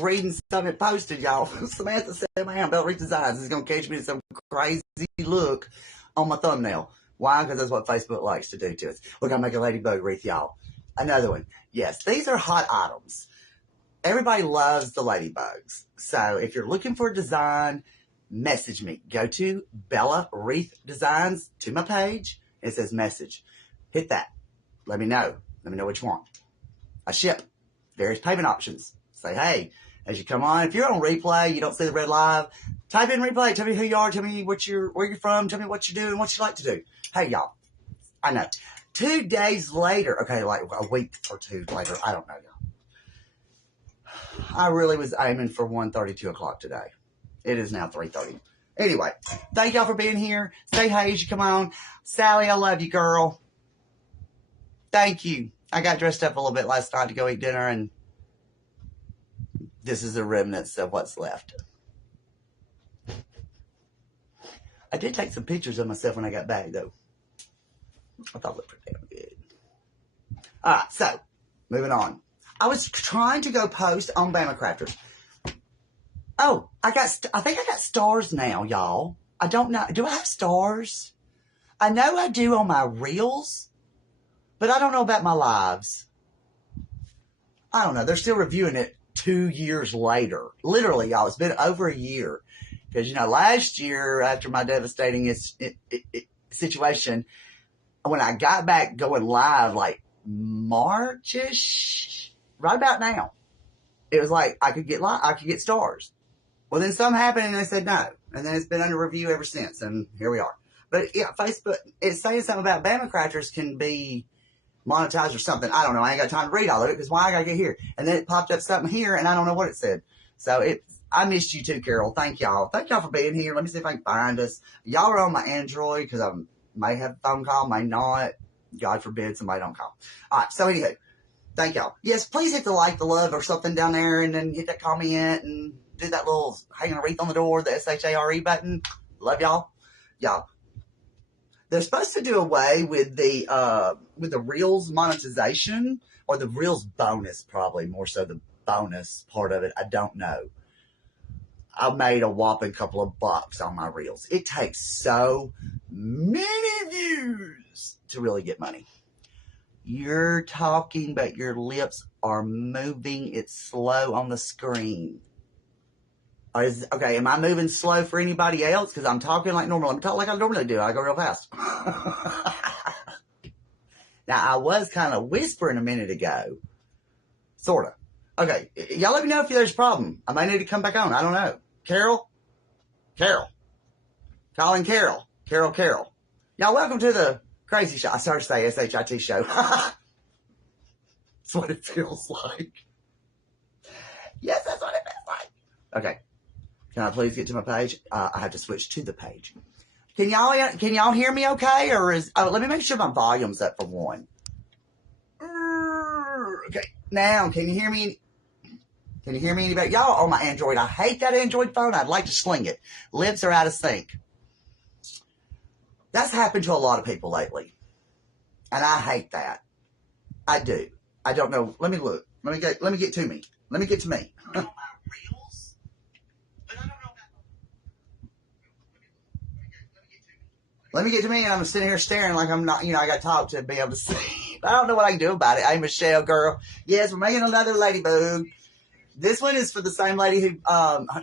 reading something posted, y'all. Samantha said, man, Belt Wreath Designs is going to catch me in some crazy look on my thumbnail. Why? Because that's what Facebook likes to do to us. We're going to make a ladybug wreath, y'all. Another one. Yes, these are hot items. Everybody loves the ladybugs. So if you're looking for a design, message me. Go to Bella Wreath Designs to my page. It says message. Hit that. Let me know. Let me know what you want. I ship various payment options. Say, hey, as you come on, if you're on replay, you don't see the red live, type in replay. Tell me who you are. Tell me where you're from. Tell me what you do and what you like to do. Hey, y'all. I know. 2 days later, okay, like a week or two later, I don't know, y'all. I really was aiming for 1:30, 2 o'clock today. It is now 3:30. Anyway, thank y'all for being here. Say hey as you come on. Sally, I love you, girl. Thank you. I got dressed up a little bit last night to go eat dinner, and this is the remnants of what's left. I did take some pictures of myself when I got back, though. I thought it looked pretty damn good. All right, so moving on. I was trying to go post on Bama Crafters. Oh, I think I got stars now, y'all. I don't know. Do I have stars? I know I do on my reels, but I don't know about my lives. I don't know. They're still reviewing it 2 years later. Literally, y'all. It's been over a year. Because, you know, last year, after my devastating situation, when I got back going live, like March-ish, right about now, it was like I could get stars. Well, then something happened and they said no. And then it's been under review ever since. And here we are. But yeah, Facebook, it's saying something about Bama Crafters can be monetized or something. I don't know. I ain't got time to read all of it because why I got to get here? And then it popped up something here and I don't know what it said. So I missed you too, Carol. Thank y'all. Thank y'all for being here. Let me see if I can find us. Y'all are on my Android because I may have a phone call, may not. God forbid somebody don't call. All right. So anywho, thank y'all. Yes, please hit the like, the love or something down there and then hit that comment and do that little hanging a wreath on the door, the SHARE button. Love y'all. Y'all. They're supposed to do away with the Reels monetization or the Reels bonus, probably more so the bonus part of it. I don't know. I made a whopping couple of bucks on my Reels. It takes so many views to really get money. You're talking, but your lips are moving. It's slow on the screen. Okay, am I moving slow for anybody else? Because I'm talking like normal. I'm talking like I normally do. I go real fast. Now, I was kind of whispering a minute ago. Sort of. Okay, y'all let me know if there's a problem. I might need to come back on. I don't know. Carol? Calling Carol. Y'all, welcome to the Crazy Show. I started to say SHIT show. That's what it feels like. Yes, that's what it feels like. Okay. Can I please get to my page? I have to switch to the page. Can y'all hear me okay? Or let me make sure my volume's up for one. Okay. Now, can you hear me? Can you hear me any better? Y'all are on my Android. I hate that Android phone. I'd like to sling it. Lips are out of sync. That's happened to a lot of people lately. And I hate that. I do. I don't know. Let me look. Let me get to me. Let me get to me. Let me get to me, and I'm sitting here staring like I'm not, I got to talk to be able to see. I don't know what I can do about it. Hey, Michelle, girl. Yes, we're making another ladybug. This one is for the same lady who,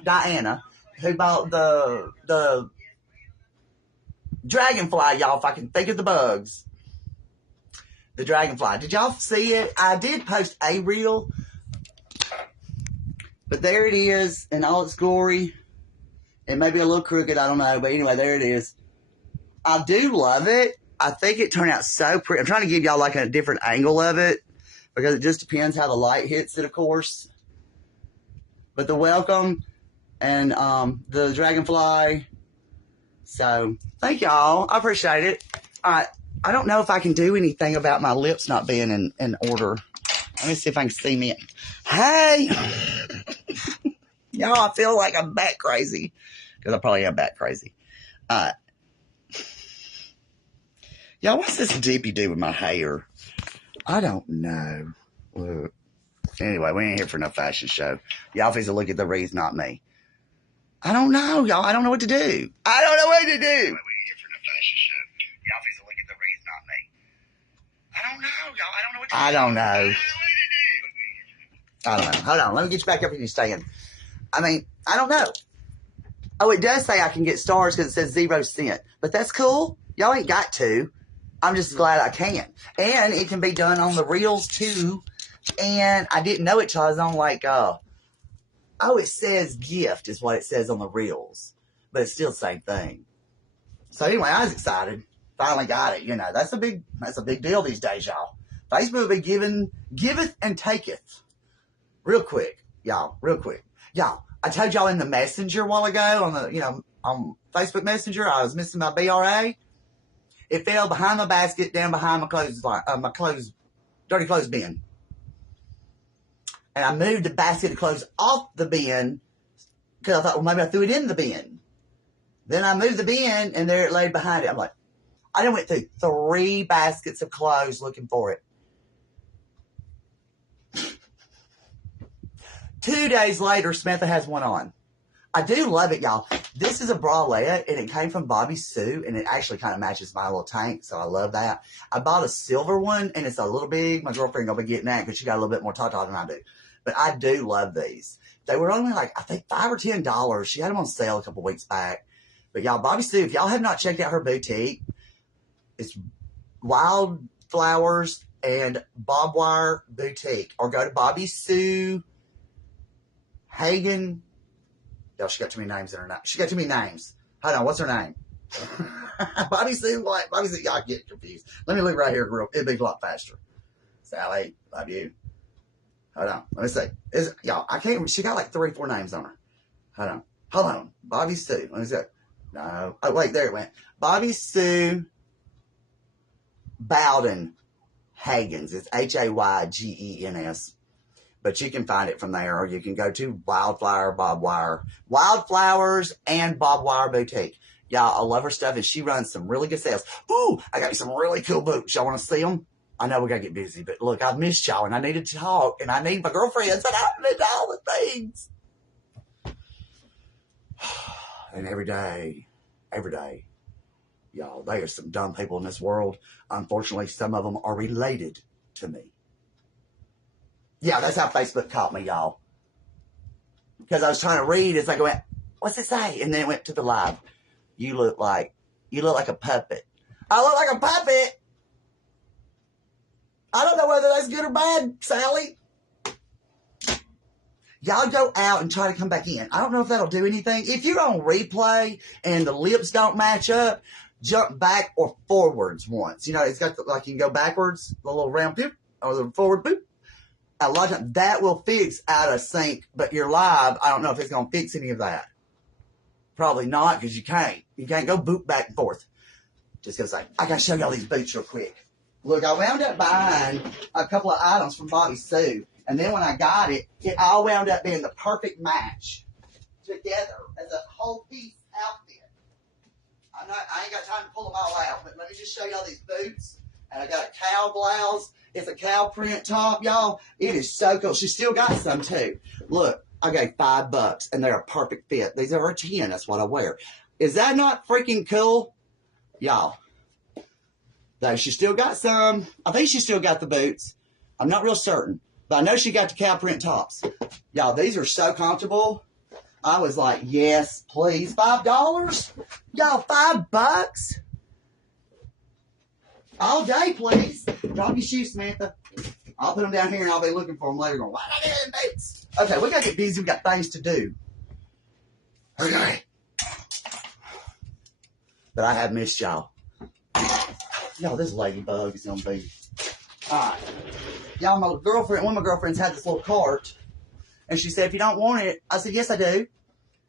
Diana, who bought the dragonfly, y'all, if I can think of the bugs. The dragonfly. Did y'all see it? I did post a reel, but there it is in all its glory. It may be a little crooked, I don't know, but anyway, there it is. I do love it. I think it turned out so pretty. I'm trying to give y'all like a different angle of it because it just depends how the light hits it, of course. But the welcome and the dragonfly. So thank y'all. I appreciate it. I don't know if I can do anything about my lips not being in order. Let me see if I can see me. Hey! Y'all, I feel like I'm bat crazy because I probably am bat crazy. Y'all, what's this dippy do with my hair? I don't know. Look. Anyway, we ain't here for no fashion show. Y'all fix to look at the wreath, not me. I don't know, y'all. I don't know what to do. I don't know what to do. We ain't here for no fashion show. Y'all fix to look at the wreath, not me. I don't know, y'all. I don't know what to do. I don't know. I don't know. Hold on. Let me get you back up and you stand. I mean, I don't know. Oh, it does say I can get stars because it says 0 cent. But that's cool. Y'all ain't got to. I'm just glad I can. And it can be done on the reels too. And I didn't know it till I was on like, oh, it says gift is what it says on the reels. But it's still the same thing. So anyway, I was excited. Finally got it. You know, that's a big deal these days, y'all. Facebook will be giveth and taketh. Real quick, y'all. Real quick. Y'all, I told y'all in the messenger a while ago on the, on Facebook Messenger, I was missing my BRA. It fell behind my basket, down behind my dirty clothes bin. And I moved the basket of clothes off the bin because I thought, well, maybe I threw it in the bin. Then I moved the bin and there it laid behind it. I'm like, I done went through 3 baskets of clothes looking for it. 2 days later, Samantha has one on. I do love it, y'all. This is a bralette, and it came from Bobby Sue, and it actually kind of matches my little tank, so I love that. I bought a silver one, and it's a little big. My girlfriend going to be getting that because she got a little bit more tata than I do. But I do love these. They were only like, I think, $5 or $10. She had them on sale a couple weeks back. But y'all, Bobby Sue, if y'all have not checked out her boutique, it's Wildflowers and Bob Wire Boutique. Or go to Bobby Sue Hagen. Yo, she got too many names in her name. She got too many names. Hold on, what's her name? Bobby Sue, what? Bobby Sue, y'all get confused. Let me look right here, girl. It'll be a lot faster. Sally, love you. Hold on, let me see. Y'all, I can't, she got like 3 or 4 names on her. Hold on. Bobby Sue, let me see. No. Oh, wait, there it went. Bobby Sue Bowden Hagens. It's Haygens. But you can find it from there, or you can go to Wildflowers and Bob Wire Boutique. Y'all, I love her stuff, and she runs some really good sales. Ooh, I got some really cool boots. Y'all want to see them? I know we got to get busy, but look, I've missed y'all, and I needed to talk, and I need my girlfriends, and I need all the things. And every day, y'all, there are some dumb people in this world. Unfortunately, some of them are related to me. Yeah, that's how Facebook caught me, y'all. Because I was trying to read as I went, what's it say? And then it went to the live. You look like a puppet. I look like a puppet? I don't know whether that's good or bad, Sally. Y'all go out and try to come back in. I don't know if that'll do anything. If you're on replay and the lips don't match up, jump back or forwards once. You know, it's got like you can go backwards, the little round poop, or the forward poop. A lot of times that will fix out of sync, but you're live. I don't know if it's going to fix any of that. Probably not, because you can't. You can't go boot back and forth. Just going to say, I got to show y'all these boots real quick. Look, I wound up buying a couple of items from Bobby Sue, and then when I got it, it all wound up being the perfect match together as a whole piece outfit. I ain't got time to pull them all out, but let me just show y'all these boots. And I got a cow blouse. It's a cow print top, y'all. It is so cool. She still got some, too. Look, I gave $5, and they're a perfect fit. These are a 10. That's what I wear. Is that not freaking cool? Y'all. Though she still got some. I think she still got the boots. I'm not real certain. But I know she got the cow print tops. Y'all, these are so comfortable. I was like, yes, please. $5? Y'all, $5? All day, please. Drop your shoes, Samantha. I'll put them down here and I'll be looking for them later going, why did I get them boots? Okay, we got to get busy. We got things to do. Okay. But I have missed y'all. Y'all, this ladybug is going to be. All right. Y'all, one of my girlfriends had this little cart. And she said, if you don't want it, I said, yes, I do.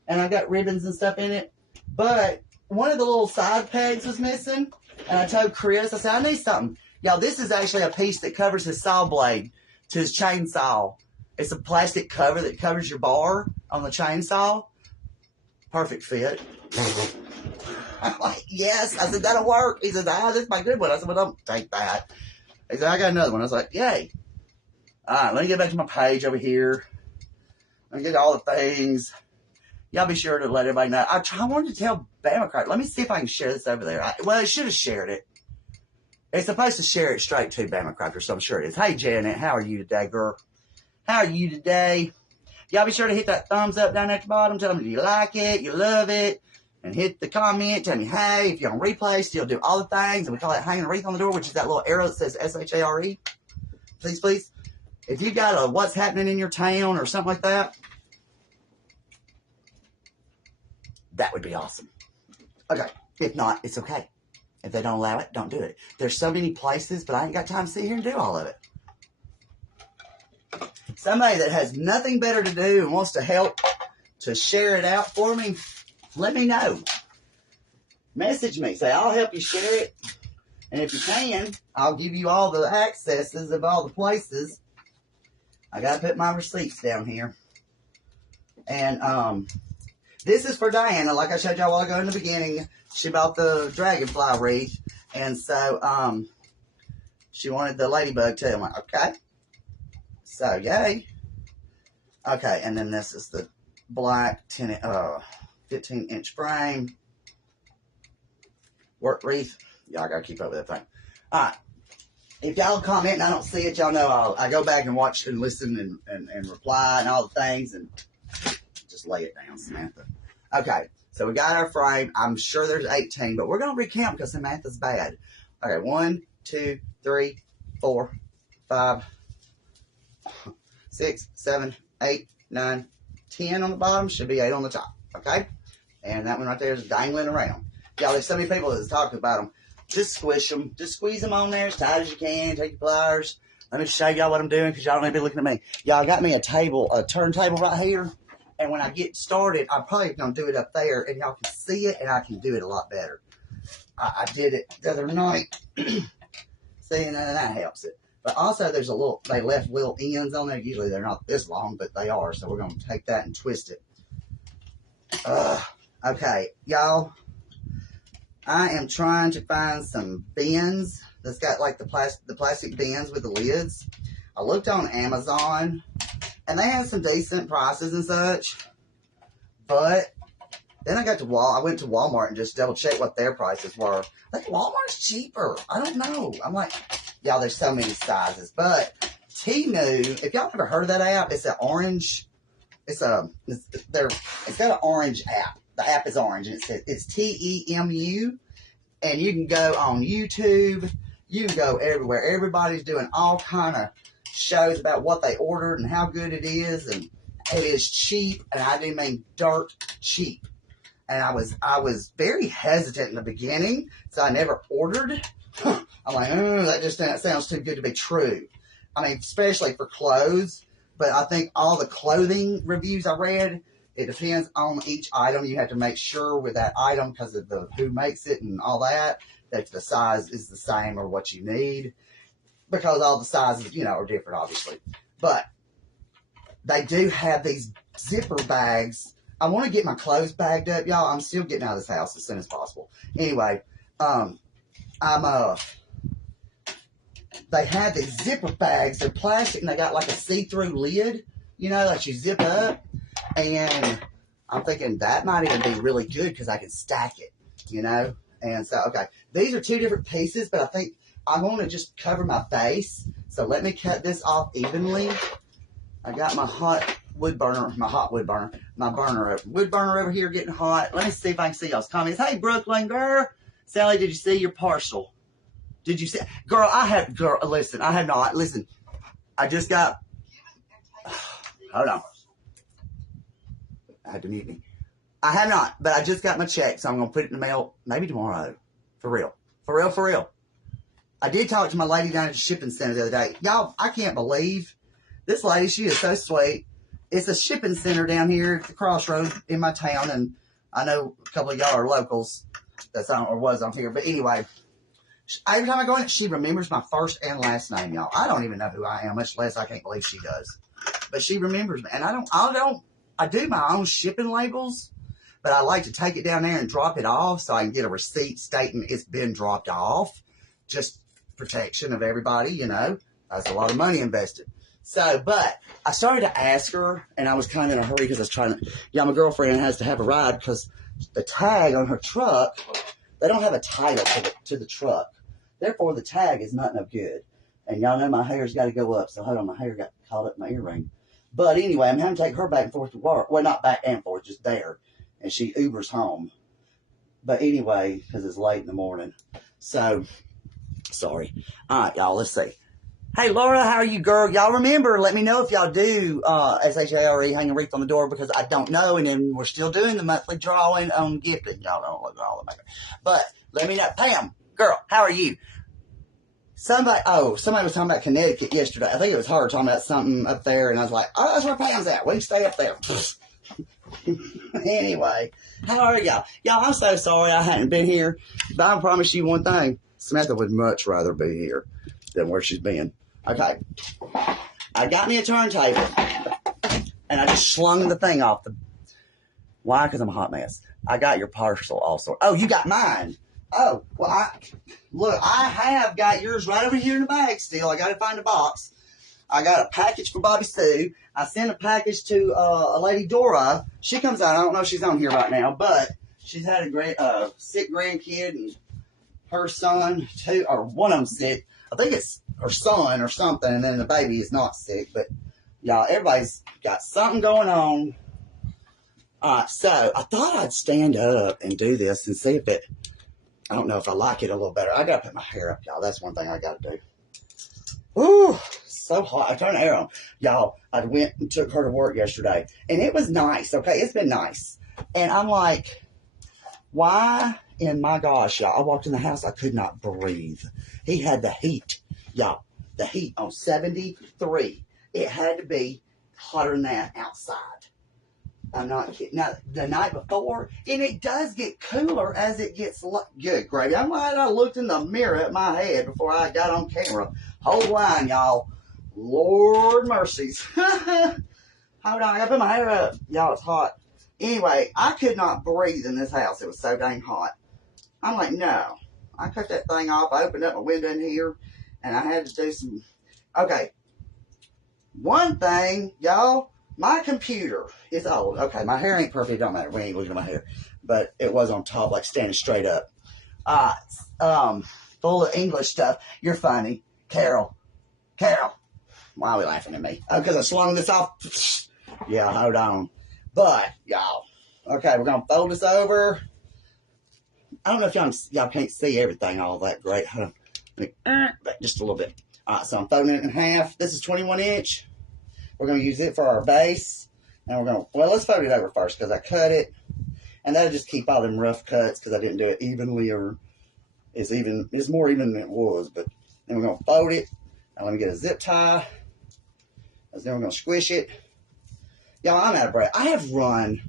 And I got ribbons and stuff in it. But one of the little side pegs was missing. And I told Chris, I said, I need something. Y'all, this is actually a piece that covers his saw blade to his chainsaw. It's a plastic cover that covers your bar on the chainsaw. Perfect fit. I'm like, yes. I said, that'll work. He said, this is my good one. I said, well, don't take that. He said, I got another one. I was like, yay. All right, let me get back to my page over here. Let me get all the things. Y'all be sure to let everybody know. I wanted to tell Bama. Let me see if I can share this over there. Well, it should have shared it. It's supposed to share it straight to Bama Crafter, so I'm sure it is. Hey, Janet, how are you today, girl? How are you today? Y'all be sure to hit that thumbs up down at the bottom. Tell me you like it, you love it. And hit the comment. Tell me, hey, if you're on replay, still do all the things. And we call it hanging a wreath on the door, which is that little arrow that says S-H-A-R-E. Please, please. If you got a what's happening in your town or something like that, that would be awesome. Okay. If not, it's okay. If they don't allow it, don't do it. There's so many places, but I ain't got time to sit here and do all of it. Somebody that has nothing better to do and wants to help to share it out for me, let me know. Message me. Say, I'll help you share it. And if you can, I'll give you all the accesses of all the places. I got to put my receipts down here. And this is for Diana. Like I showed y'all a while ago in the beginning, she bought the dragonfly wreath. And so she wanted the ladybug too. I'm like, okay. So, yay. Okay, and then this is the black 15-inch frame. Work wreath. Y'all got to keep up with that thing. All right. If y'all comment and I don't see it, y'all know I go back and watch and listen and reply and all the things and just lay it down, Samantha. Okay, so we got our frame. I'm sure there's 18, but we're going to recount because Samantha's bad. Okay, 1, 2, 3, 4, 5, 6, 7, 8, 9, 10 on the bottom. Should be 8 on the top. Okay? And that one right there is dangling around. Y'all, there's so many people that's talking about them. Just squish them. Just squeeze them on there as tight as you can. Take your pliers. Let me show y'all what I'm doing because y'all don't need to be looking at me. Y'all got me a turntable right here. And when I get started, I'm probably going to do it up there. And y'all can see it and I can do it a lot better. I did it the other night. See, and that helps it. But also there's they left little ends on there. Usually they're not this long, but they are. So we're going to take that and twist it. Okay, y'all. I am trying to find some bins that's got like the plastic bins with the lids. I looked on Amazon and they had some decent prices and such. But then I went to Walmart and just double checked what their prices were. I think Walmart's cheaper. I don't know. I'm like, y'all, there's so many sizes. But Temu, if y'all ever heard of that app, it's an orange. It's got an orange app. The app is orange, and it says it's Temu, and you can go on YouTube. You can go everywhere. Everybody's doing all kind of shows about what they ordered and how good it is, and it is cheap, and I do mean dirt cheap. And I was very hesitant in the beginning, so I never ordered. I'm like, that sounds too good to be true. I mean, especially for clothes. But I think all the clothing reviews I read, it depends on each item. You have to make sure with that item because of who makes it and all that the size is the same or what you need. Because all the sizes, are different, obviously. But they do have these zipper bags. I want to get my clothes bagged up, y'all. I'm still getting out of this house as soon as possible. Anyway, they had these zipper bags. They're plastic and they got like a see-through lid, that you zip up. And I'm thinking that might even be really good because I can stack it, And so, okay, these are 2 different pieces, but I think I want to just cover my face. So let me cut this off evenly. I got my wood burner over here getting hot. Let me see if I can see y'all's comments. Hey, Brooklyn girl. Sally, did you see your parcel? Did you see? Girl, listen, I have not. Listen, I just got, hold on. I had to mute me. I have not, but I just got my check, so I'm going to put it in the mail maybe tomorrow. For real. For real. I did talk to my lady down at the shipping center the other day. Y'all, I can't believe this lady. She is so sweet. It's a shipping center down here at the crossroads in my town, and I know a couple of y'all are locals. That's on or was on here, but anyway, every time I go in, she remembers my first and last name, y'all. I don't even know who I am, much less I can't believe she does. But she remembers me, and I do my own shipping labels, but I like to take it down there and drop it off so I can get a receipt stating it's been dropped off. Just protection of everybody, That's a lot of money invested. So, but I started to ask her, and I was kind of in a hurry because I was trying to, my girlfriend has to have a ride because the tag on her truck, they don't have a title to the truck. Therefore, the tag is not no good. And y'all know my hair's got to go up, so hold on, my hair got caught up in my earring. But anyway, I'm having to take her back and forth to work. Well, not back and forth, just there. And she Ubers home. But anyway, because it's late in the morning. So, sorry. All right, y'all, let's see. Hey, Laura, how are you, girl? Y'all remember, let me know if y'all do SHARE, hang a wreath on the door, because I don't know, and then we're still doing the monthly drawing on gifting. Y'all don't look at all the makeup. But let me know. Pam, girl, how are you? Somebody was talking about Connecticut yesterday. I think it was her talking about something up there, and I was like, oh, that's where Pam's at. We can stay up there. Anyway, how are y'all? Y'all, I'm so sorry I hadn't been here, but I promise you one thing. Samantha would much rather be here than where she's been. Okay. I got me a turntable, and I just slung the thing off. Why? Because I'm a hot mess. I got your parcel also. Oh, you got mine. Oh, well, I have got yours right over here in the bag still. I got to find a box. I got a package for Bobby Sue. I sent a package to a lady, Dora. She comes out. I don't know if she's on here right now, but she's had a sick grandkid, and her son, too, or one of them sick. I think it's her son or something, and then the baby is not sick. But, y'all, everybody's got something going on. All right, so I thought I'd stand up and do this and see if I don't know if I like it a little better. I got to put my hair up, y'all. That's one thing I got to do. Ooh, so hot. I turned the air on. Y'all, I went and took her to work yesterday, and it was nice, okay? It's been nice. And I'm like, why in my gosh, y'all, I walked in the house, I could not breathe. He had the heat, y'all, the heat on 73. It had to be hotter than that outside. I'm not kidding. Now, the night before, and it does get cooler as it gets good, gravy. I'm glad I looked in the mirror at my head before I got on camera. Hold line, y'all. Lord mercies. Hold on, I gotta put my hair up. Y'all, it's hot. Anyway, I could not breathe in this house. It was so dang hot. I'm like, no. I cut that thing off. I opened up my window in here, and I had to do some... Okay. One thing, y'all, my computer is old. Okay, my hair ain't perfect. It don't matter. We ain't looking at my hair. But it was on top, like standing straight up. Full of English stuff. You're funny. Carol. Why are we laughing at me? Oh, because I slung this off. Yeah, hold on. But, y'all. Okay, we're going to fold this over. I don't know if y'all can't see everything all that great. Hold on. But just a little bit. All right, so I'm folding it in half. This is 21 inch. We're going to use it for our base. And we're going to, well, let's fold it over first because I cut it. And that'll just keep all them rough cuts because I didn't do it evenly, or it's more even than it was. But then we're going to fold it. Now let me get a zip tie. And then we're going to squish it. Y'all, I'm out of breath. I have run.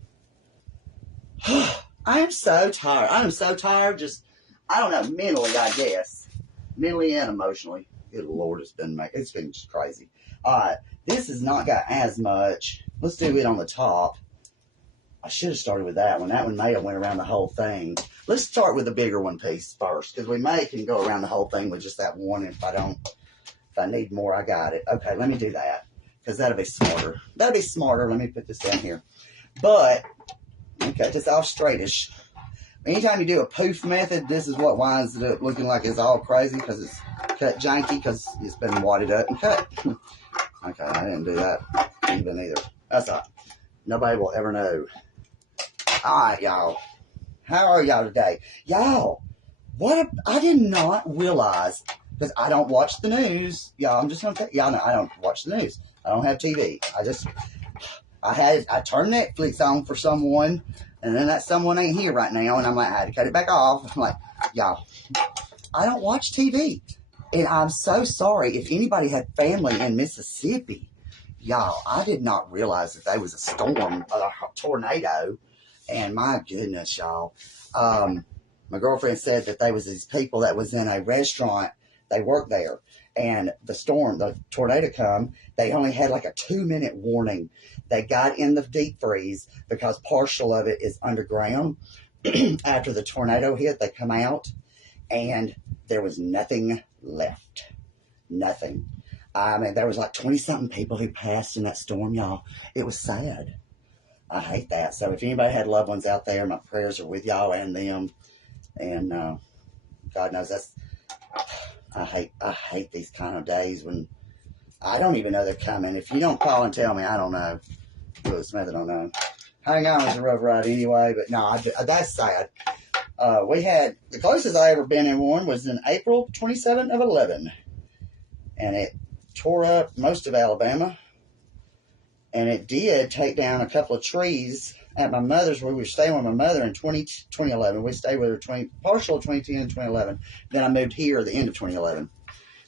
I am so tired. I am so tired. Just, I don't know, mentally, I guess. Mentally and emotionally. Good Lord, it's been just crazy. All right, this has not got as much. Let's do it on the top. I should have started with that one. That one may have went around the whole thing. Let's start with the bigger one piece first, because we can go around the whole thing with just that one. If I need more, I got it. Okay, let me do that, because that'll be smarter. That'll be smarter. Let me put this down here. But, okay, just all straightish. Anytime you do a poof method, this is what winds it up looking like it's all crazy, because it's cut janky, because it's been wadded up and cut. Okay, I didn't do that even either. That's all right. Nobody will ever know. All right, y'all. How are y'all today? Y'all, I did not realize, because I don't watch the news. Y'all, I'm just going to tell y'all, know I don't watch the news. I don't have TV. I turned Netflix on for someone, and then that someone ain't here right now, and I'm like, I had to cut it back off. I'm like, y'all, I don't watch TV. And I'm so sorry if anybody had family in Mississippi. Y'all, I did not realize that there was a storm, a tornado. And my goodness, y'all. My girlfriend said that there was these people that was in a restaurant. They worked there. And the tornado come. They only had like a 2-minute warning. They got in the deep freeze because partial of it is underground. After the tornado hit, they come out. And there was nothing left. Nothing. I mean, there was like 20-something people who passed in that storm, y'all. It was sad. I hate that. So if anybody had loved ones out there, my prayers are with y'all and them. And God knows I hate these kind of days when I don't even know they're coming. If you don't call and tell me, I don't know. Poof Method, I don't know. Hang on, it's a rough ride anyway. But no, that's sad. We had the closest I ever been in one was in April 27 of 11, and it tore up most of Alabama. And it did take down a couple of trees at my mother's, where we were staying with my mother in 2011. We stayed with her partial of 2010 and 2011. Then I moved here at the end of 2011.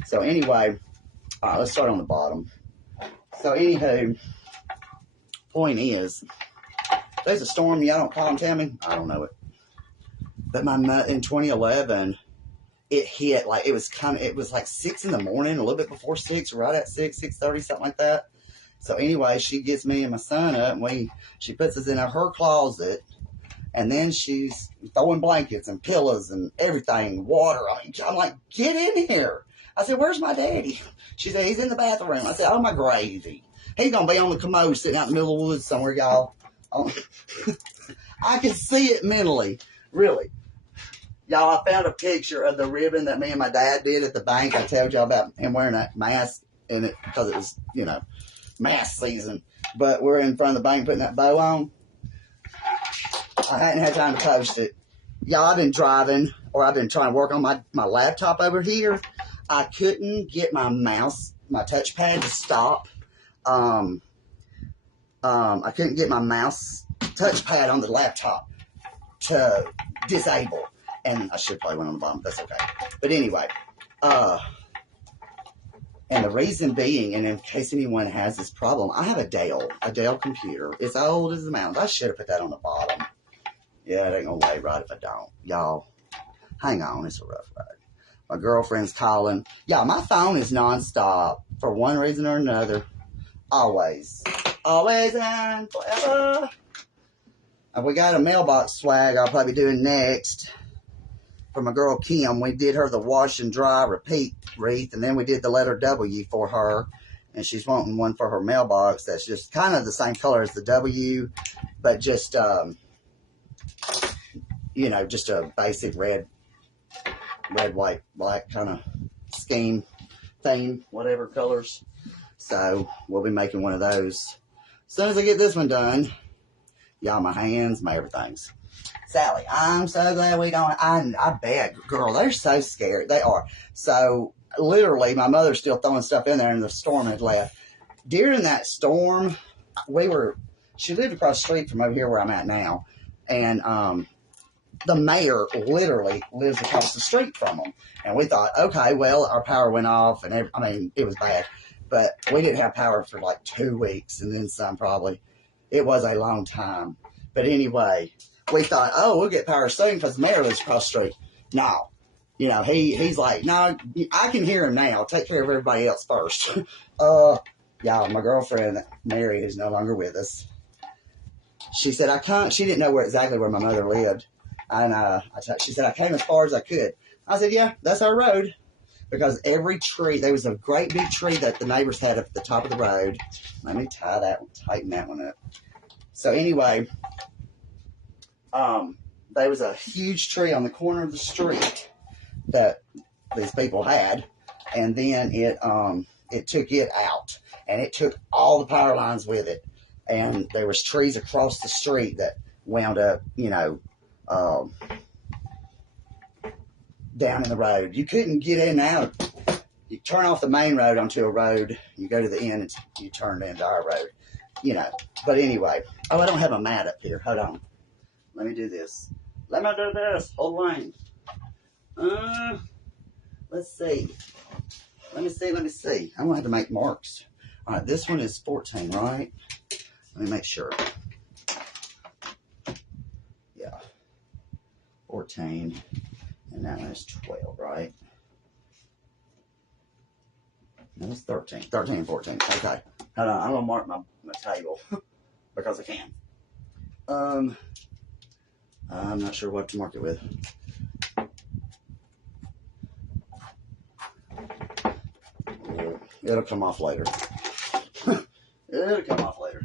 So anyway, all right, let's start on the bottom. So anywho, point is, there's a storm, y'all don't call and tell me, I don't know it. But in 2011, it hit, like it was like 6 in the morning, a little bit before 6, right at 6:30, something like that. So anyway, she gets me and my son up, and she puts us in her closet, and then she's throwing blankets and pillows and everything, water. I'm like, get in here. I said, where's my daddy? She said, he's in the bathroom. I said, oh, my gravy. He's going to be on the commode sitting out in the middle of the woods somewhere, y'all. I can see it mentally, really. Y'all, I found a picture of the ribbon that me and my dad did at the bank. I told y'all about him wearing that mask in it because it was, mask season. But we're in front of the bank putting that bow on. I hadn't had time to post it. Y'all, I've been driving, or I've been trying to work on my laptop over here. I couldn't get my mouse, my touchpad to stop. I couldn't get my mouse touchpad on the laptop to disable. And I should probably went on the bottom. That's okay. But anyway, and the reason being, and in case anyone has this problem, I have a Dell computer. It's old as the mountains. I should have put that on the bottom. Yeah, it ain't gonna lay right if I don't. Y'all, hang on. It's a rough ride. My girlfriend's calling. Y'all, my phone is nonstop for one reason or another. Always. Always and forever. We got a mailbox swag I'll probably be doing next. For my girl Kim, we did her the wash and dry repeat wreath, and then we did the letter W for her, and she's wanting one for her mailbox that's just kind of the same color as the W, but just just a basic red, white, black kind of scheme theme, whatever colors. So we'll be making one of those as soon as I get this one done. Y'all, my hands, my everything's. Sally, I'm so glad we don't. I bet, girl, they're so scared. They are. So literally, my mother's still throwing stuff in there, and the storm had left. During that storm, she lived across the street from over here where I'm at now, and the mayor literally lives across the street from them. And we thought, okay, well, our power went off, and it was bad, but we didn't have power for like 2 weeks, and then some probably. It was a long time, but anyway. We thought, oh, we'll get power soon because the mayor lives across the street. No. He's like, no, I can hear him now. Take care of everybody else first. Y'all, my girlfriend, Mary, is no longer with us. She said, she didn't know exactly where my mother lived. And she said, I came as far as I could. I said, yeah, that's our road. Because every tree, there was a great big tree that the neighbors had up at the top of the road. Let me tighten that one up. So anyway, there was a huge tree on the corner of the street that these people had, and then it took it out, and it took all the power lines with it, and there was trees across the street that wound up, down in the road. You couldn't get in and out. You turn off the main road onto a road, you go to the end, and you turn into our road, But anyway, I don't have a mat up here. Hold on. Let me do this. Hold on. Let's see. Let me see. I'm going to have to make marks. All right, this one is 14, right? Let me make sure. Yeah. 14. And that one is 12, right? No, it's 13. 13 and 14. Okay. Hold on. I'm going to mark my table because I can. I'm not sure what to mark it with. It'll come off later. It'll come off later.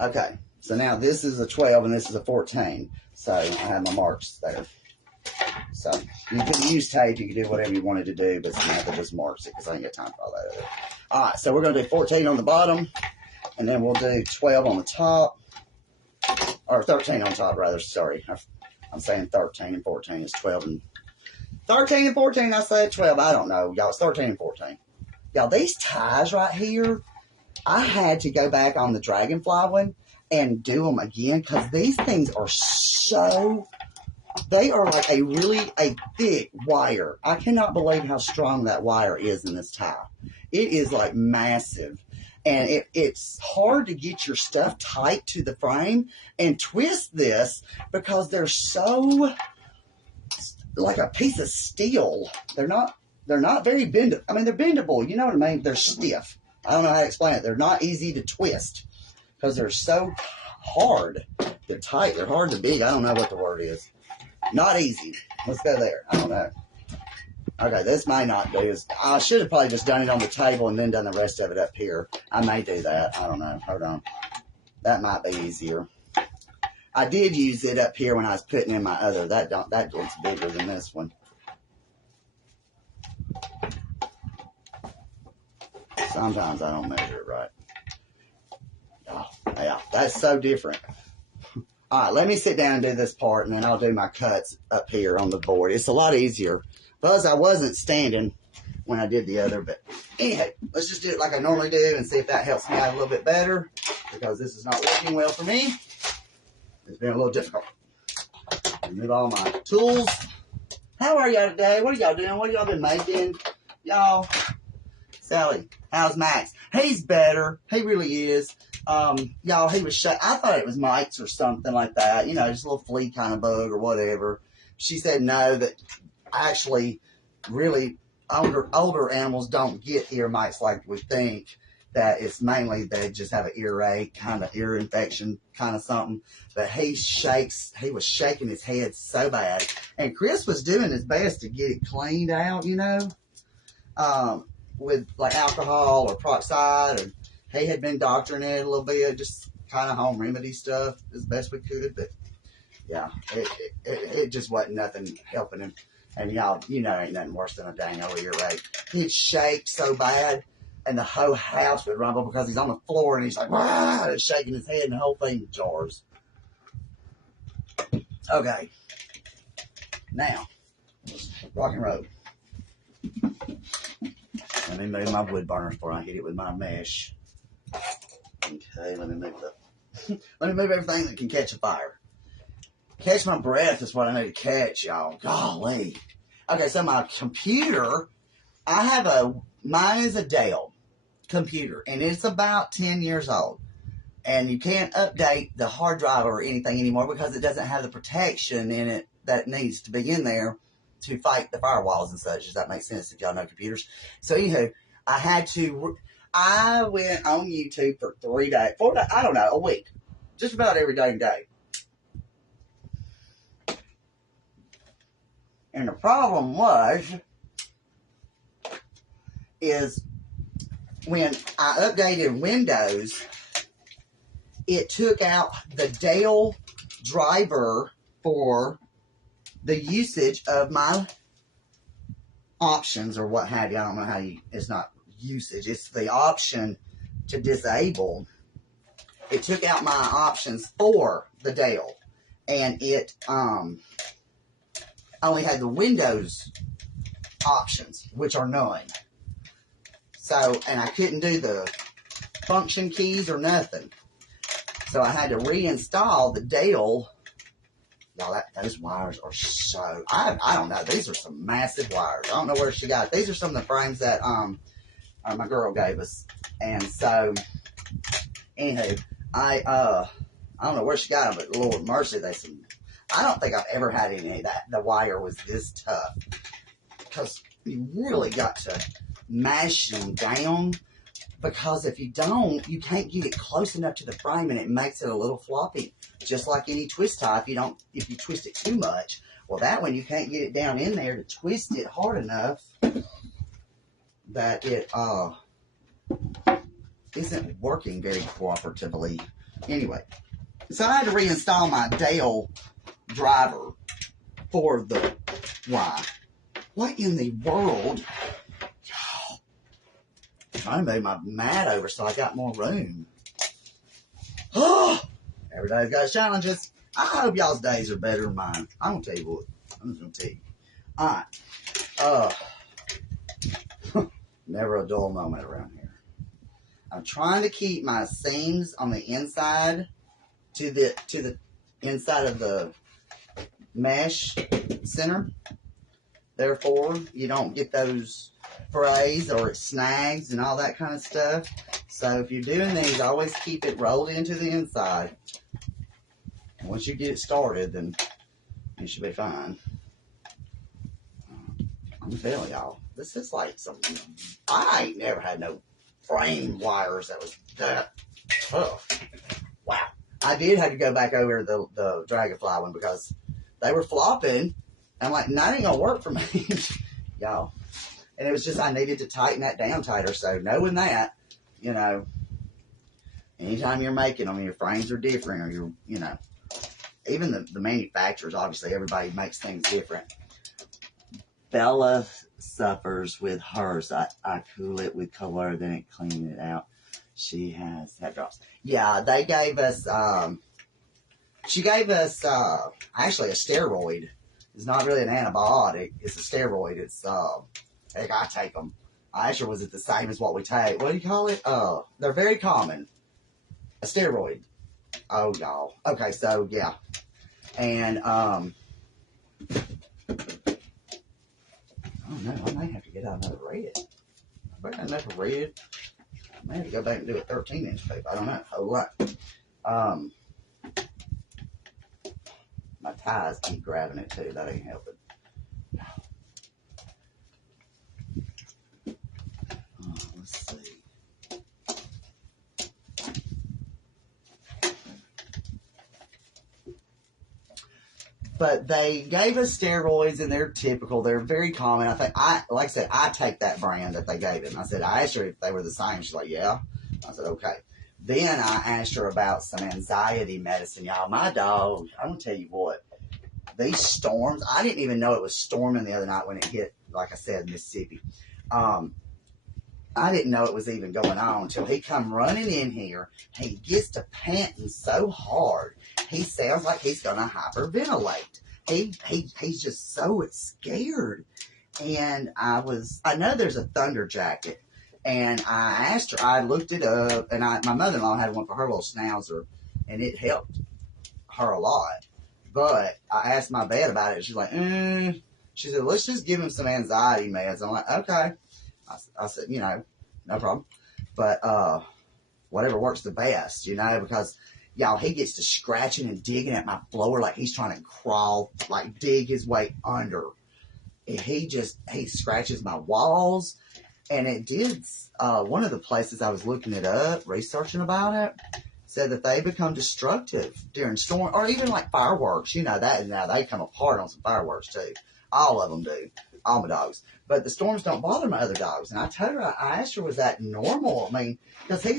Okay, so now this is a 12 and this is a 14. So I have my marks there. So you can use tape, you can do whatever you wanted to do, but Samantha just marks it because I ain't got time for all that other. Alright, so we're going to do 14 on the bottom, and then we'll do 12 on the top, or 13 on top rather, sorry. I'm saying 13 and 14 is 12 and 13 and 14, I said 12, I don't know. Y'all, it's 13 and 14. Y'all, these ties right here, I had to go back on the Dragonfly one and do them again because these things are so, they are like a thick wire. I cannot believe how strong that wire is in this tie. It is like massive. And it's hard to get your stuff tight to the frame and twist this because they're so like a piece of steel. They're not very bendable. I mean, they're bendable. You know what I mean? They're stiff. I don't know how to explain it. They're not easy to twist because they're so hard. They're tight. They're hard to big. I don't know what the word is. Not easy. Let's go there. I don't know. Okay, this may not do. I should have probably just done it on the table and then done the rest of it up here. I may do that. I don't know. Hold on. That might be easier. I did use it up here when I was putting in my other. That looks bigger than this one. Sometimes I don't measure it right. Oh, yeah, that's so different. All right, let me sit down and do this part, and then I'll do my cuts up here on the board. It's a lot easier because I wasn't standing when I did the other. But anyway, let's just do it like I normally do and see if that helps me out a little bit better because this is not working well for me. It's been a little difficult. Remove all my tools. How are y'all today? What are y'all doing? What have y'all been making? Y'all, Sally, how's Max? He's better. He really is. Y'all, he was shut. I thought it was mites or something like that. You know, just a little flea kind of bug or whatever. She said no, that actually really older animals don't get ear mites like we think. That it's mainly they just have an earache, kind of ear infection, kind of something. But he was shaking his head so bad. And Chris was doing his best to get it cleaned out, you know, with like alcohol or peroxide. And he had been doctoring it a little bit, just kind of home remedy stuff as best we could. But yeah, it just wasn't nothing helping him. And y'all, you know, ain't nothing worse than a dang old earache. He'd shake so bad. And the whole house would rumble because he's on the floor and he's like, "Wah!" and shaking his head and the whole thing jars. Okay. Now, rock and roll. Let me move my wood burner before I hit it with my mesh. Okay, let me move everything that can catch a fire. Catch my breath is what I need to catch, y'all. Golly. Okay, so my computer, mine is a Dell computer, and it's about 10 years old. And you can't update the hard drive or anything anymore because it doesn't have the protection in it that it needs to be in there to fight the firewalls and such. Does that make sense if y'all know computers? So, anywho, I went on YouTube for 4 days, I don't know, a week. Just about every dang day. And the problem is when I updated Windows, it took out the Dell driver for the usage of my options or what have you. I don't know it's not usage. It's the option to disable. It took out my options for the Dell. And it only had the Windows options, which are none. So, and I couldn't do the function keys or nothing. So I had to reinstall the Dell. Y'all, those wires are so, I don't know. These are some massive wires. I don't know where she got it. These are some of the frames that my girl gave us. And so, anywho, I don't know where she got them, but Lord mercy, I don't think I've ever had any of that. The wire was this tough. Because you really got to mash them down, because if you don't, you can't get it close enough to the frame and it makes it a little floppy, just like any twist tie. If you twist it too much, well, that one you can't get it down in there to twist it hard enough. that it isn't working very cooperatively. Anyway, so I had to reinstall my Dell driver for the why. What in the world? Trying to move my mat over so I got more room. Oh, every day's got challenges. I hope y'all's days are better than mine. I'm gonna tell you what. I'm just gonna tell you. Alright. Never a dull moment around here. I'm trying to keep my seams on the inside to the inside of the mesh center. Therefore, you don't get those frays or it snags and all that kind of stuff. So if you're doing these, always keep it rolled into the inside. And once you get it started, then you should be fine. I'm telling y'all, this is like some. I ain't never had no frame wires that was that tough. Wow. I did have to go back over the Dragonfly one because they were flopping. I'm like, that ain't gonna work for me, y'all. And it was just I needed to tighten that down tighter. So knowing that, you know, anytime you're making them, your frames are different, or you know, even the manufacturers. Obviously, everybody makes things different. Bella suffers with hers. I cool it with color, then it clean it out. She has head drops. Yeah, they gave us. She gave us actually a steroid. It's not really an antibiotic. It's a steroid. It's heck, I take them. I actually was it the same as what we take. What do you call it? They're very common. A steroid. Oh, y'all. Okay, so yeah, and oh no, I may have to get out another red. I bet I never red. I may have to go back and do a 13-inch paper. I don't know. A whole lot. My ties keep grabbing it too. That ain't helping. Let's see. But they gave us steroids, and they're typical. They're very common. I think like I said, I take that brand that they gave him. I said, I asked her if they were the same. She's like, yeah. I said, okay. Then I asked her about some anxiety medicine. Y'all, my dog, I'm going to tell you what. These storms, I didn't even know it was storming the other night when it hit, like I said, Mississippi. I didn't know it was even going on until he come running in here. He gets to panting so hard. He sounds like he's going to hyperventilate. He's just so scared. And I know there's a thunder jacket. And I asked her, I looked it up, and my mother-in-law had one for her little schnauzer, and it helped her a lot. But I asked my vet about it. She's like, She said, let's just give him some anxiety meds. I'm like, okay. I said, you know, no problem. But whatever works the best, you know, because, y'all, he gets to scratching and digging at my floor like he's trying to crawl, like dig his way under. He scratches my walls. And it did, one of the places I was looking it up, researching about it, said that they become destructive during storm, or even like fireworks. You know, that now they come apart on some fireworks too. All of them do. All my dogs. But the storms don't bother my other dogs. And I told her, I asked her, was that normal? I mean, because I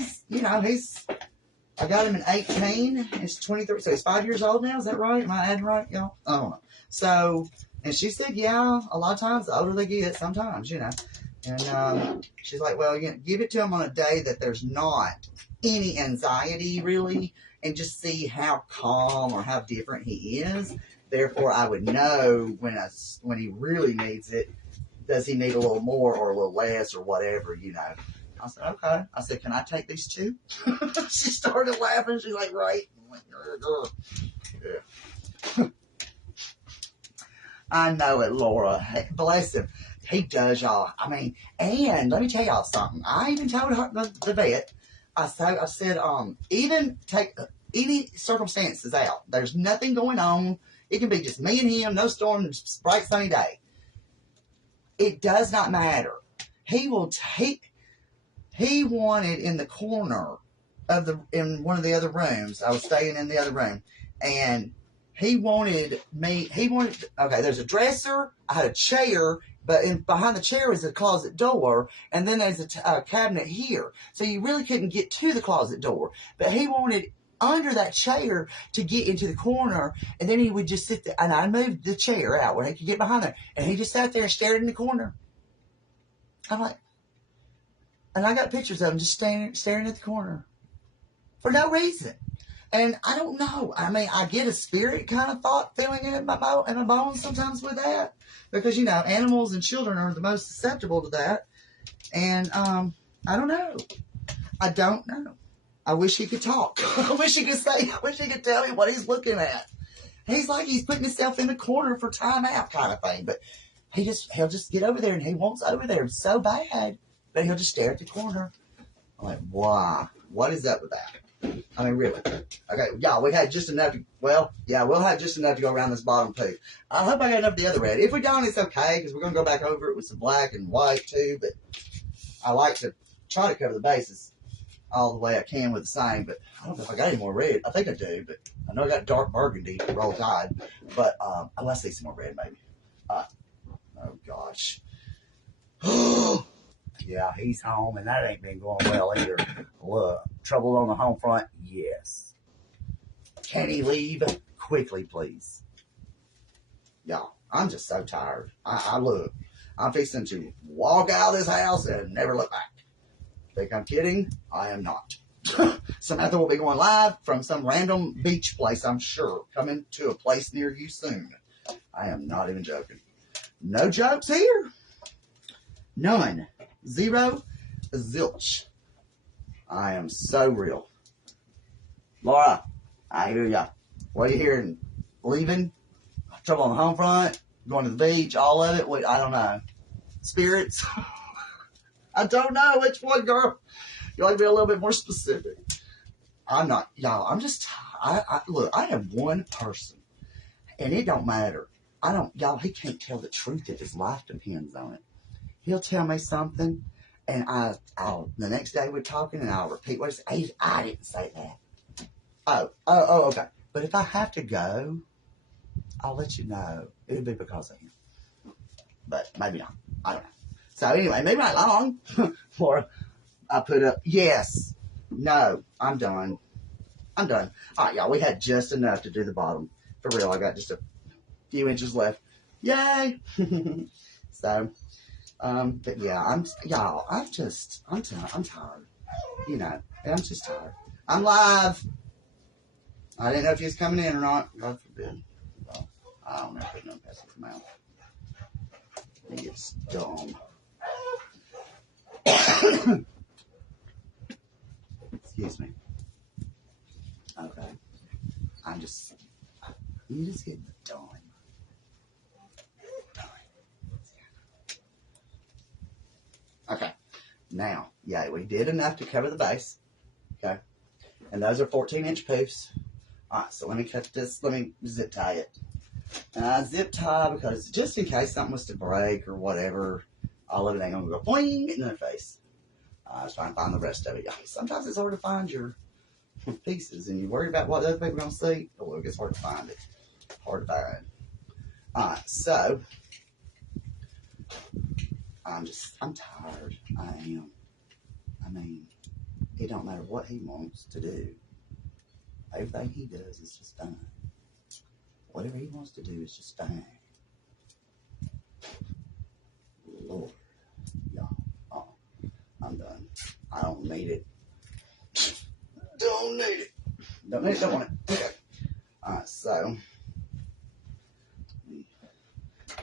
got him at 18. He's 23. So he's 5 years old now. Is that right? Am I adding right, y'all? I don't know. So, and she said, yeah, a lot of times, the older they get, sometimes, you know. And she's like, well, you know, give it to him on a day that there's not any anxiety, really, and just see how calm or how different he is. Therefore, I would know when he really needs it, does he need a little more or a little less or whatever, you know. I said, okay. I said, can I take these too? She started laughing. She's like, right. I'm like, yeah. I know it, Laura. Hey, bless him. He does, y'all. I mean, and let me tell y'all something. I even told her, the vet, I said, even take any circumstances out. There's nothing going on. It can be just me and him, no storm, just bright sunny day. It does not matter. He wanted in the corner in one of the other rooms. I was staying in the other room, and he wanted, okay, there's a dresser, I had a chair, but behind the chair is a closet door, and then there's a cabinet here. So you really couldn't get to the closet door. But he wanted under that chair to get into the corner, and then he would just sit there, and I moved the chair out where he could get behind there, and he just sat there and stared in the corner. I'm like, and I got pictures of him just staring at the corner for no reason. And I don't know. I mean, I get a spirit kind of thought feeling in my bones sometimes with that. Because, you know, animals and children are the most susceptible to that. And I don't know. I don't know. I wish he could talk. I wish he could tell me what he's looking at. He's like he's putting himself in the corner for time out kind of thing. But he'll just get over there, and he wants over there so bad. But he'll just stare at the corner. I'm like, wow. What is up with that? I mean, really. Okay, y'all, we had just enough to, we'll have just enough to go around this bottom too. I hope I got enough of the other red. If we don't, it's okay, because we're going to go back over it with some black and white too, but I like to try to cover the bases all the way I can with the same, but I don't know if I got any more red. I think I do, but I know I got dark burgundy, Roll Tide, but let's see some more red maybe. Oh gosh. Yeah, he's home, and that ain't been going well either. Trouble on the home front? Yes. Can he leave quickly, please? Y'all, I'm just so tired. I'm fixing to walk out of this house and never look back. Think I'm kidding? I am not. Samantha will be going live from some random beach place, I'm sure, coming to a place near you soon. I am not even joking. No jokes here. None. Zero. Zilch. I am so real. Laura, I hear ya. What are you hearing? Leaving? Trouble on the home front? Going to the beach? All of it? Wait, I don't know. Spirits? I don't know which one, girl. You like to be a little bit more specific. I'm not, y'all. I'm just, look, I am one person, and it don't matter. Y'all, he can't tell the truth if his life depends on it. He'll tell me something, and I'll the next day we're talking, and I'll repeat what he said. I didn't say that. Oh, okay. But if I have to go, I'll let you know. It'll be because of him. But maybe not. I don't know. So anyway, maybe not long. Or I put up, yes, no, I'm done. All right, y'all, we had just enough to do the bottom. For real, I got just a few inches left. Yay! So, but yeah, I'm tired. You know, I'm just tired. I'm live. I didn't know if he was coming in or not. God forbid. Well, I don't know if there's no passing from out. I think it's dumb. Excuse me. Okay. You just get done. Okay. Now, yeah, we did enough to cover the base. Okay. And those are 14-inch poofs. Alright, so let me cut this. Let me zip tie it. And I zip tie because just in case something was to break or whatever, all of it ain't going to go boing in their face. I was trying to find the rest of it. Sometimes it's hard to find your pieces, and you worry about what other people are going to see. Oh, it gets hard to find it. Hard to find. Alright, so I'm tired. I am. I mean, it don't matter what he wants to do. Everything he does is just fine. Whatever he wants to do is just fine. Lord, y'all. Oh, I'm done. I don't need it. Don't need it. Don't want it. Okay. Alright, so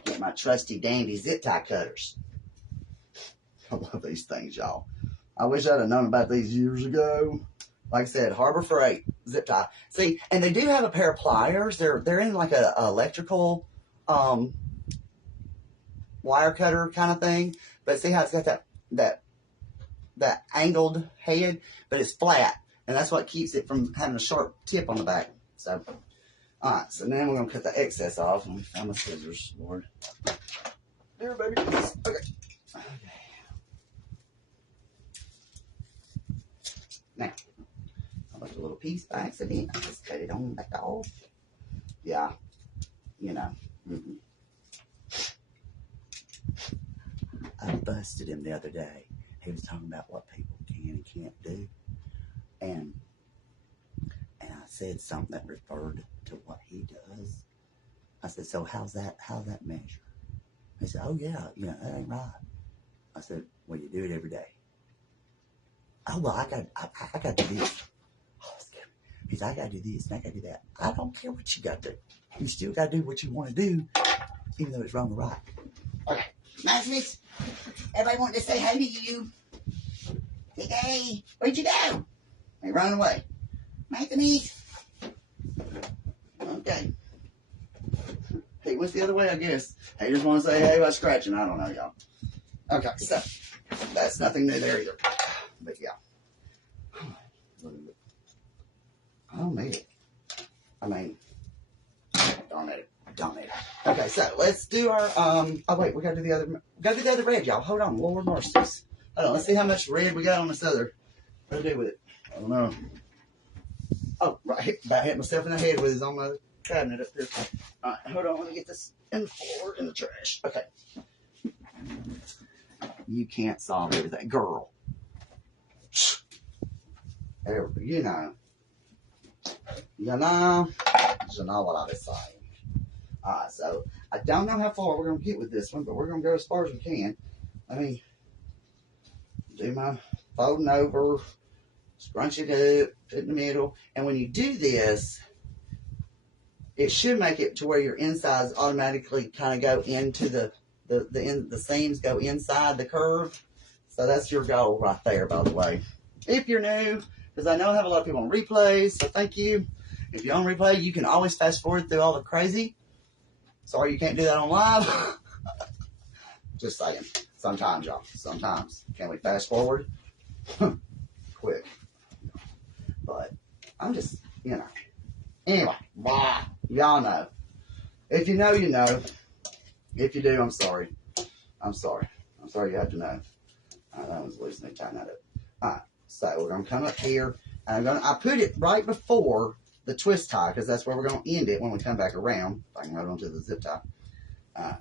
get my trusty dandy zip tie cutters. I love these things, y'all. I wish I'd have known about these years ago. Like I said, Harbor Freight zip tie. See, and they do have a pair of pliers. They're in like a electrical wire cutter kind of thing. But see how it's got that angled head, but it's flat, and that's what keeps it from having a sharp tip on the back. So, all right. So now we're gonna cut the excess off. Let me find my scissors, Lord. There, baby. Okay. Now, I left a little piece by accident. I just cut it on back off. Yeah, you know. Mm-mm. I busted him the other day. He was talking about what people can and can't do. And I said something that referred to what he does. I said, so how's that measure? He said, oh yeah, you know, that ain't right. I said, well, you do it every day. Oh, well, I got to do this. Oh, he said, I got to do this and I got to do that. I don't care what you got to do. You still got to do what you want to do, even though it's wrong or right. Okay. Maximus, everybody wanted to say hey to you. Hey, hey, where'd you go? They run away. Maximus. Okay. He went the other way, I guess. He just want to say hey by scratching. I don't know, y'all. Okay, so that's nothing new there either. But yeah. I don't need it. I mean, don't need it. Don't need it. Okay, so let's do our oh wait, we gotta do the other red, y'all. Hold on, Lord mercies. Hold on, let's see how much red we got on this other. What do I do with it? I don't know. Oh, right, about hit myself in the head with his on my cabinet up here. Alright, hold on, let me get this in the floor in the trash. Okay. You can't solve everything. Girl. You know. You know what I was saying. Alright, so I don't know how far we're going to get with this one, but we're going to go as far as we can. Let me do my folding over, scrunch it up, put it in the middle. And when you do this, it should make it to where your insides automatically kind of go into the seams go inside the curve. So that's your goal right there, by the way. If you're new, because I know I have a lot of people on replays, so thank you. If you're on replay, you can always fast forward through all the crazy. Sorry you can't do that on live. Just saying. Sometimes, y'all. Sometimes. Can we fast forward? Quick. But I'm just, you know. Anyway, blah. Y'all know. If you know, you know. If you do, I'm sorry. I'm sorry. I'm sorry you had to know. I was losing it, tying that up. Alright, so we're gonna come up here and I put it right before the twist tie because that's where we're gonna end it when we come back around. If I can hold on to the zip tie. Alright.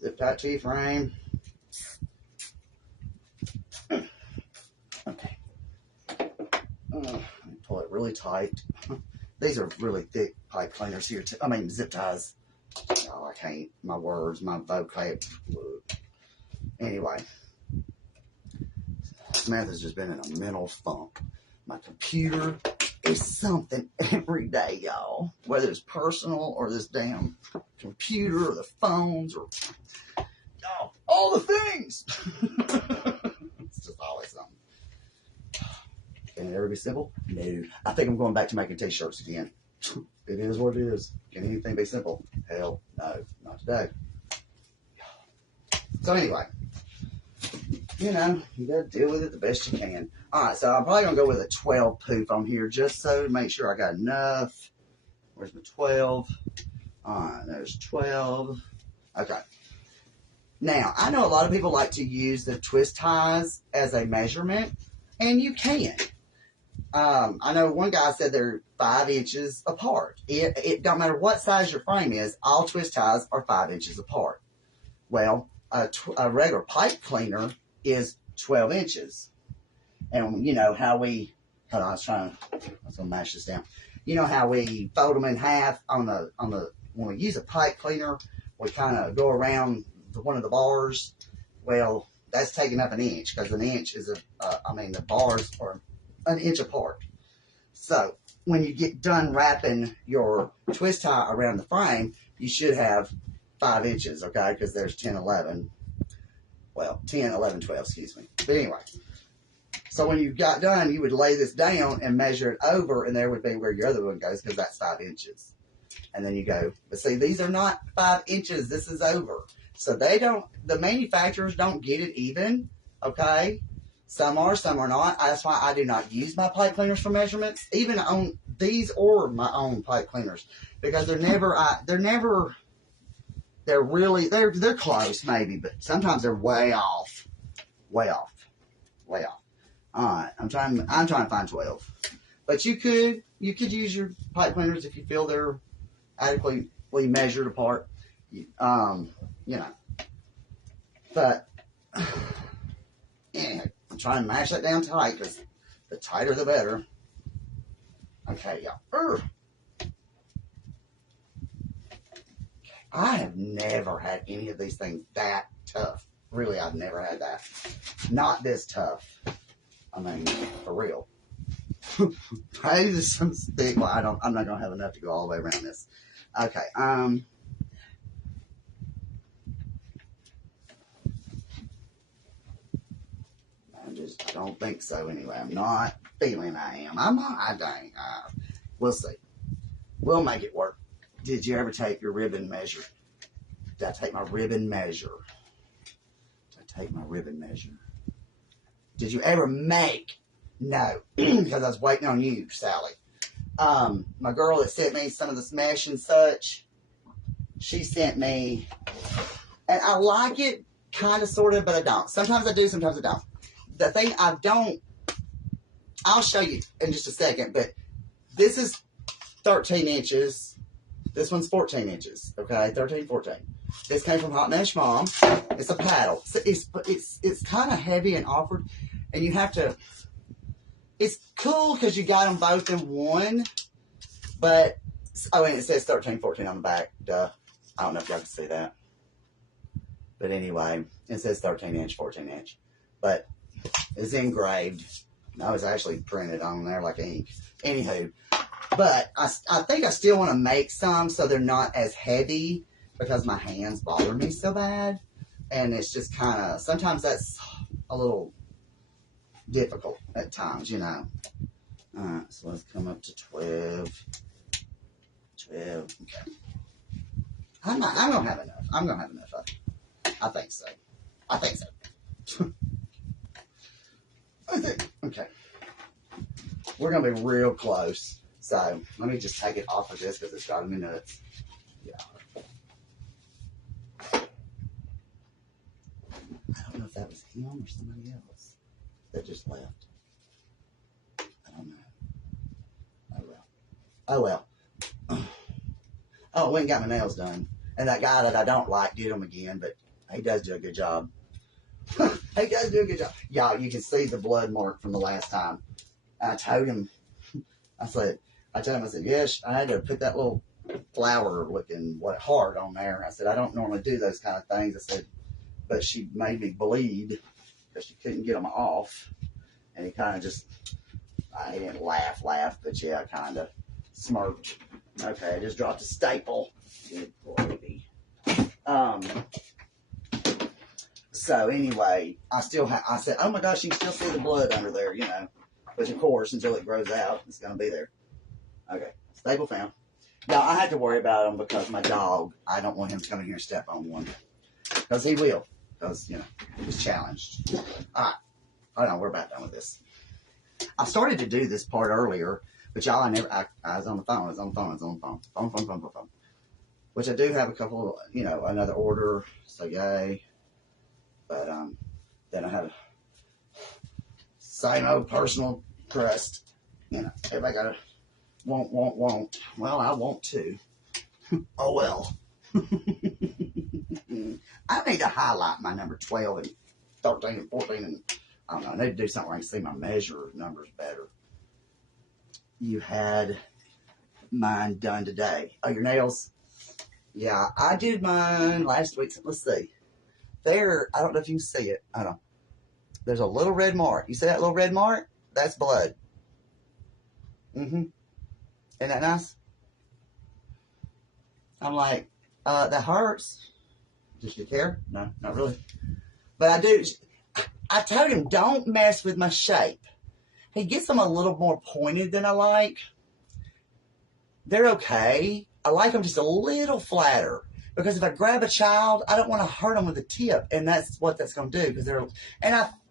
Zip tie T-frame. Okay. Pull it really tight. These are really thick pipe cleaners here too. I mean zip ties. Oh, I can't. My words, my vocab. Anyway, Samantha's has just been in a mental funk. My computer is something every day, y'all. Whether it's personal or this damn computer or the phones or all the things. It's just always something. Can it ever be simple? No. I think I'm going back to making t-shirts again. It is what it is. Can anything be simple? Hell no, not today. So anyway, you know, you gotta deal with it the best you can. Alright, so I'm probably gonna go with a 12 poof on here just so to make sure I got enough. Where's my 12? Alright, there's 12. Okay. Now, I know a lot of people like to use the twist ties as a measurement, and you can. I know one guy said they're 5 inches apart. It don't matter what size your frame is, all twist ties are 5 inches apart. Well, a regular pipe cleaner is 12 inches. And you know how we, hold on, I was gonna mash this down. You know how we fold them in half on the, when we use a pipe cleaner, we kind of go around one of the bars. Well, that's taking up an inch because an inch is the bars are an inch apart. So when you get done wrapping your twist tie around the frame, you should have 5 inches, okay? Because there's 10, 11. Well, 10, 11, 12, excuse me. But anyway, so when you got done, you would lay this down and measure it over, and there would be where your other one goes because that's 5 inches. And then you go, but see, these are not 5 inches. This is over. So the manufacturers don't get it even, okay? Some are, some are not. That's why I do not use my pipe cleaners for measurements, even on these or my own pipe cleaners, because they're close maybe, but sometimes they're way off. All right, I'm trying to find 12. But you could use your pipe cleaners if you feel they're adequately measured apart. You know. But yeah, I'm trying to mash that down tight because the tighter the better. Okay, yeah. I have never had any of these things that tough. Really, I've never had that. Not this tough. I mean, for real. I use some stick. Well, I'm not gonna have enough to go all the way around this. Okay. I just don't think so. Anyway, I'm not feeling I am. I'm not. I don't. We'll see. We'll make it work. Did you ever take your ribbon measure? Did I take my ribbon measure? Did you ever make? No, because I was waiting on you, Sally. My girl that sent me some of this mesh and such, she sent me, and I like it, kind of, sort of, but I don't. Sometimes I do, sometimes I don't. The thing I don't, I'll show you in just a second, but this is 13 inches. This one's 14 inches, okay? 13, 14. This came from Hot Mesh Mom. It's a paddle. It's kind of heavy and awkward, and you have to, it's cool because you got them both in one, but, oh, and it says 13, 14 on the back. Duh. I don't know if y'all can see that. But anyway, it says 13 inch, 14 inch. But it's engraved. No, it's actually printed on there like ink. Anywho, but I think I still want to make some so they're not as heavy because my hands bother me so bad. And it's just kind of, sometimes that's a little difficult at times, you know. Alright, so let's come up to 12. 12, okay. I'm going to have enough. I'm going to have enough of it. I think so. I think so. I think, okay. We're going to be real close. So, let me just take it off of this because it's driving me nuts. Yeah. I don't know if that was him or somebody else that just left. I don't know. Oh, well. Oh, well. Oh, I went and got my nails done. And that guy that I don't like did them again, but he does do a good job. He does do a good job. Y'all, you can see the blood mark from the last time. I told him, I said, yes, I had to put that little flower looking heart on there. I said, I don't normally do those kind of things. I said, but she made me bleed because she couldn't get them off. And he kind of just, he didn't laugh, but yeah, kind of smirked. Okay, I just dropped a staple. Good gravy. So anyway, I said, oh my gosh, you can still see the blood under there, you know. But of course, until it grows out, it's going to be there. Okay, staple found. Now, I had to worry about him because my dog, I don't want him to come in here and step on one. Because he will. Because, you know, he was challenged. All right. Hold on, we're about done with this. I started to do this part earlier, but y'all, I was on the phone. Phone. Which I do have a couple of, you know, another order. So, yay. But, then I had a same old personal crust. You know, everybody got a want. Well, I want to. Oh, well. I need to highlight my number 12 and 13 and 14 and, I don't know, I need to do something where I can see my measure numbers better. You had mine done today. Oh, your nails? Yeah, I did mine last week. Let's see. There, I don't know if you can see it. I don't know. There's a little red mark. You see that little red mark? That's blood. Isn't that nice? I'm like, that hurts. Does you care? No, not really. But I do. I told him, don't mess with my shape. He gets them a little more pointed than I like. They're okay. I like them just a little flatter. Because if I grab a child, I don't want to hurt them with the tip. And that's what that's going to do. Because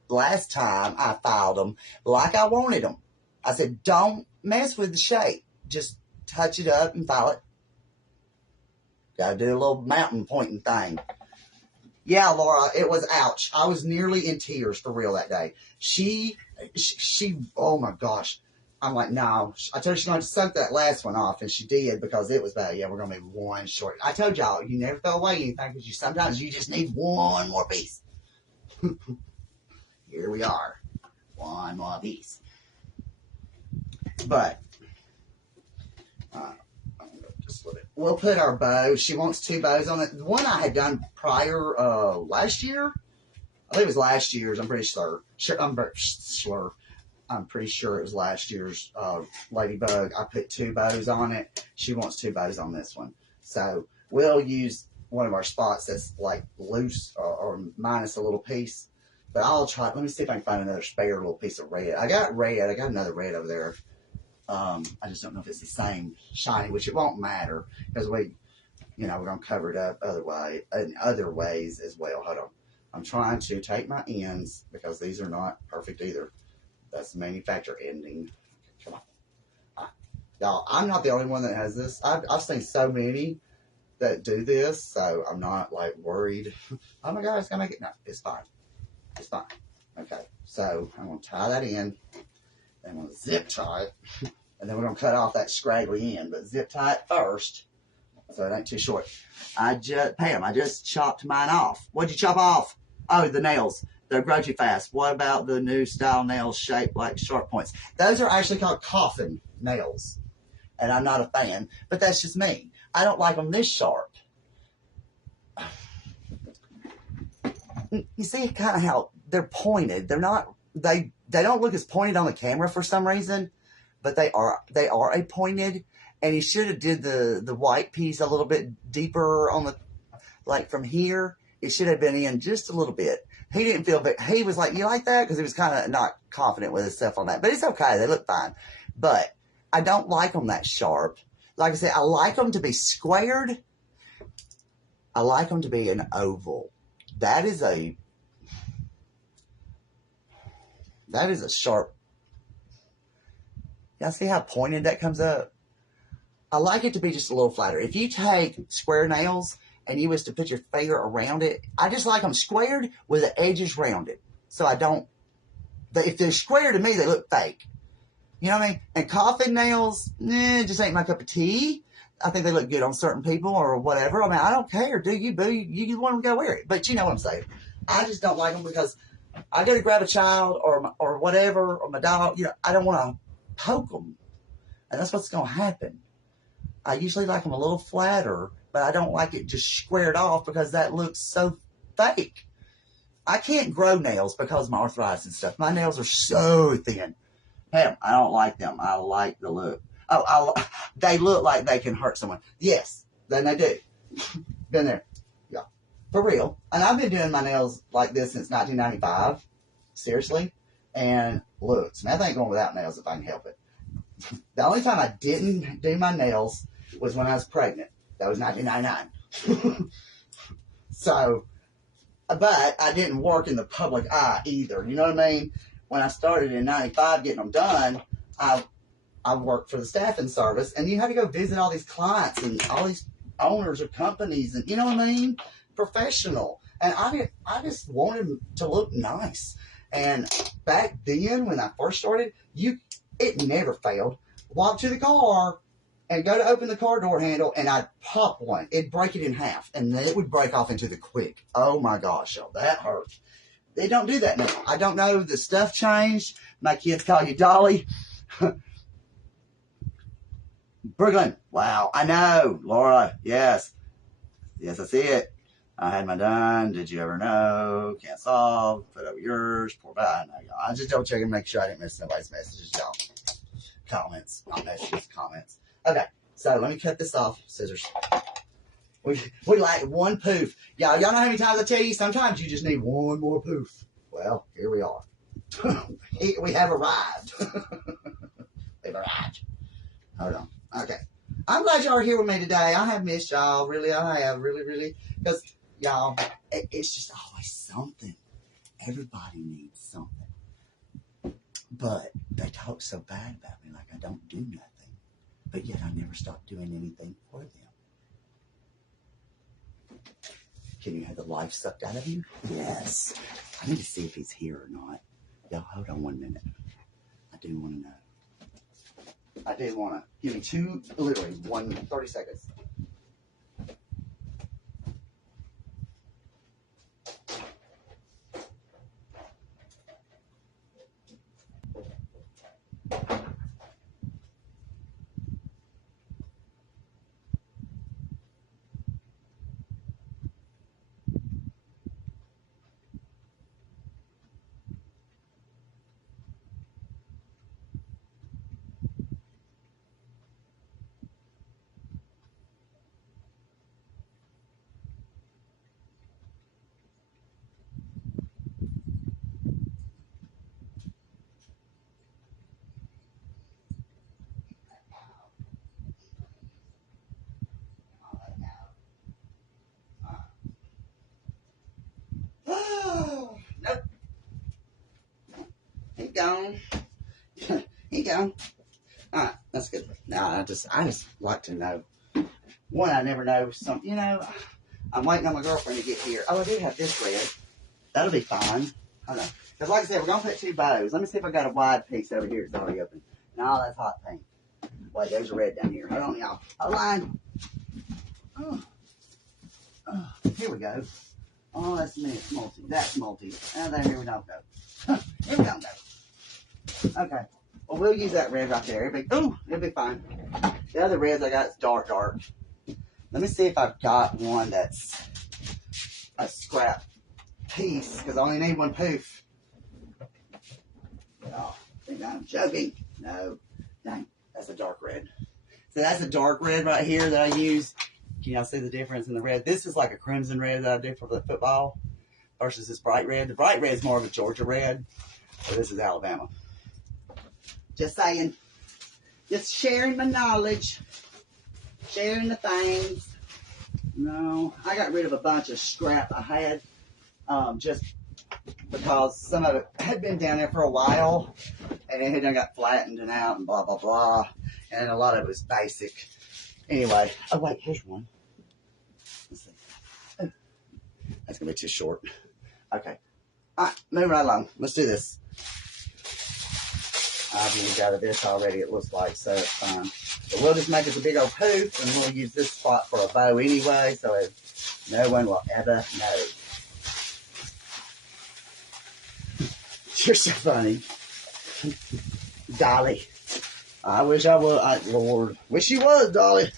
last time I filed them like I wanted them. I said, don't mess with the shape. Just touch it up and file it. Got to do a little mountain pointing thing. Yeah, Laura, it was ouch. I was nearly in tears for real that day. She, oh my gosh. I'm like, no. I told her she's going to suck that last one off, and she did because it was bad. Yeah, we're going to be one short. I told y'all, you never throw away anything because sometimes you just need one more piece. Here we are. One more piece. But, just let it. We'll put our bow. She wants 2 bows on it. The one I had done prior last year, I think it was last year's. I'm pretty sure. I'm pretty sure it was last year's Ladybug. I put 2 bows on it. She wants 2 bows on this one. So we'll use one of our spots that's like loose or minus a little piece. But I'll try. Let me see if I can find another spare little piece of red. I got red. I got another red over there. I just don't know if it's the same shiny, which it won't matter because we're going to cover it up in other ways as well. Hold on. I'm trying to take my ends because these are not perfect either. That's the manufacturer ending. Come on. Y'all, I'm not the only one that has this. I've seen so many that do this, so I'm not like worried. Oh my God, it's going to make it. No, it's fine. It's fine. Okay, so I'm going to tie that in. Then I'm going to zip tie it. And then we're going to cut off that scraggly end. But zip tie it first so it ain't too short. Pam, I just chopped mine off. What'd you chop off? Oh, the nails. They'll grow too fast. What about the new style nails shaped like sharp points? Those are actually called coffin nails. And I'm not a fan, but that's just me. I don't like them this sharp. You see kind of how they're pointed. They're not, they don't look as pointed on the camera for some reason, but they are a pointed. And he should have did the white piece a little bit deeper on the, like from here. It should have been in just a little bit. He didn't feel, but he was like, you like that? Because he was kind of not confident with himself on that. But it's okay. They look fine. But I don't like them that sharp. Like I said, I like them to be squared. I like them to be an oval. That is a sharp. Y'all see how pointed that comes up? I like it to be just a little flatter. If you take square nails and you was to put your finger around it, I just like them squared with the edges rounded. So I don't, if they're square to me, they look fake. You know what I mean? And coffin nails, just ain't my cup of tea. I think they look good on certain people or whatever. I mean, I don't care. Do you, boo? You want to go wear it. But you know what I'm saying. I just don't like them because I go to grab a child or whatever, or my dog. You know, I don't want to poke them. And that's what's going to happen. I usually like them a little flatter, but I don't like it just squared off because that looks so fake. I can't grow nails because of my arthritis and stuff. My nails are so thin. Hell, I don't like them. I like the look. Oh, they look like they can hurt someone. Yes, then they do. Been there. Yeah. For real. And I've been doing my nails like this since 1995. Seriously. And looks. Now, I ain't going without nails if I can help it. The only time I didn't do my nails was when I was pregnant. That was 1999. So, but I didn't work in the public eye either. You know what I mean? When I started in 95 getting them done, I worked for the staffing service, and you had to go visit all these clients and all these owners of companies, and you know what I mean? Professional. And I just wanted to look nice. And back then, when I first started, it never failed. Walk to the car and go to open the car door handle, and I'd pop one. It'd break it in half, and then it would break off into the quick. Oh my gosh, y'all, that hurt. They don't do that now. I don't know. The stuff changed. My kids call you Dolly. Brooklyn. Wow. I know. Laura. Yes. Yes, I see it. I had mine done. Did you ever know? Can't solve. Put over yours. Poor guy. I just double check and make sure I didn't miss nobody's messages. Y'all. Comments. Not messages. Comments. Okay. So let me cut this off. Scissors. We like one poof. Y'all know how many times I tell you? Sometimes you just need one more poof. Well, here we are. We have arrived. We've arrived. Hold on. Okay. I'm glad y'all are here with me today. I have missed y'all. Really, I have. Really, really. Because, y'all, it's just always something. Everybody needs something. But they talk so bad about me like I don't do nothing. But yet I never stop doing anything for them. Can you have the life sucked out of you? Yes. I need to see if he's here or not. Y'all, hold on 1 minute. I do want to know. I did want to give me literally 30 seconds. Nope. He gone. He gone. Alright, that's good. Nah, I just like to know. One, I never know something, you know, I'm waiting on my girlfriend to get here. Oh, I do have this red. That'll be fine. Hold on. Because like I said, we're going to put 2 bows. Let me see if I got a wide piece over here that's already open. No, that's hot pink. Wait, there's a red down here. Hold on, y'all. Hold on. Oh, here we go. Oh, that's multi. That's multi. And then here we don't go. Here we don't go. Okay. Well, we'll use that red right there. It'll be fine. The other reds I got is dark. Let me see if I've got one that's a scrap piece, because I only need 1 poof. Oh, I think I'm joking. No. Dang. That's a dark red. So that's a dark red right here that I use. Can y'all see the difference in the red? This is like a crimson red that I do for the football versus this bright red. The bright red is more of a Georgia red. So this is Alabama. Just saying. Just sharing my knowledge. Sharing the things. No, I got rid of a bunch of scrap I had just because some of it had been down there for a while and it had got flattened and out and blah, blah, blah. And a lot of it was basic. Anyway, oh wait, here's one. Let's see. Oh, that's going to be too short. Okay. All right, moving right along. Let's do this. I've used out of this already, it looks like, so it's fine. But we'll just make it a big old poof, and we'll use this spot for a bow anyway, so no one will ever know. You're so funny. Dolly. I wish I would. Lord. Wish you was, Dolly.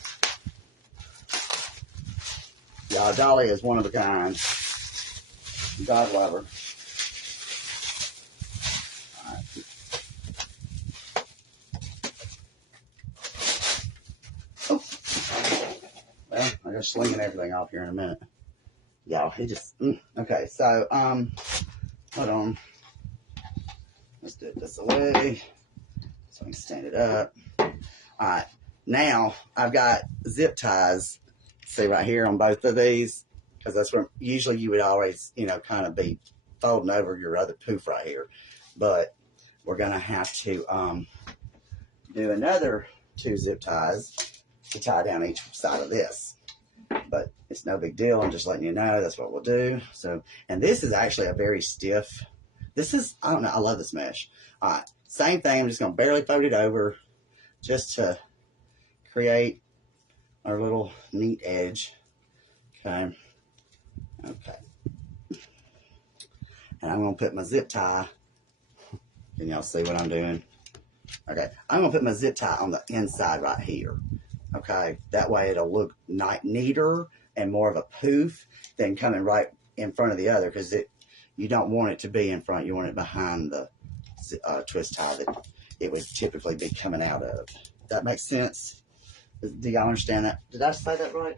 Yeah, Dolly is one of a kind. God love her. Well, I got slinging everything off here in a minute. Y'all, he just, okay, so, hold on. Let's do it this way so I can stand it up. All right, now I've got zip ties, see right here on both of these, because that's where usually you would always, you know, kind of be folding over your other poof right here. But we're going to have to do another 2 zip ties to tie down each side of this. But it's no big deal. I'm just letting you know that's what we'll do. So, and this is actually a very stiff. This is, I don't know, I love this mesh. All right, same thing. I'm just going to barely fold it over just to create our little neat edge. Okay. Okay. And I'm going to put my zip tie. Can y'all see what I'm doing? Okay. I'm going to put my zip tie on the inside right here. Okay. That way it'll look neater and more of a poof than coming right in front of the other, because you don't want it to be in front. You want it behind the twist tie that it would typically be coming out of. That makes sense? Do y'all understand that? Did I say that right?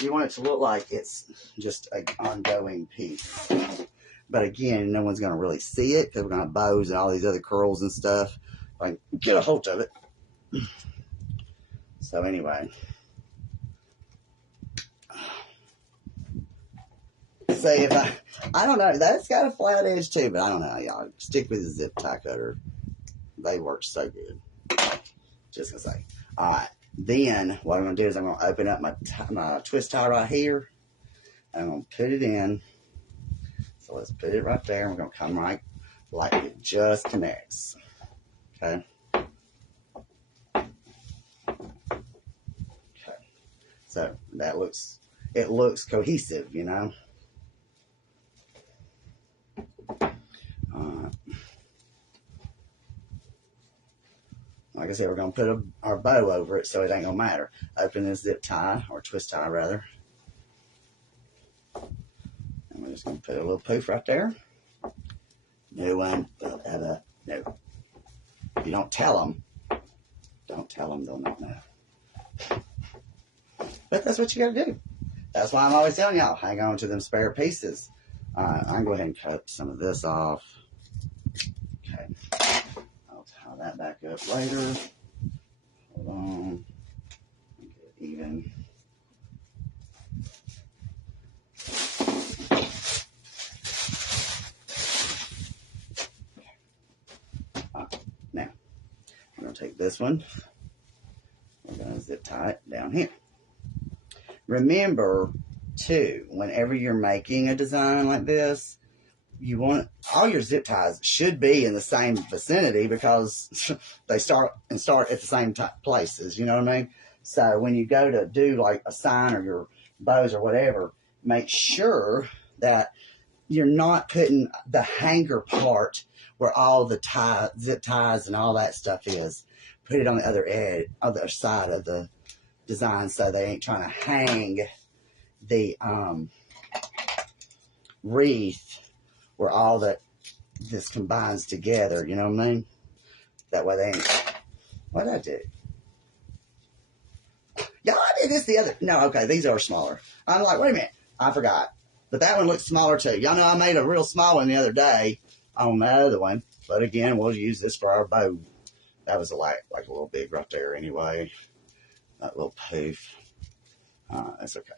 You want it to look like it's just an ongoing piece. But again, no one's going to really see it because we're going to have bows and all these other curls and stuff. Like, get a hold of it. So anyway. Say if I don't know, that's got a flat edge too, but I don't know, y'all. Stick with the zip tie cutter. They work so good. Just gonna say. All right. Then what I'm gonna do is I'm gonna open up my twist tie right here. I'm gonna put it in. So let's put it right there. We're gonna come right like it just connects. Okay. So it looks cohesive, you know. Like I said, we're going to put our bow over it, so it ain't going to matter. Open this zip tie, or twist tie rather. And we're just going to put a little poof right there. New one. No. If you don't tell them, they'll not know. But that's what you got to do. That's why I'm always telling y'all, hang on to them spare pieces. Alright, I'm going to go ahead and cut some of this off. Okay. I'll tie that back up later. Hold on. Get it even. Now, I'm going to take this one. We're going to zip tie it down here. Remember, too, whenever you're making a design like this, you want all your zip ties should be in the same vicinity because they start at the same places. You know what I mean? So when you go to do like a sign or your bows or whatever, make sure that you're not putting the hanger part where all the zip ties and all that stuff is. Put it on the other side of the design so they ain't trying to hang the wreath where all this combines together, you know what I mean? That way they ain't. What did I do? Yeah, I did this the other. No, okay, these are smaller. I'm like, wait a minute, I forgot. But that one looks smaller too. Y'all know I made a real small one the other day on the other one. But again, we'll use this for our bow. That was like a little big right there anyway. That little poof. That's okay.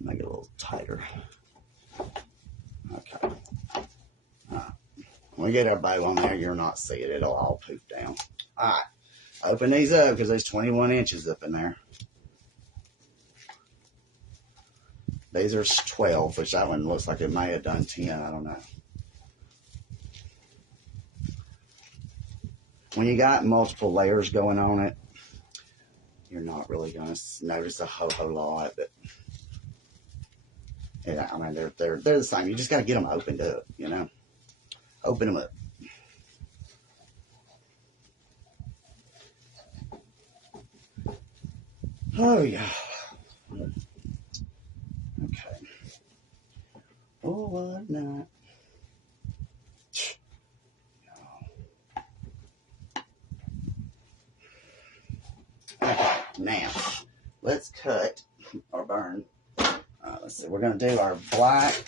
Make it a little tighter. Okay. When we get our bow on there, you'll not see it. It'll all poof down. All right. Open these up because there's 21 inches up in there. These are 12, which that one looks like it may have done 10. I don't know. When you got multiple layers going on it, you're not really going to notice a whole lot. But yeah, I mean, they're the same. You just got to get them opened up, you know. Open them up. Oh yeah. Okay. Oh, what not? Okay, now let's cut or burn. Let's see. We're going to do our black.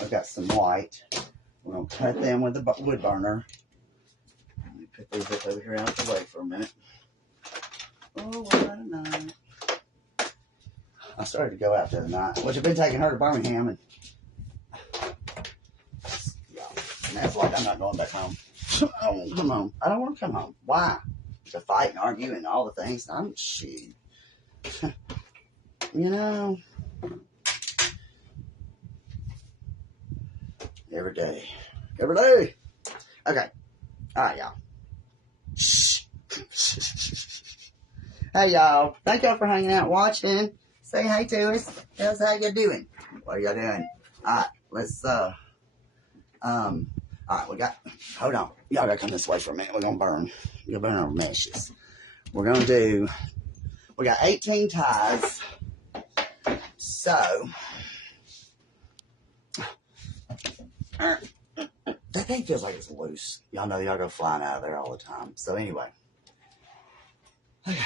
I've got some white. We're going to cut them with the wood burner. Let me put these up over here out the way for a minute. Oh, what a night. I started to go out the other night, which I've been taking her to Birmingham, and yeah, and that's like I'm not going back home. Oh, come on. I don't want to come home. Why? To fight and argue and all the things. I'm shit. You know. Every day. Every day. Okay. All right, y'all. Hey, y'all. Thank y'all for hanging out, watching. Say hey to us. Tell us how you doing. What are y'all doing? All right. Let's, all right, hold on. Y'all gotta come this way for a minute. We're gonna burn our meshes. We got 18 ties. So, that thing feels like it's loose. Y'all know y'all go flying out of there all the time. So anyway. Okay.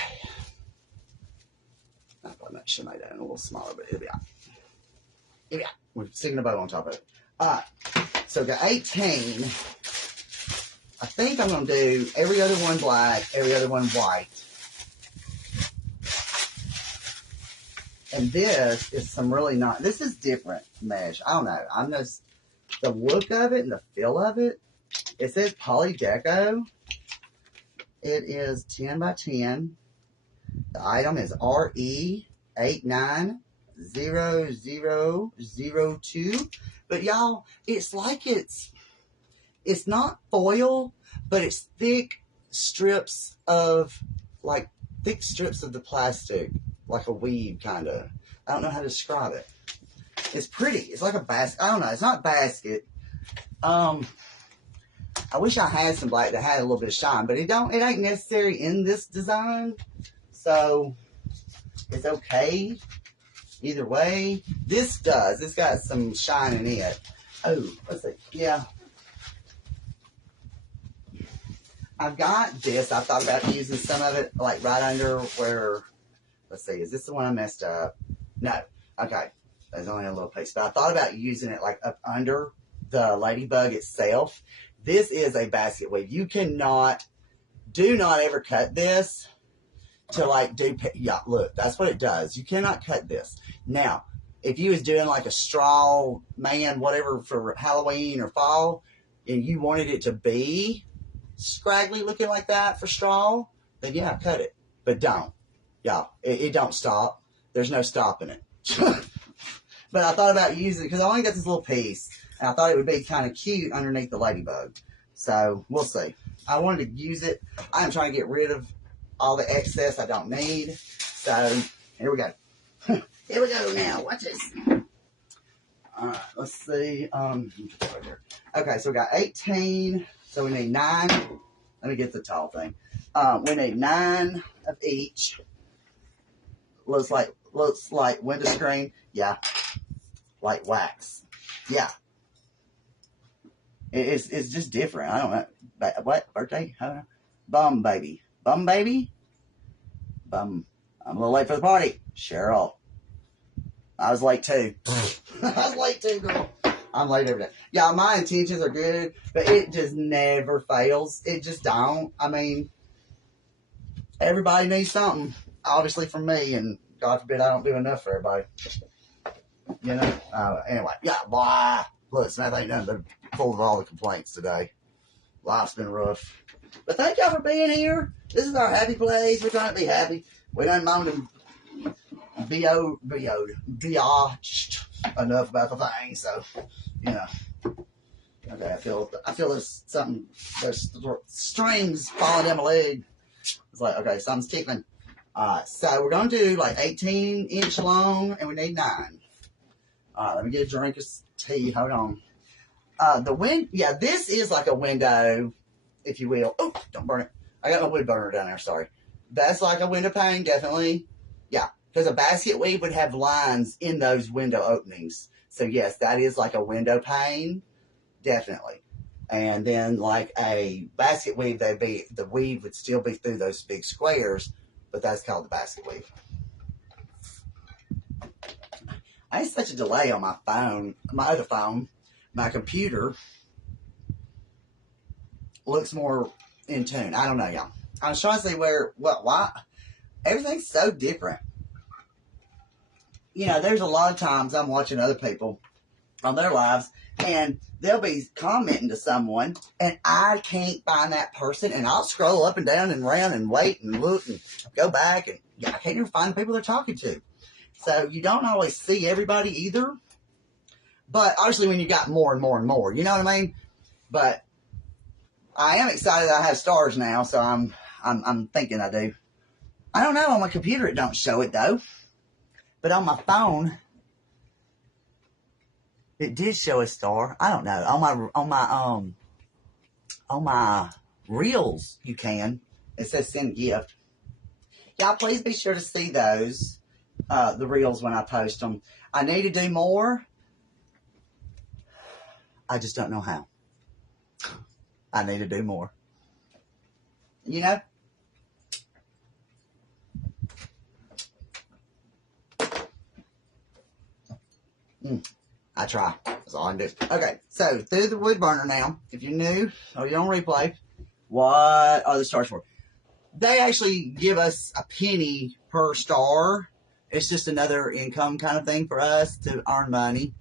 I probably should make that a little smaller, but it'll be out. We're sticking the bow on top of it. Alright. So we got 18. I think I'm going to do every other one black, every other one white. And this is some really nice, this is different mesh. I don't know. I'm just, the look of it and the feel of it. It says poly deco. It is 10 by 10. The item is RE890002. But y'all, it's like it's not foil, but it's thick strips of, like, thick strips of the plastic, like a weave, kind of. I don't know how to describe it. It's pretty. It's like a basket. I don't know. It's not a basket. I wish I had some black that had a little bit of shine, but it ain't necessary in this design. So it's okay either way. This does. It's got some shine in it. Oh, let's see. Yeah. I've got this. I thought about using some of it, like right under where, let's see, is this the one I messed up? No. Okay. There's only a little piece. But I thought about using it like up under the ladybug itself. This is a basket weave. You cannot, do not ever cut this to like do, yeah, look, that's what it does. You cannot cut this. Now, if you was doing like a straw man, whatever, for Halloween or fall, and you wanted it to be scraggly looking like that for straw, then yeah, cut it. But don't. Yeah, it don't stop. There's no stopping it. But I thought about using it because I only got this little piece, and I thought it would be kind of cute underneath the ladybug. So we'll see. I wanted to use it. I'm trying to get rid of all the excess I don't need. So here we go. Here we go now. Watch this. All right, let's see. Okay, so we got 18. So we need 9. Let me get the tall thing. We need 9 of each. Looks like window screen. Yeah. Like wax. Yeah. It's just different. I don't know. What? Birthday? I don't know. Bum baby. Bum baby? Bum. I'm a little late for the party. Cheryl. I was late too. I was late too, girl. I'm late every day. Yeah, my intentions are good, but it just never fails. It just don't. I mean, everybody needs something, obviously, from me, and God forbid I don't do enough for everybody. You know? Anyway, yeah, blah. Look, Samantha ain't nothing but full of all the complaints today. Life's been rough. But thank y'all for being here. This is our happy place. We're trying to be happy. We done moaned and biatched enough about the thing, so, you know. Okay, I feel there's something, there's strings falling down my leg. It's like, okay, something's tickling. Alright, so we're going to do like 18-inch long, and we need 9. Alright, let me get a drink of tea. Hold on. This is like a window, if you will. Oh, don't burn it. I got my wood burner down there, sorry. That's like a window pane, definitely. Yeah, because a basket weave would have lines in those window openings. So yes, that is like a window pane, definitely. And then like a basket weave, the weave would still be through those big squares, but that's called the basket weave. I had such a delay on my phone, my other phone. My computer looks more in tune. I don't know, y'all. I was trying to see why. Everything's so different. You know, there's a lot of times I'm watching other people on their lives, and they'll be commenting to someone, and I can't find that person, and I'll scroll up and down and around and wait and look and go back, and I can't even find the people they're talking to. So you don't always see everybody either. But obviously when you got more and more and more, you know what I mean? But I am excited that I have stars now, so I'm thinking I do. I don't know, on my computer it don't show it though. But on my phone, it did show a star. I don't know. On my reels you can. It says send gift. Y'all please be sure to see those, the reels when I post them. I need to do more. I just don't know how. I need to do more. You know? I try. That's all I can do. Okay, so through the wood burner now. If you're new or you're on replay, what are the stars for? They actually give us a penny per star. It's just another income kind of thing for us to earn money.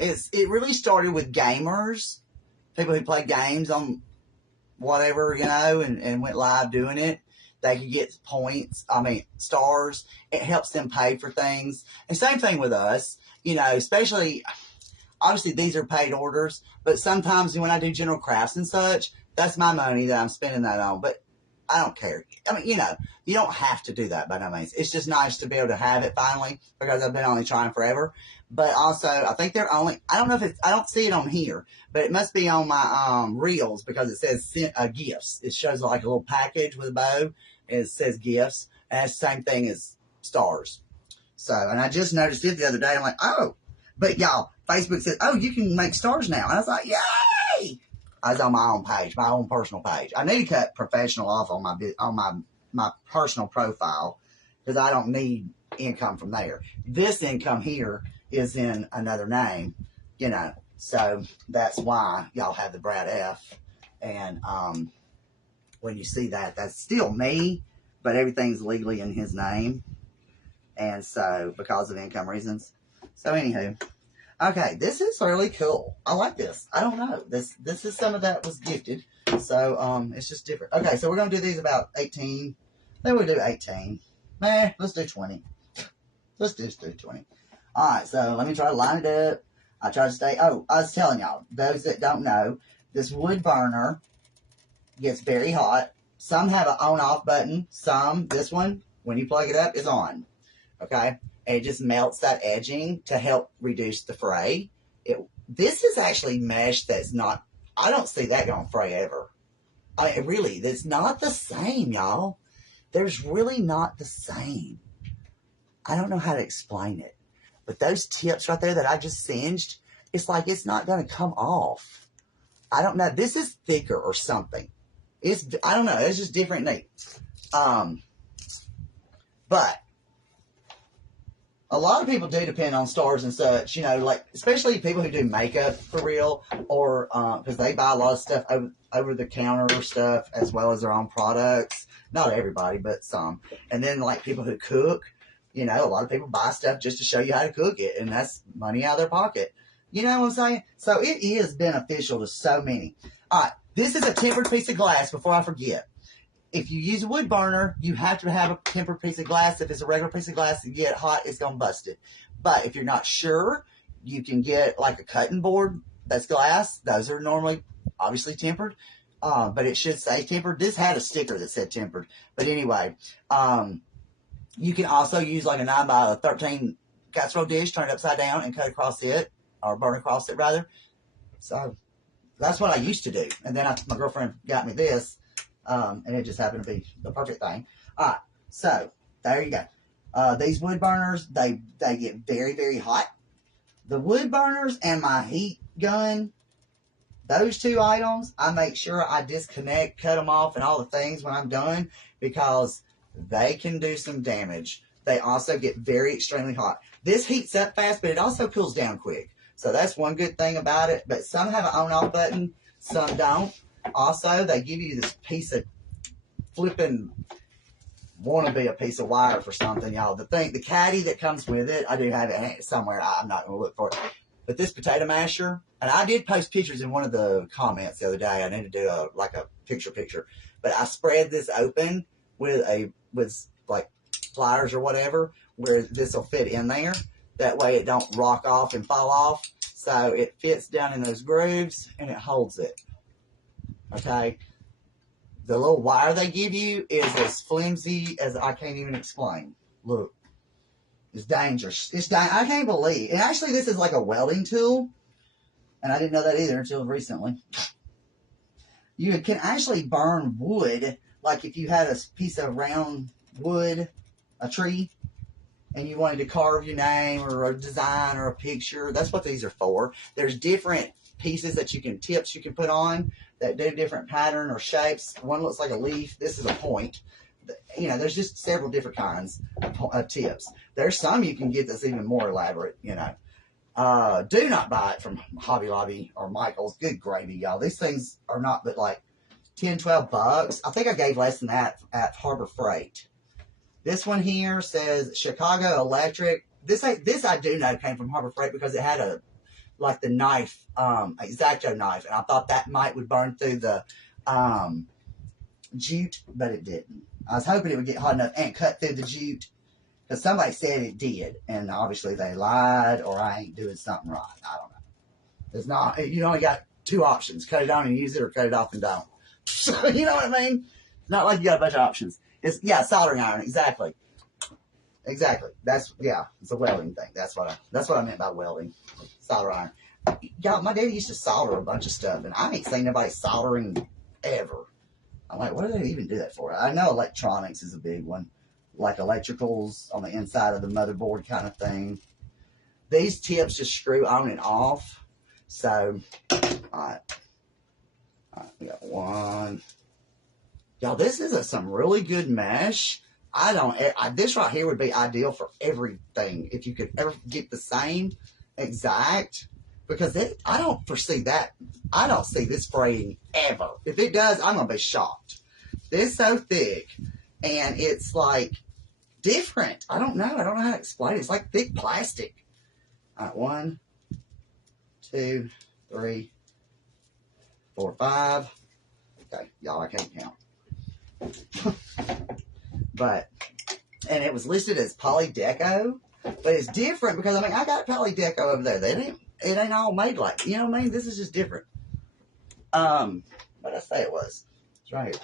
It really started with gamers, people who play games on whatever, you know, and went live doing it. They could get stars. It helps them pay for things. And same thing with us, you know, especially, Obviously, these are paid orders, but sometimes when I do general crafts and such, that's my money that I'm spending that on. But I don't care. I mean, you don't have to do that by no means. It's just nice to be able to have it finally because I've been only trying forever. But also, I think they're only, I don't know if it's, I don't see it on here, but it must be on my reels because it says gifts. It shows like a little package with a bow and it says gifts. And that's the same thing as stars. So, and I just noticed it the other day. I'm like, oh, but y'all, Facebook says, oh, you can make stars now. And I was like, yay! I was on my own page, my own personal page. I need to cut professional off on my personal profile because I don't need income from there. This income here is in another name, so that's why y'all have the Brad F. And when you see that, that's still me, but everything's legally in his name. And so, because of income reasons. So, anywho. Okay, this is really cool. I like this. I don't know. This is some of that was gifted. So, it's just different. Okay, so we're going to do these about 18. Then we'll do 18. Let's do 20. Let's just do 20. All right, so let me try to line it up. I try to stay. Oh, I was telling y'all, those that don't know, this wood burner gets very hot. Some have an on-off button. Some, this one, when you plug it up, is on. Okay? And it just melts that edging to help reduce the fray. This is actually mesh that's not, I don't see that going to fray ever. Really, it's not the same, y'all. There's really not the same. I don't know how to explain it. But those tips right there that I just singed, it's like it's not going to come off. I don't know. This is thicker or something. I don't know. It's just different neat. But a lot of people do depend on stars and such, like especially people who do makeup for real, or because they buy a lot of stuff over the counter stuff as well as their own products. Not everybody, but some. And then like people who cook, a lot of people buy stuff just to show you how to cook it, and that's money out of their pocket. You know what I'm saying? So it is beneficial to so many. All right, this is a tempered piece of glass. Before I forget. If you use a wood burner, you have to have a tempered piece of glass. If it's a regular piece of glass and get hot, it's going to bust it. But if you're not sure, you can get like a cutting board that's glass. Those are normally obviously tempered, but it should say tempered. This had a sticker that said tempered. But anyway, you can also use like a 9x13 casserole dish, turn it upside down and cut across it, or burn across it rather. So that's what I used to do. And then my girlfriend got me this. And it just happened to be the perfect thing. All right, so there you go. These wood burners, they get very, very hot. The wood burners and my heat gun, those two items, I make sure I disconnect, cut them off, and all the things when I'm done because they can do some damage. They also get very extremely hot. This heats up fast, but it also cools down quick. So that's one good thing about it. But some have an on-off button, some don't. Also, they give you this piece of flipping, want to be a piece of wire for something, y'all. The caddy that comes with it, I do have it somewhere. I'm not going to look for it. But this potato masher, and I did post pictures in one of the comments the other day. I need to do a picture. But I spread this open with like pliers or whatever, where this will fit in there. That way it don't rock off and fall off. So it fits down in those grooves and it holds it. Okay, the little wire they give you is as flimsy as I can't even explain. Look, it's dangerous. I can't believe. And actually, this is like a welding tool, and I didn't know that either until recently. You can actually burn wood, like if you had a piece of round wood, a tree, and you wanted to carve your name or a design or a picture. That's what these are for. There's different pieces that tips you can put on that do different pattern or shapes. One looks like a leaf. This is a point. There's just several different kinds of tips. There's some you can get that's even more elaborate, Do not buy it from Hobby Lobby or Michael's. Good gravy, y'all. These things are not but like $10, $12. I think I gave less than that at Harbor Freight. This one here says Chicago Electric. This I do know came from Harbor Freight because it had like the knife, X-Acto knife, and I thought that would burn through the jute, but it didn't. I was hoping it would get hot enough and cut through the jute, because somebody said it did, and obviously they lied, or I ain't doing something right. I don't know. It's not, you only got two options. Cut it on and use it, or cut it off and don't. So, you know what I mean? It's not like you got a bunch of options. It's, yeah, soldering iron. Exactly. Exactly. That's, yeah, it's a welding thing. That's what I meant by welding. Solder iron. Y'all, my daddy used to solder a bunch of stuff, and I ain't seen nobody soldering ever. I'm like, what do they even do that for? I know electronics is a big one, like electricals on the inside of the motherboard kind of thing. These tips just screw on and off. So, all right, we got one. Y'all, this is some really good mesh. This right here would be ideal for everything. If you could ever get the same exact, because I don't foresee that. I don't see this fraying ever. If it does, I'm going to be shocked. This is so thick, and it's like different. I don't know. I don't know how to explain it. It's like thick plastic. All right, 1, 2, 3, 4, 5. Okay, y'all, I can't count. And it was listed as poly deco, but it's different because, I mean, I got poly deco over there. It ain't all made like, you know what I mean? This is just different. What did I say it was? It's right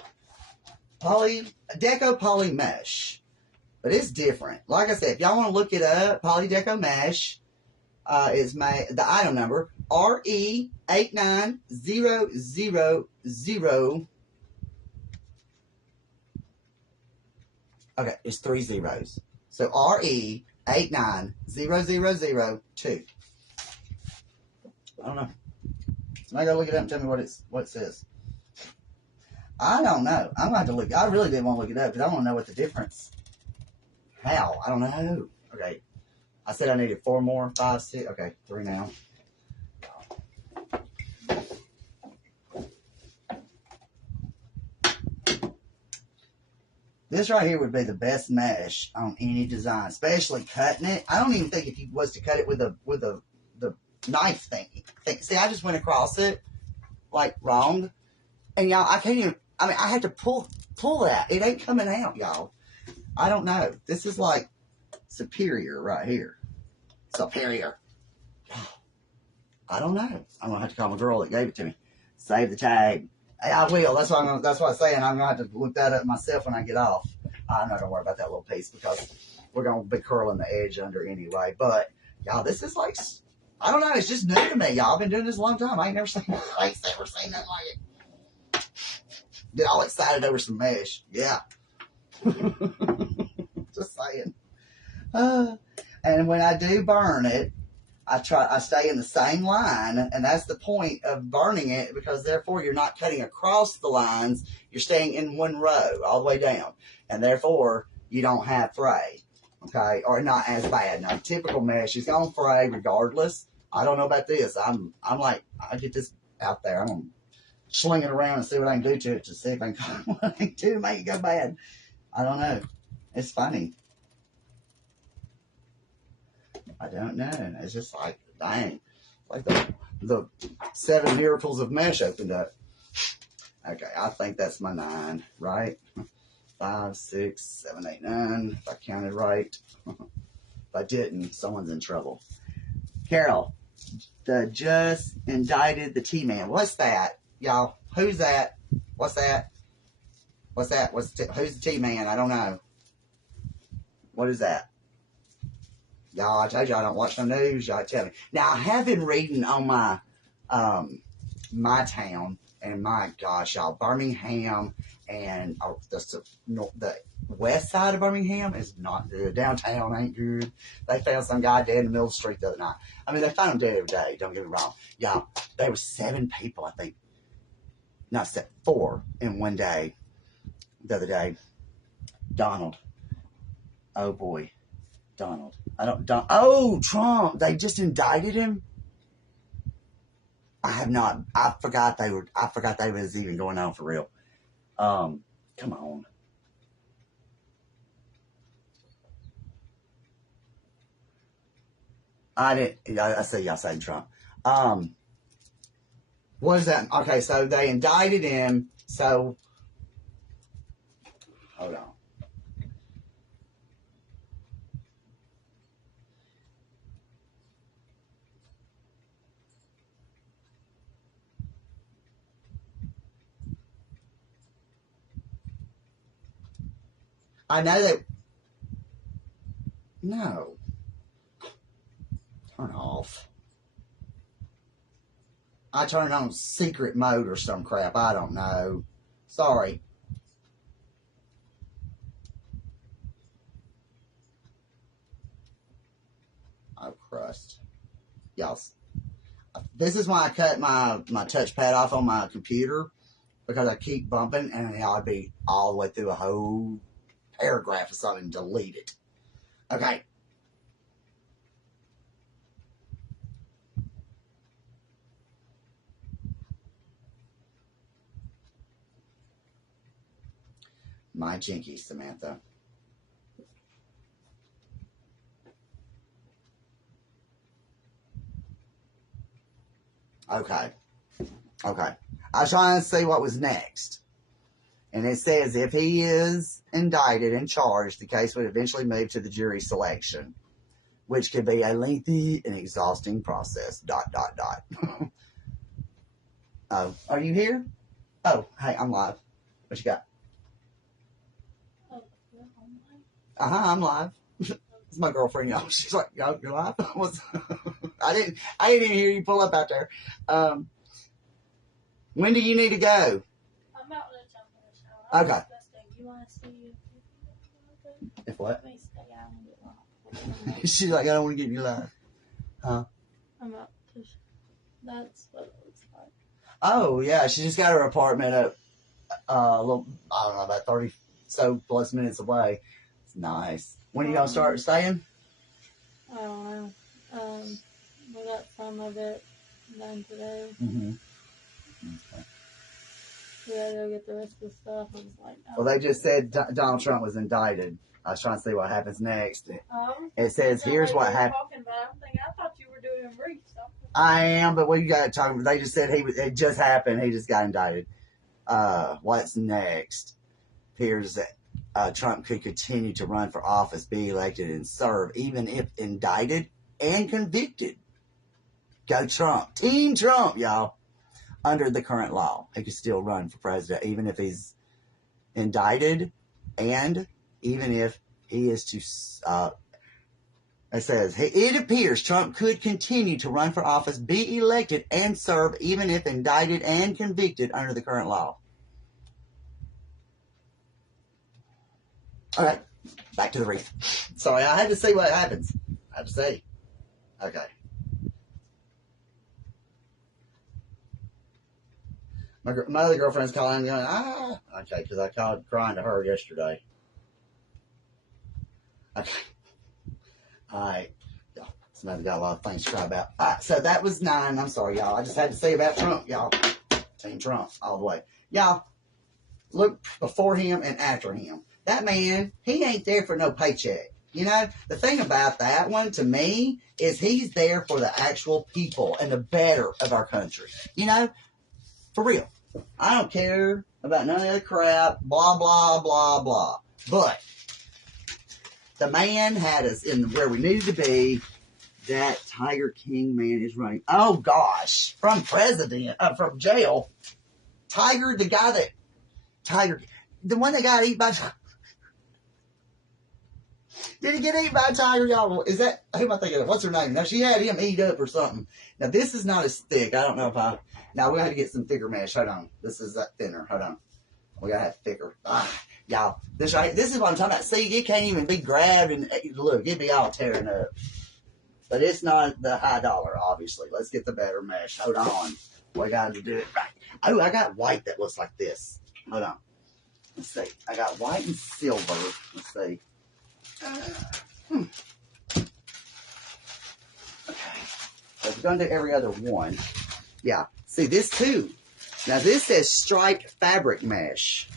here. Deco poly mesh. But it's different. Like I said, if y'all want to look it up, poly deco mesh is the item number RE89000. Okay, it's 3 zeros. So RE8900002. I don't know. Somebody go look it up and tell me what it says. I don't know. I'm going to have to look. I really didn't want to look it up because I want to know what the difference. How? I don't know. Okay. I said I needed 4 more. 5, 6. Okay, 3 now. This right here would be the best mesh on any design, especially cutting it. I don't even think if you was to cut it with the knife thing. See, I just went across it like wrong, and y'all, I can't even. I mean, I had to pull that. It ain't coming out, y'all. I don't know. This is like superior right here. Superior. I don't know. I'm gonna have to call my girl that gave it to me. Save the tag. Hey, I will. That's what I'm saying. I'm gonna have to look that up myself when I get off. I'm not gonna worry about that little piece because we're gonna be curling the edge under anyway. But y'all, this is like, I don't know. It's just new to me, y'all. I've been doing this a long time. I ain't never seen nothing like it. Get all excited over some mesh. Yeah. Just saying. And when I do burn it, I stay in the same line, and that's the point of burning it, because therefore you're not cutting across the lines, you're staying in one row all the way down, and therefore you don't have fray, okay, or not as bad. Now, typical mesh is going to fray regardless. I don't know about this. I'm like, I get this out there, I'm going to sling it around and see what I can do to it to see if I can what I can do to make it go bad. I don't know. It's funny. I don't know. It's just like, dang. Like the 7 miracles of mesh opened up. Okay, I think that's my 9, right? 5, 6, 7, 8, 9. If I counted right. If I didn't, someone's in trouble. Carol, just indicted the T-Man. What's that? Y'all, who's that? What's that? Who's the T-Man? I don't know. What is that? Y'all, I told you I don't watch no news. Y'all tell me. Now, I have been reading on my my town, and my gosh, y'all, Birmingham and the west side of Birmingham is not good. Downtown ain't good. They found some guy dead in the middle of the street the other night. I mean, they find him dead every day. Don't get me wrong. Y'all, there were 7 people, I think. Not 7, 4 in one day. The other day, Donald. Oh boy, Donald. Trump. They just indicted him. I forgot they was even going on for real. Come on. I say y'all say Trump. What is that? Okay, so they indicted him. So hold on. I know that. No. Turn off. I turn it on secret mode or some crap. I don't know. Sorry. Oh, crust. Y'all. This is why I cut my touchpad off on my computer. Because I keep bumping and I'd be all the way through a whole paragraph or something and delete it. Okay. My jinkies, Samantha. Okay. Okay. I was trying to see what was next. And it says if he is indicted and charged, the case would eventually move to the jury selection, which could be a lengthy and exhausting process. ... Oh, are you here? Oh, hey, I'm live. What you got? I'm live. It's my girlfriend, y'all. She's like, "Yo, you're live?" I didn't even hear you pull up out there. When do you need to go? I'm about to jump in the shower. Okay. You want to see If what? Let me stay out and get lost. She's like, I don't want to get you live. Huh? I'm up to. That's what it looks like. Oh, yeah. She just got her apartment up a little, I don't know, about 30 so plus minutes away. It's nice. When are you going to start staying? I don't know. We got some of it done today. Mm-hmm. Okay. We gotta go get the rest of the stuff. I was like, no. Well, they just said Donald Trump was indicted. I was trying to see what happens next. It says, here's what happened. I thought you were doing briefs. I am, but what you got to talk about? They just said it just happened. He just got indicted. What's next? Appears that Trump could continue to run for office, be elected, and serve, even if indicted and convicted. Go Trump. Team Trump, y'all. Under the current law, he could still run for president, even if he's indicted and even if he is to, it says, it appears Trump could continue to run for office, be elected, and serve, even if indicted and convicted under the current law. All right, back to the wreath. Sorry, I had to see what happens. I had to see. Okay. My other girlfriend's calling going, okay, because I called crying to her yesterday. Okay. All right. Somebody's got a lot of things to cry about. All right, so that was 9. I'm sorry, y'all. I just had to say about Trump, y'all. Team Trump, all the way. Y'all, look before him and after him. That man, he ain't there for no paycheck. You know, the thing about that one, to me, is he's there for the actual people and the better of our country. You know, for real. I don't care about none of that crap, blah, blah, blah, blah. But the man had us in where we needed to be. That Tiger King man is running. Oh, gosh. From jail. Tiger, the one that got eaten by Did he get eaten by a tiger, y'all? Is that, who am I thinking of? What's her name? Now, she had him eat up or something. Now, this is not as thick. I don't know if now, we got to get some thicker mesh. Hold on. This is that thinner. Hold on. We got to have thicker. Y'all, this is what I'm talking about. See, it can't even be grabbed and, look, it'd be all tearing up. But it's not the high dollar, obviously. Let's get the better mesh. Hold on. We got to do it right. Oh, I got white that looks like this. Hold on. Let's see. I got white and silver. Let's see. Okay. So we're going to do every other one. Yeah. See, this too. Now, this says striped fabric mesh.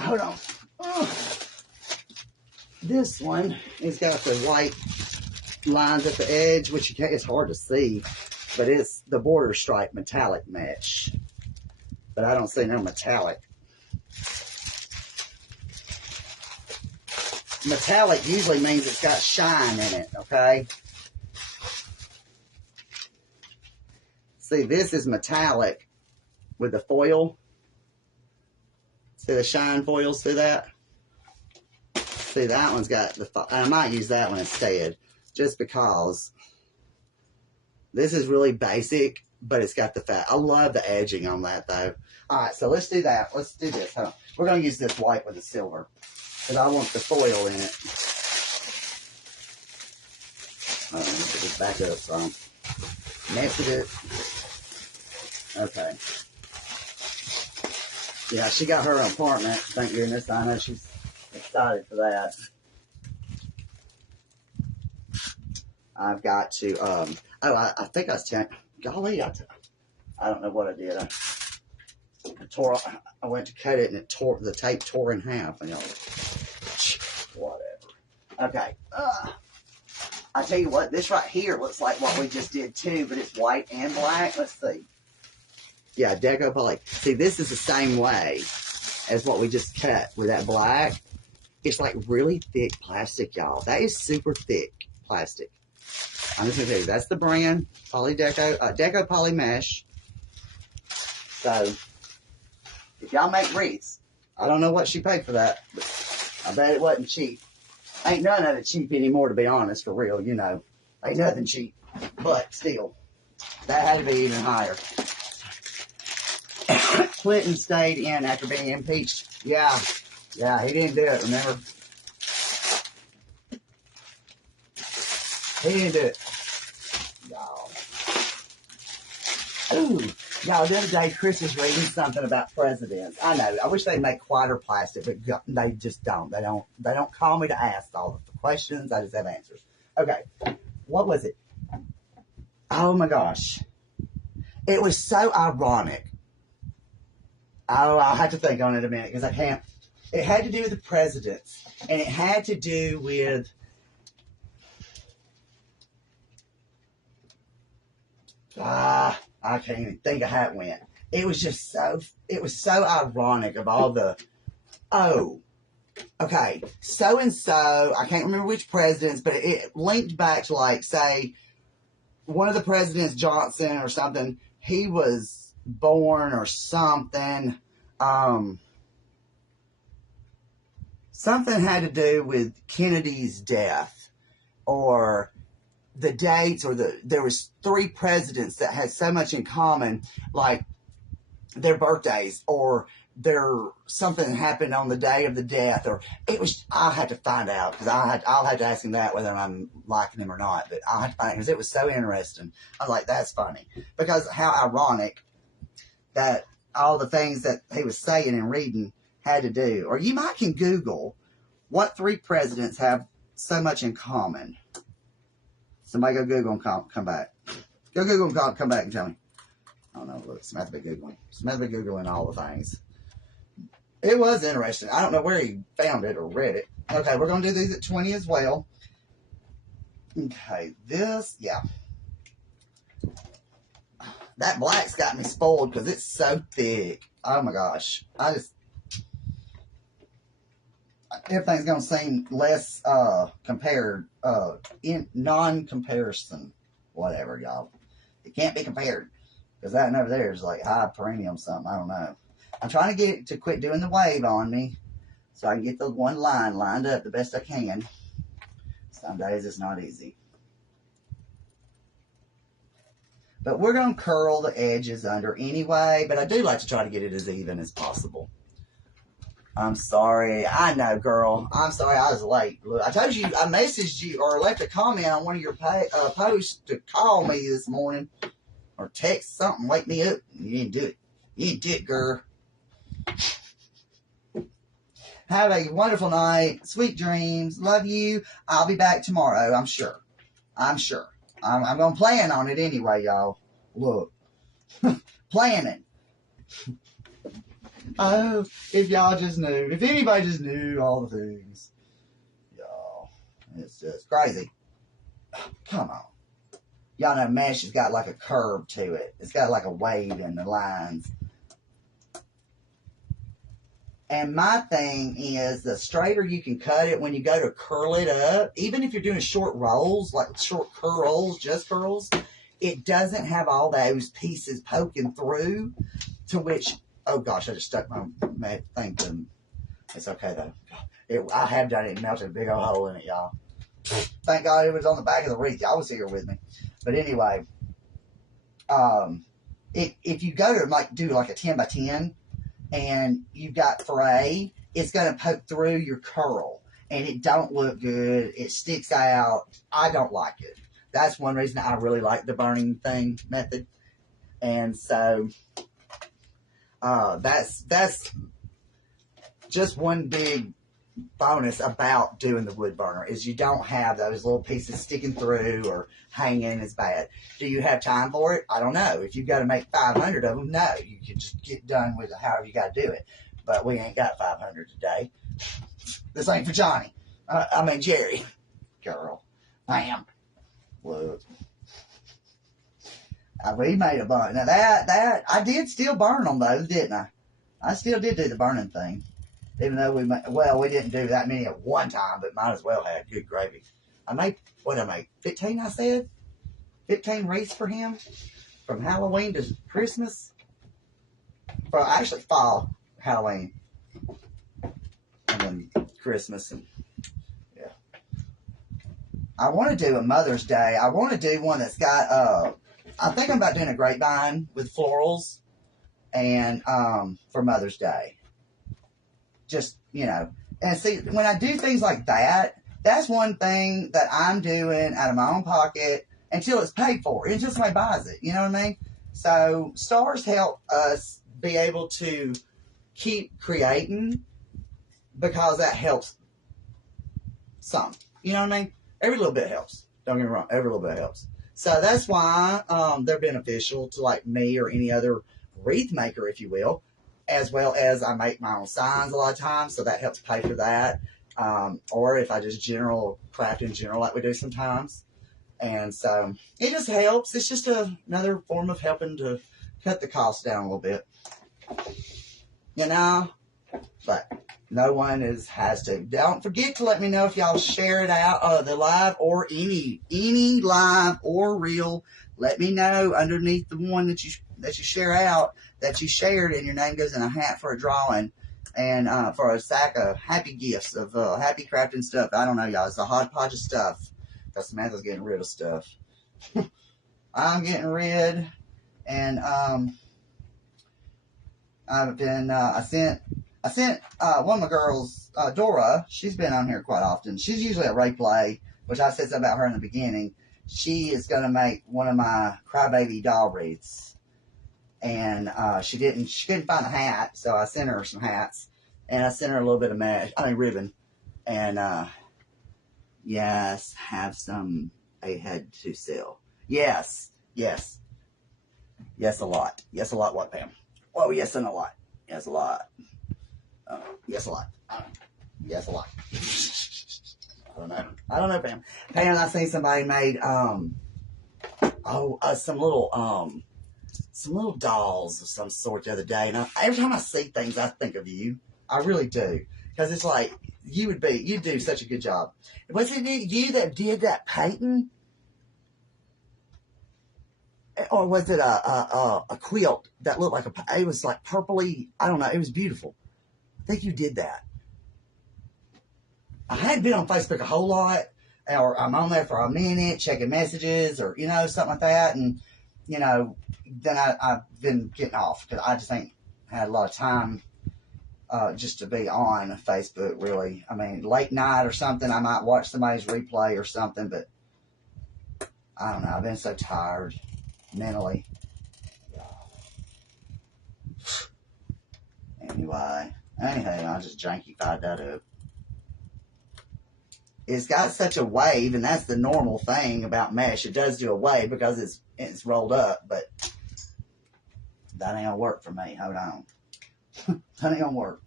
Hold on. This one has got the white lines at the edge, which you can't, it's hard to see, but it's the border stripe metallic mesh. But I don't see no metallic. Metallic usually means it's got shine in it, okay? See, this is metallic with the foil. See the shine foils through that? See, that one's got the, I might use that one instead, just because this is really basic, but it's got the fat. I love the edging on that, though. All right, so let's do that. Let's do this. Hold on. We're going to use this white with the silver, because I want the foil in it. Let me just back up some. Nested it. Okay. Yeah, she got her apartment. Thank goodness. I know she's excited for that. I've got to, I think I was telling, golly, I don't know what I did. I went to cut it and the tape tore in half. And whatever. Okay. I tell you what, this right here looks like what we just did too, but it's white and black. Let's see. Yeah, deco poly. See, this is the same way as what we just cut with that black. It's like really thick plastic, y'all. That is super thick plastic. I'm just gonna tell you, that's the brand, Deco Poly Mesh. So, if y'all make wreaths, I don't know what she paid for that, but I bet it wasn't cheap. Ain't none of it cheap anymore, to be honest, for real, you know. Ain't nothing cheap. But still, that had to be even higher. Clinton stayed in after being impeached. Yeah, he didn't do it, remember? He didn't do it. Y'all. Ooh. Y'all, the other day, Chris was reading something about presidents. I know. I wish they'd make quieter plastic, but they just don't. They don't call me to ask all the questions. I just have answers. Okay. What was it? Oh, my gosh. It was so ironic. Oh, I'll have to think on it a minute because I can't. It had to do with the presidents, and it had to do with I can't even think of how it went. It was just so ironic of all the, okay, so-and-so, I can't remember which presidents, but it linked back to, like, say, one of the presidents, Johnson or something, he was born or something, something had to do with Kennedy's death, or the dates, or there was 3 presidents that had so much in common, like their birthdays, or something happened on the day of the death, or it was, I'll have to find out, because I'll have to ask him that whether I'm liking him or not, but I'll have to find out, because it was so interesting. I was like, that's funny, because how ironic that all the things that he was saying and reading had to do, or you might can Google what 3 presidents have so much in common. Somebody go Google and come back. Go Google and come back and tell me. I don't know. Look, Smith be Googling. Smith be Googling all the things. It was interesting. I don't know where he found it or read it. Okay, we're going to do these at 20 as well. Okay, this, yeah. That black's got me spoiled because it's so thick. Oh my gosh. Everything's going to seem less compared, in non-comparison, whatever, y'all. It can't be compared, because that one over there is like high perennial something, I don't know. I'm trying to get it to quit doing the wave on me, so I can get the one line lined up the best I can. Some days it's not easy. But we're going to curl the edges under anyway, but I do like to try to get it as even as possible. I'm sorry. I know, girl. I'm sorry I was late. Look, I told you, I messaged you or left a comment on one of your posts to call me this morning or text something, wake me up. You didn't do it. You didn't do it, girl. Have a wonderful night. Sweet dreams. Love you. I'll be back tomorrow, I'm sure. I'm going to plan on it anyway, y'all. Look. Planning. Oh, if y'all just knew. If anybody just knew all the things. Y'all. It's just crazy. Come on. Y'all know mesh has got like a curve to it. It's got like a wave in the lines. And my thing is, the straighter you can cut it when you go to curl it up, even if you're doing short rolls, like short curls, just curls, it doesn't have all those pieces poking through, to which Oh gosh, I just stuck my thing to them. It's okay though. I have done it and melted a big old hole in it, y'all. Thank God it was on the back of the wreath. Y'all was here with me. But anyway, if you go to like do like a 10 by 10 and you've got fray, it's going to poke through your curl and it don't look good. It sticks out. I don't like it. That's one reason I really like the burning thing method. And so that's just one big bonus about doing the wood burner is you don't have those little pieces sticking through or hanging as bad. Do you have time for it? I don't know. If you've got to make 500 of them, no. You can just get done with it however you got to do it. But we ain't got 500 today. This ain't for Johnny. Jerry. Girl. Bam. Look. We made a bunch. Now that, I did still burn them though, didn't I? I still did do the burning thing. Even though we didn't do that many at one time, but might as well have. Good gravy. I made, 15 I said? 15 wreaths for him? From Halloween to Christmas? Well, actually fall, Halloween. And then Christmas. And yeah. I want to do a Mother's Day. I want to do one that's got, I think I'm about doing a grapevine with florals. And for Mother's Day. Just, and see, when I do things like that, that's one thing that I'm doing out of my own pocket until it's paid for, until somebody buys it, you know what I mean? So stars help us be able to keep creating because that helps some, you know what I mean? Every little bit helps. Don't get me wrong, every little bit helps. So that's why they're beneficial to like me or any other wreath maker, if you will. As well as I make my own signs a lot of times, so that helps pay for that. Or if I just craft in general like we do sometimes. And so it just helps. It's just another form of helping to cut the cost down a little bit. But no one has to. Don't forget to let me know if y'all share it out, the live or any live or reel. Let me know underneath the one that you share out that you shared, and your name goes in a hat for a drawing and for a sack of happy gifts of happy crafting stuff. I don't know, y'all. It's a hodgepodge of stuff. Because Samantha's getting rid of stuff. I'm getting rid, and I've been. I sent one of my girls, Dora. She's been on here quite often. She's usually at Ray Play, which I said something about her in the beginning. She is going to make one of my crybaby doll wreaths. And she couldn't find a hat, so I sent her some hats. And I sent her a little bit of ribbon. And, yes, have some I had to sell. Yes, a lot. Yes, a lot, what, Pam? Oh, yes, and a lot. Yes, a lot. Yes, a lot. Yes, a lot. I don't know, Pam. Pam, I seen somebody made, some little dolls of some sort the other day. And every time I see things, I think of you. I really do. Because it's like, you do such a good job. Was it you that did that painting? Or was it a quilt that looked like it was like purpley, I don't know, it was beautiful. I think you did that. I hadn't been on Facebook a whole lot, or I'm on there for a minute, checking messages, or, something like that, and, then I've been getting off, because I just ain't had a lot of time just to be on Facebook, really. I mean, late night or something, I might watch somebody's replay or something, but I don't know, I've been so tired mentally. Anyway, I just jankified that up. It's got such a wave, and that's the normal thing about mesh. It does do a wave because it's rolled up, but that ain't gonna work for me. Hold on. That ain't gonna work.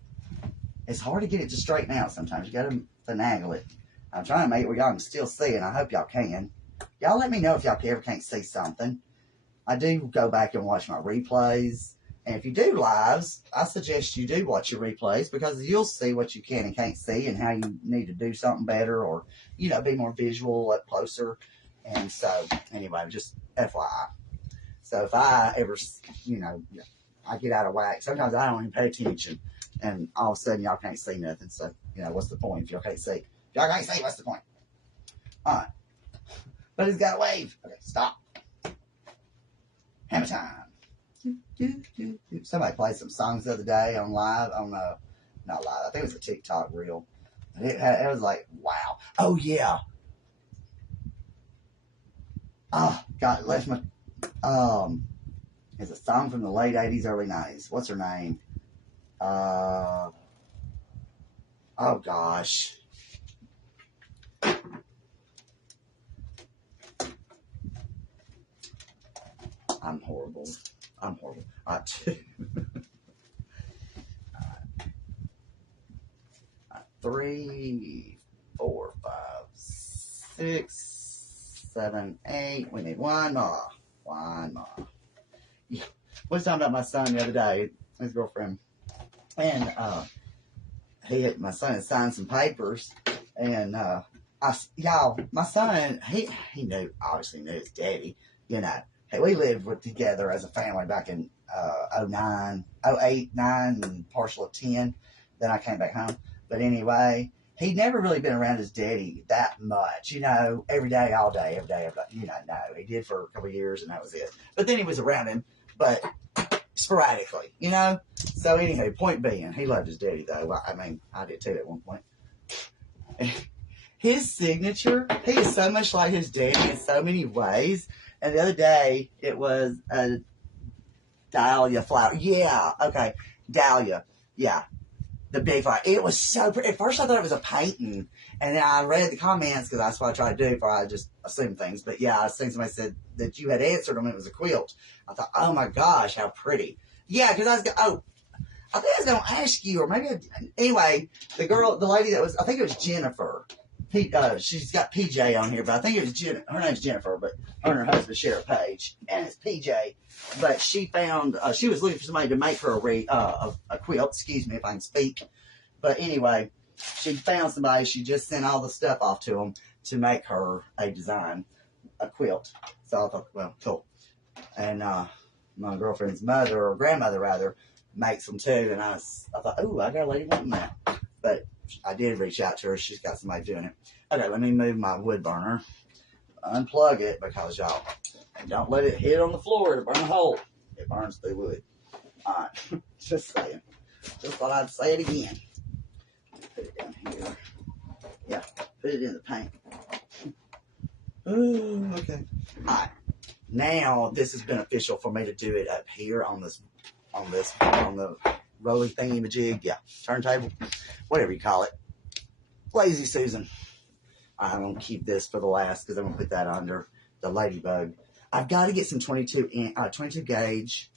It's hard to get it to straighten out sometimes. You gotta finagle it. I'm trying to make it where y'all can still see it, and I hope y'all can. Y'all let me know if y'all ever can't see something. I do go back and watch my replays. And if you do lives, I suggest you do watch your replays because you'll see what you can and can't see and how you need to do something better or, be more visual up closer. And so, anyway, just FYI. So if I ever, I get out of whack. Sometimes I don't even pay attention. And all of a sudden, y'all can't see nothing. So, what's the point if y'all can't see? If y'all can't see, what's the point? All right. But it's got a wave. Okay, stop. Hammer time. Somebody played some songs the other day on live. Not live. I think it was a TikTok reel. It was like, wow. Oh, yeah. Oh, God, it left my... It's a song from the late 80s, early 90s. What's her name? Oh, gosh. I'm horrible. All right. All right. 3, 4, 5, 6, 7, 8. We need one more. Yeah. I was talking about my son the other day, his girlfriend. And my son had signed some papers. And y'all, my son, he obviously knew his daddy, Hey, we lived together as a family back in 08, 9, and partial of 10. Then I came back home. But anyway, he'd never really been around his daddy that much, every day, all day, every day. No. He did for a couple of years, and that was it. But then he was around him, but sporadically, So anyway, point being, he loved his daddy, though. I mean, I did too at one point. His signature, he is so much like his daddy in so many ways. And the other day, it was a dahlia flower. Yeah, okay. Dahlia. Yeah. The big flower. It was so pretty. At first, I thought it was a painting. And then I read the comments, because that's what I try to do before I just assume things. But yeah, I seen somebody said that you had answered them. It was a quilt. I thought, oh my gosh, how pretty. Yeah, because I think I was going to ask you, or maybe, anyway, the lady that was, I think it was Jennifer. She's got PJ on here, but I think it was her name's Jennifer, but her and her husband share a page, and it's PJ. But she found, she was looking for somebody to make her a quilt, excuse me if I can speak. But anyway, she found somebody, she just sent all the stuff off to them to make her a quilt. So I thought, well, cool. And my girlfriend's mother, or grandmother rather, makes them too, and I thought, oh, I got a lady wanting that. But I did reach out to her. She's got somebody doing it. Okay, let me move my wood burner. Unplug it, because y'all, don't let it hit on the floor to burn a hole. It burns through wood. All right, just saying. Just thought I'd say it again. Put it down here. Yeah, put it in the paint. Oh, okay. All right. Now this is beneficial for me to do it up here on the rolling thingy-majig. Yeah, turntable. Whatever you call it. Lazy Susan. I'm going to keep this for the last, because I'm going to put that under the Ladybug. I've got to get some 22 gauge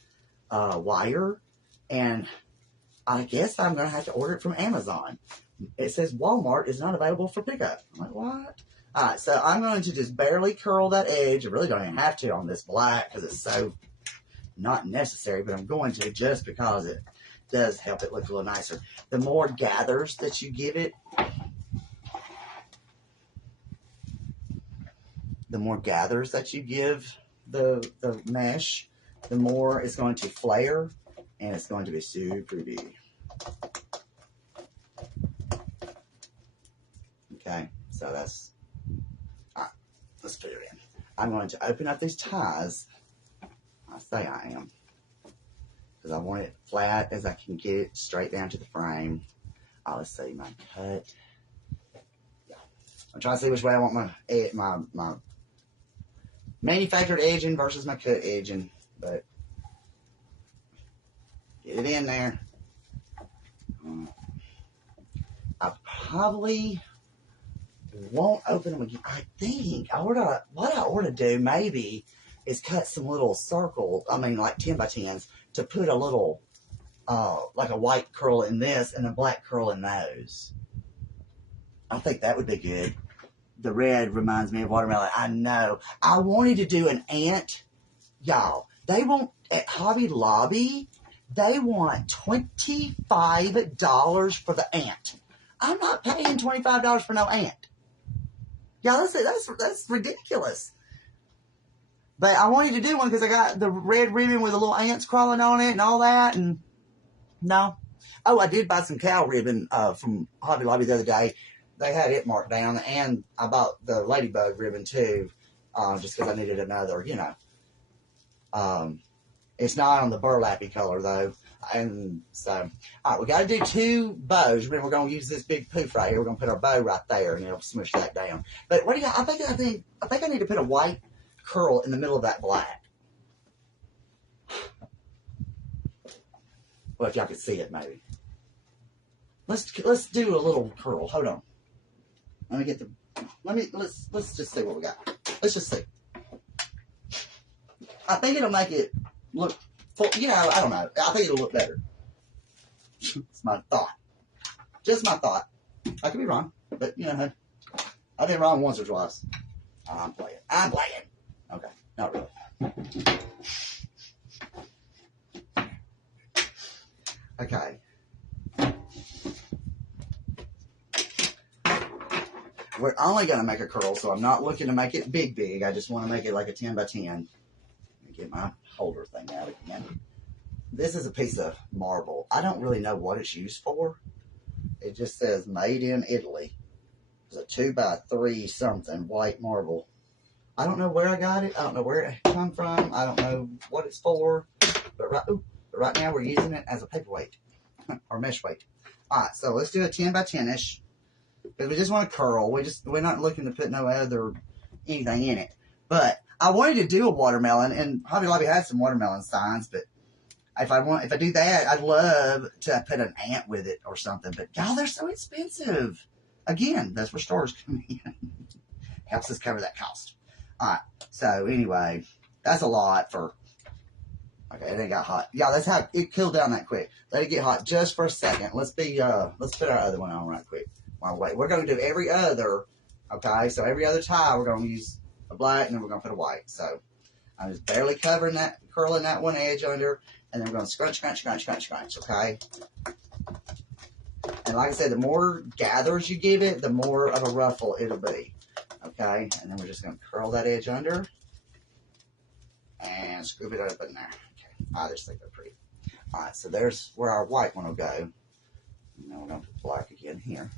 wire, and I guess I'm going to have to order it from Amazon. It says Walmart is not available for pickup. I'm like, what? All right, so I'm going to just barely curl that edge. I really don't even have to on this black, because it's so not necessary, but I'm going to, just because it does help it look a little nicer. The more gathers that you give it, the mesh, the more it's going to flare, and it's going to be super pretty. Okay, so that's, all right, let's put it in. I'm going to open up these ties. I say I am, because I want it flat as I can get it straight down to the frame. Let's see, my cut. Yeah. I'm trying to see which way I want my manufactured edging versus my cut edging, but get it in there. I probably won't open them again. I think what I ought to do maybe is cut some little circles, like 10 by 10s, to put a little, like a white curl in this and a black curl in those. I think that would be good. The red reminds me of watermelon. I know. I wanted to do an ant. Y'all, they want, at Hobby Lobby, they want $25 for the ant. I'm not paying $25 for no ant. Y'all, that's ridiculous. But I wanted to do one because I got the red ribbon with the little ants crawling on it and all that. And no. Oh, I did buy some cow ribbon from Hobby Lobby the other day. They had it marked down. And I bought the Ladybug ribbon too, just because I needed another, you know. It's not on the burlappy color though. And so, all right, we got to do 2 bows. Remember, we're going to use this big poof right here. We're going to put our bow right there, and it'll smush that down. But what do you? I think I need to put a white curl in the middle of that black. Well, if y'all could see it, maybe. Let's do a little curl. Hold on. Let me get the. Let's just see what we got. Let's just see. I think it'll make it look. You know, I don't know. I think it'll look better. It's my thought. Just my thought. I could be wrong, but you know, I've been wrong once or twice. I'm playing. Okay, not really. Okay. We're only going to make a curl, so I'm not looking to make it big. I just want to make it like a 10 by 10. Let me get my holder thing out again. This is a piece of marble. I don't really know what it's used for. It just says made in Italy. It's a 2 by 3 something white marble. I don't know where I got it. I don't know where it come from. I don't know what it's for. But right now we're using it as a paperweight or mesh weight. All right, so let's do a 10 by 10-ish. Because we just want to curl. We're not looking to put no other anything in it. But I wanted to do a watermelon, and Hobby Lobby has some watermelon signs, but if I do that, I'd love to put an ant with it or something. But y'all, they're so expensive. Again, that's where stores come in. Helps us cover that cost. All right. So anyway, that's a lot for. Okay, it ain't got hot. Yeah, that's how it cooled down that quick. Let it get hot just for a second. Let's put our other one on right quick. While we wait, we're going to do every other. Okay, so every other tie we're going to use a black, and then we're going to put a white. So I'm just barely curling that one edge under, and then we're going to scrunch, okay? And like I said, the more gathers you give it, the more of a ruffle it'll be, okay? And then we're just going to curl that edge under and scoop it up in there. Okay, I just think they're pretty. All right, so there's where our white one will go. Now we're going to put black again here.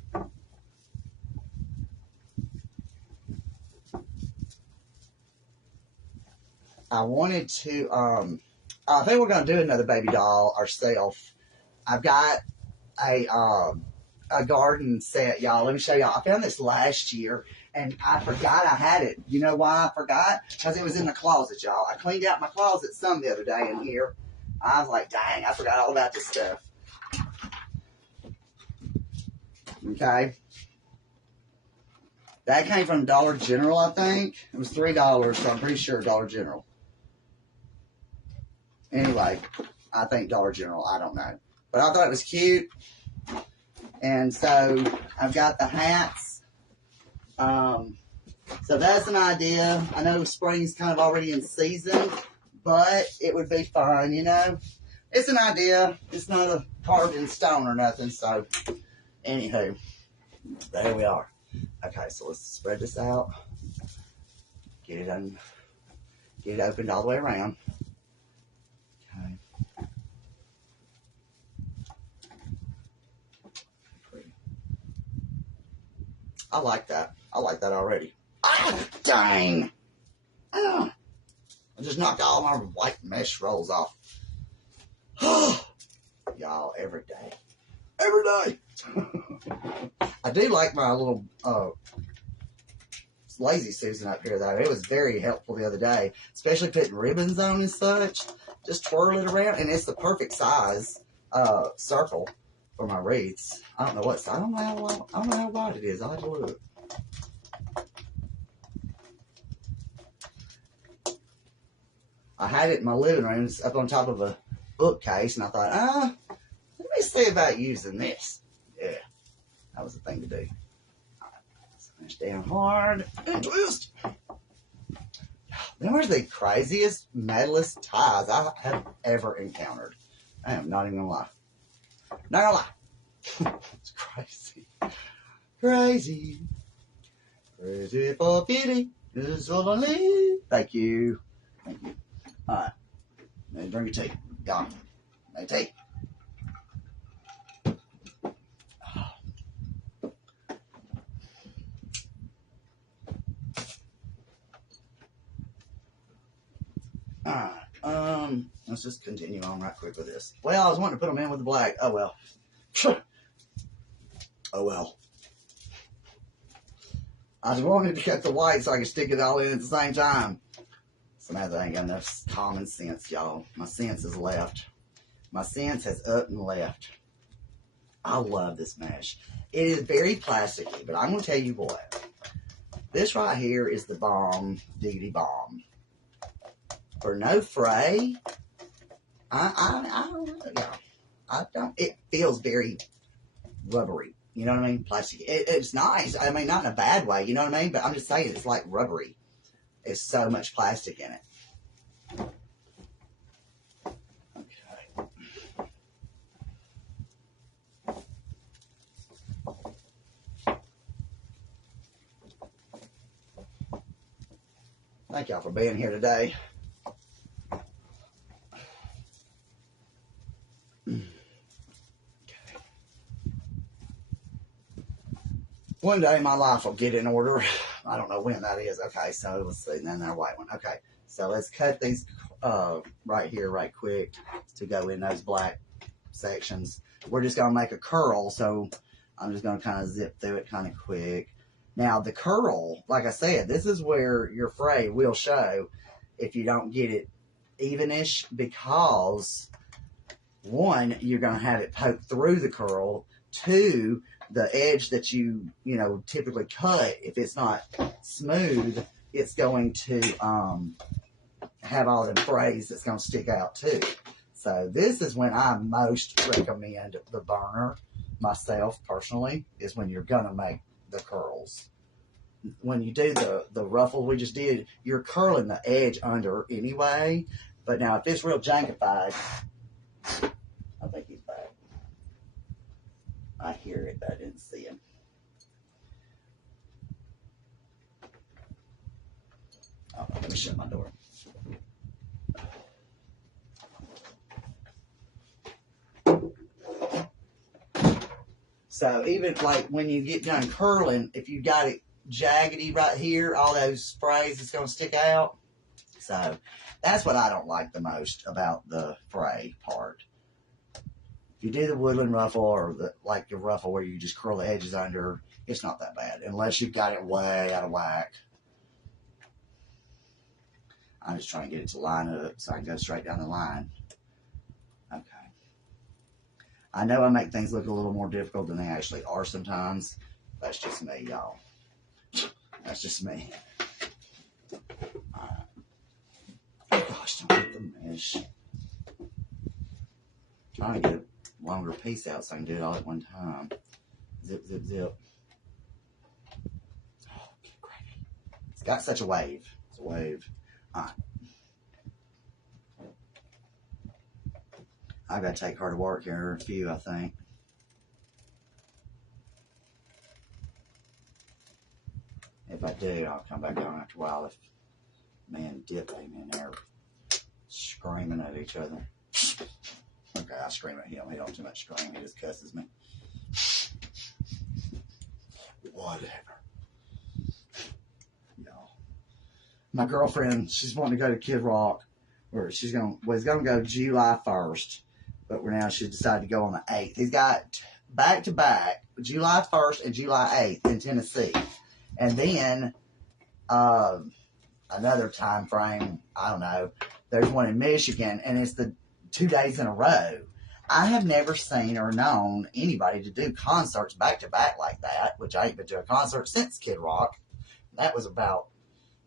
I wanted to, I think we're going to do another baby doll ourselves. I've got a garden set, y'all. Let me show y'all. I found this last year, and I forgot I had it. You know why I forgot? Because it was in the closet, y'all. I cleaned out my closet some the other day in here. I was like, dang, I forgot all about this stuff. Okay. That came from Dollar General, I think. It was $3, so I'm pretty sure Dollar General. Anyway, I think Dollar General. I don't know. But I thought it was cute. And so I've got the hats. So that's an idea. I know spring's kind of already in season, but it would be fun, you know. It's an idea. It's not a carved in stone or nothing. So, anywho, there we are. Okay, so let's spread this out. Get it opened all the way around. Okay. Pretty. I like that. I like that already. Ah, dang! Ah, I just knocked all my white mesh rolls off. Y'all, every day. Every day! I do like my little lazy Susan up here, though. It was very helpful the other day, especially putting ribbons on and such. Just twirl it around, and it's the perfect size circle for my wreaths. I don't know what size. I don't know how wide it is. I'll have to look. I had it in my living room. It's up on top of a bookcase, and I thought, let me see about using this. Yeah, that was the thing to do. All right, smash down hard and twist. Them are the craziest, metalist ties I have ever encountered. I am not even gonna lie. Not gonna lie. It's crazy. Crazy for pity is all I need. Thank you. Thank you. Alright. Now drink your tea. Y'all. Now tea. Alright. Let's just continue on right quick with this. Well, I was wanting to put them in with the black. Oh well. Oh well. I just wanted to cut the white so I could stick it all in at the same time. Somehow I ain't got enough common sense, y'all. My sense is left. My sense has up and left. I love this mesh. It is very plasticky, but I'm going to tell you what. This right here is the bomb, diggity bomb. For no fray, I don't know, y'all. I don't. It feels very rubbery. You know what I mean? Plastic. It's nice. I mean, not in a bad way. You know what I mean? But I'm just saying, it's like rubbery. There's so much plastic in it. Okay. Thank y'all for being here today. One day my life will get in order. I don't know when that is. Okay, so let's see. Then that white one. Okay, so let's cut these right here right quick to go in those black sections. We're just going to make a curl, so I'm just going to kind of zip through it kind of quick. Now, the curl, like I said, this is where your fray will show if you don't get it evenish, because one, you're going to have it poke through the curl. Two, the edge that you typically cut, if it's not smooth, it's going to have all them frays that's going to stick out too. So this is when I most recommend the burner, myself personally, is when you're going to make the curls. When you do the ruffle we just did, you're curling the edge under anyway. But now if it's real jankified, I think he's back. I hear it, but I didn't see him. Oh, let me shut my door. So even like when you get done curling, if you got it jaggedy right here, all those sprays is going to stick out. So that's what I don't like the most about the fray part. If you do the woodland ruffle or the ruffle where you just curl the edges under, it's not that bad unless you've got it way out of whack. I'm just trying to get it to line up so I can go straight down the line. Okay. I know I make things look a little more difficult than they actually are sometimes. That's just me, y'all. That's just me. Alright. Oh gosh, don't get the mesh. Trying to get a longer piece out so I can do it all at one time. Zip, zip, zip. Oh, get gravy. It's got such a wave. It's a wave. Alright. I gotta take her to work here in a few, I think. If I do, I'll come back on after a while if me and Dip ain't in there screaming at each other. Okay, I scream at him. He don't too much scream. He just cusses me. Whatever. Y'all. My girlfriend, she's wanting to go to Kid Rock. Or he's going to go July 1st. But she's decided to go on the 8th. He's got back-to-back, July 1st and July 8th in Tennessee. And then another time frame, I don't know, there's one in Michigan, and it's the 2 days in a row. I have never seen or known anybody to do concerts back-to-back like that, which I ain't been to a concert since Kid Rock. That was about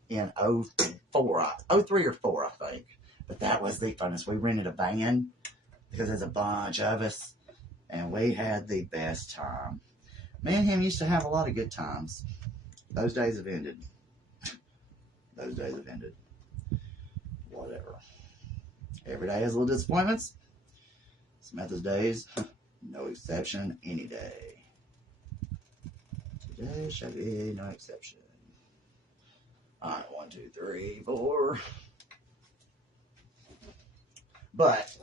in 03 or 4, I think. But that was the funnest. We rented a van because there's a bunch of us, and we had the best time. Me and him used to have a lot of good times. Those days have ended. Those days have ended. Whatever. Every day has little disappointments. Samantha's days, no exception, any day. Today shall be no exception. Alright, 1, 2, 3, 4. But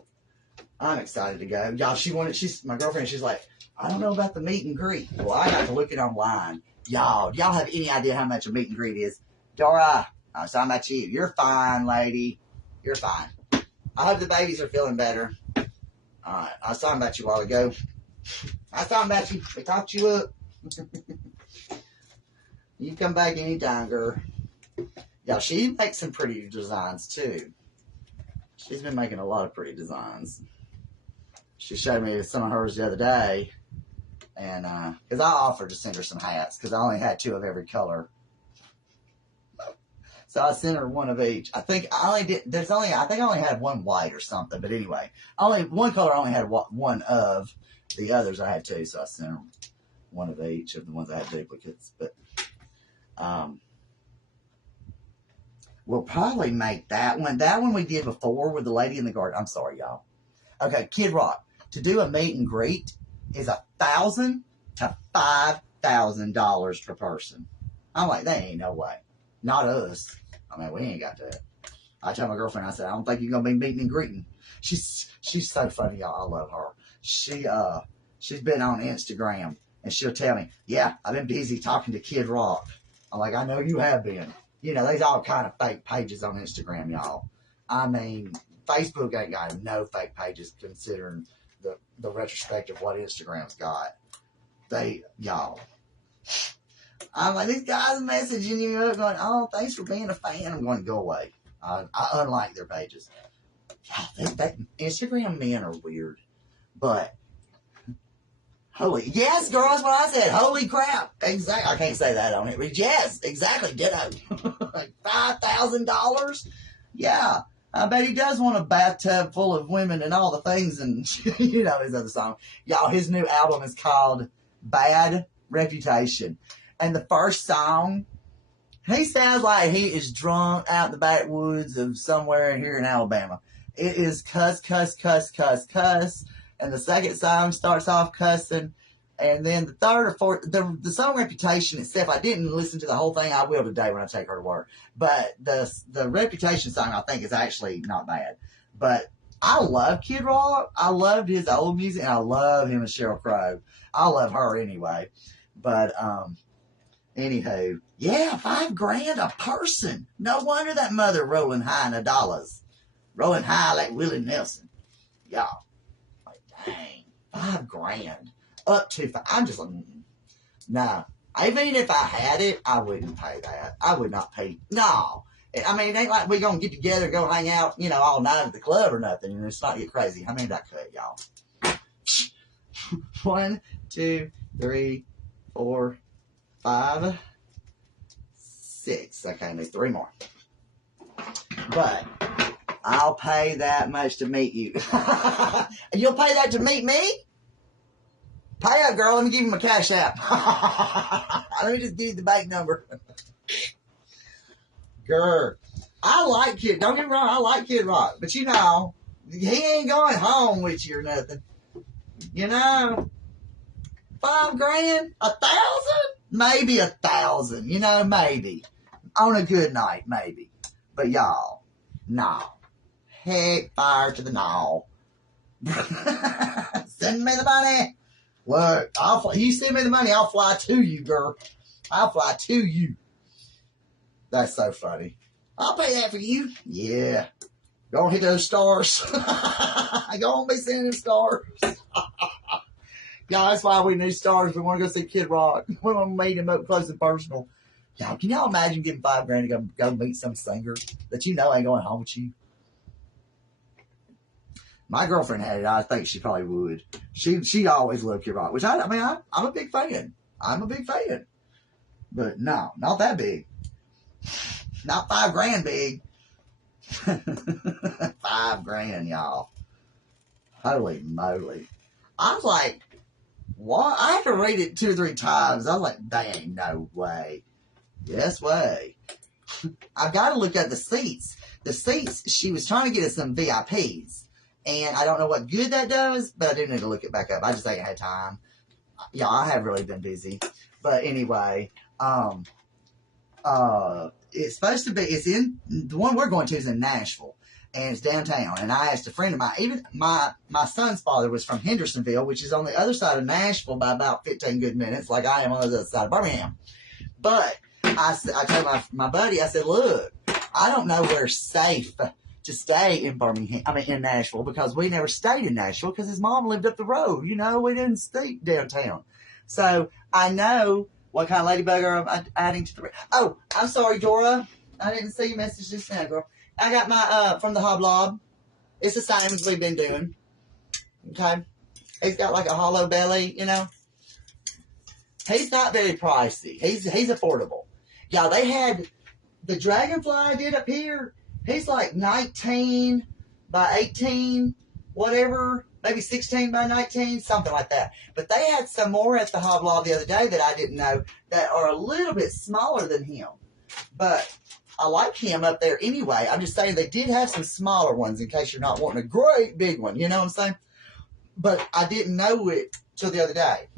I'm excited to go. Y'all, she's my girlfriend, she's like, I don't know about the meet and greet. Well, I got to look it online. Y'all have any idea how much a meet and greet is? Dora, I was talking about you. You're fine, lady. You're fine. I hope the babies are feeling better. All right. I was talking about you a while ago. I was talking about you. We talked you up. You come back anytime, girl. Yeah, she makes some pretty designs, too. She's been making a lot of pretty designs. She showed me some of hers the other day. And, because I offered to send her some hats, because I only had 2 of every color. So I sent her 1 of each. I think I only had 1 white or something. But anyway, only one color I only had 1 of. The others I had 2, so I sent her 1 of each of the ones I had duplicates. But we'll probably make that one. That one we did before with the lady in the garden. I'm sorry, y'all. Okay, Kid Rock. To do a meet and greet is $1,000 to $5,000 per person. I'm like, that ain't no way. Not us. I mean, we ain't got that. I told my girlfriend, I said, I don't think you're gonna be meeting and greeting. She's so funny, y'all. I love her. She's been on Instagram and she'll tell me, yeah, I've been busy talking to Kid Rock. I'm like, I know you have been. You know, there's all kind of fake pages on Instagram, y'all. I mean, Facebook ain't got no fake pages considering the retrospect of what Instagram's got. Y'all. I'm like, these guys messaging you going, oh, thanks for being a fan. I'm going to go away. I unlike their pages. That Instagram men are weird. But, yes, girl, that's what I said. Holy crap. Exactly. I can't say that on it. But yes, exactly. Ditto. Like $5,000? Yeah. I bet he does want a bathtub full of women and all the things and, you know, his other song. Y'all, his new album is called Bad Reputation. And the first song, he sounds like he is drunk out in the backwoods of somewhere here in Alabama. It is cuss, cuss, cuss, cuss, cuss. And the second song starts off cussing. And then the third or fourth, the song Reputation itself, I didn't listen to the whole thing. I will today when I take her to work. But the Reputation song, I think, is actually not bad. But I love Kid Rock. I loved his old music, and I love him and Sheryl Crow. I love her anyway. But, anywho, yeah, $5,000 a person. No wonder that mother rolling high in the dollars. Rolling high like Willie Nelson. Y'all. Like, dang. $5,000. Up to $5,000. I'm just like, no. Even if I had it, I wouldn't pay that. I would not pay. No. I mean, it ain't like we're going to get together, go hang out, you know, all night at the club or nothing. And it's not get crazy. How many did I cut, y'all? 1, 2, 3, 4, 5, 6. Okay, there's 3 more. But I'll pay that much to meet you. You'll pay that to meet me? Pay up, girl. Let me give you my cash app. Let me just give you the bank number. Girl, I like Kid. Don't get me wrong. I like Kid Rock. But, you know, he ain't going home with you or nothing. You know, $5,000? 1,000? Maybe 1,000. You know, maybe. On a good night, maybe. But, y'all, no. Heck, fire to the no. Send me the money. Look, you send me the money, I'll fly to you, girl. I'll fly to you. That's so funny. I'll pay that for you. Yeah. Go on, hit those stars. Go on, be sending stars. Y'all, that's why we need stars. We want to go see Kid Rock. We want to meet him up close and personal. Y'all, can y'all imagine getting $5,000 to go meet some singer that you know ain't going home with you? My girlfriend had it. I think she probably would. She always loved Kid Rock, which I'm a big fan. I'm a big fan. But no, not that big. Not $5,000 big. $5,000, y'all. Holy moly. I was like, what? I had to read it 2 or 3 times. I was like, there ain't no way. Yes way. I've got to look at the seats. The seats, she was trying to get us some VIPs. And I don't know what good that does, but I do need to look it back up. I just ain't had time. Yeah, I have really been busy. But anyway, it's supposed to be, the one we're going to is in Nashville. and it's downtown. And I asked a friend of mine, even my son's father was from Hendersonville, which is on the other side of Nashville by about 15 good minutes, like I am on the other side of Birmingham. But I told my buddy, I said, look, I don't know where it's safe to stay in in Nashville, because we never stayed in Nashville because his mom lived up the road. You know, we didn't stay downtown. So I know what kind of ladybug I'm adding to the... Oh, I'm sorry, Dora. I didn't see your message just now, girl. I got my, from the Hoblob. It's the same as we've been doing. Okay? He's got like a hollow belly, you know. He's not very pricey. He's affordable. Y'all, they had the dragonfly I did up here. He's like 19 by 18, whatever. Maybe 16 by 19, something like that. But they had some more at the Hoblob the other day that I didn't know that are a little bit smaller than him. But I like him up there anyway. I'm just saying they did have some smaller ones in case you're not wanting a great big one. You know what I'm saying? But I didn't know it till the other day.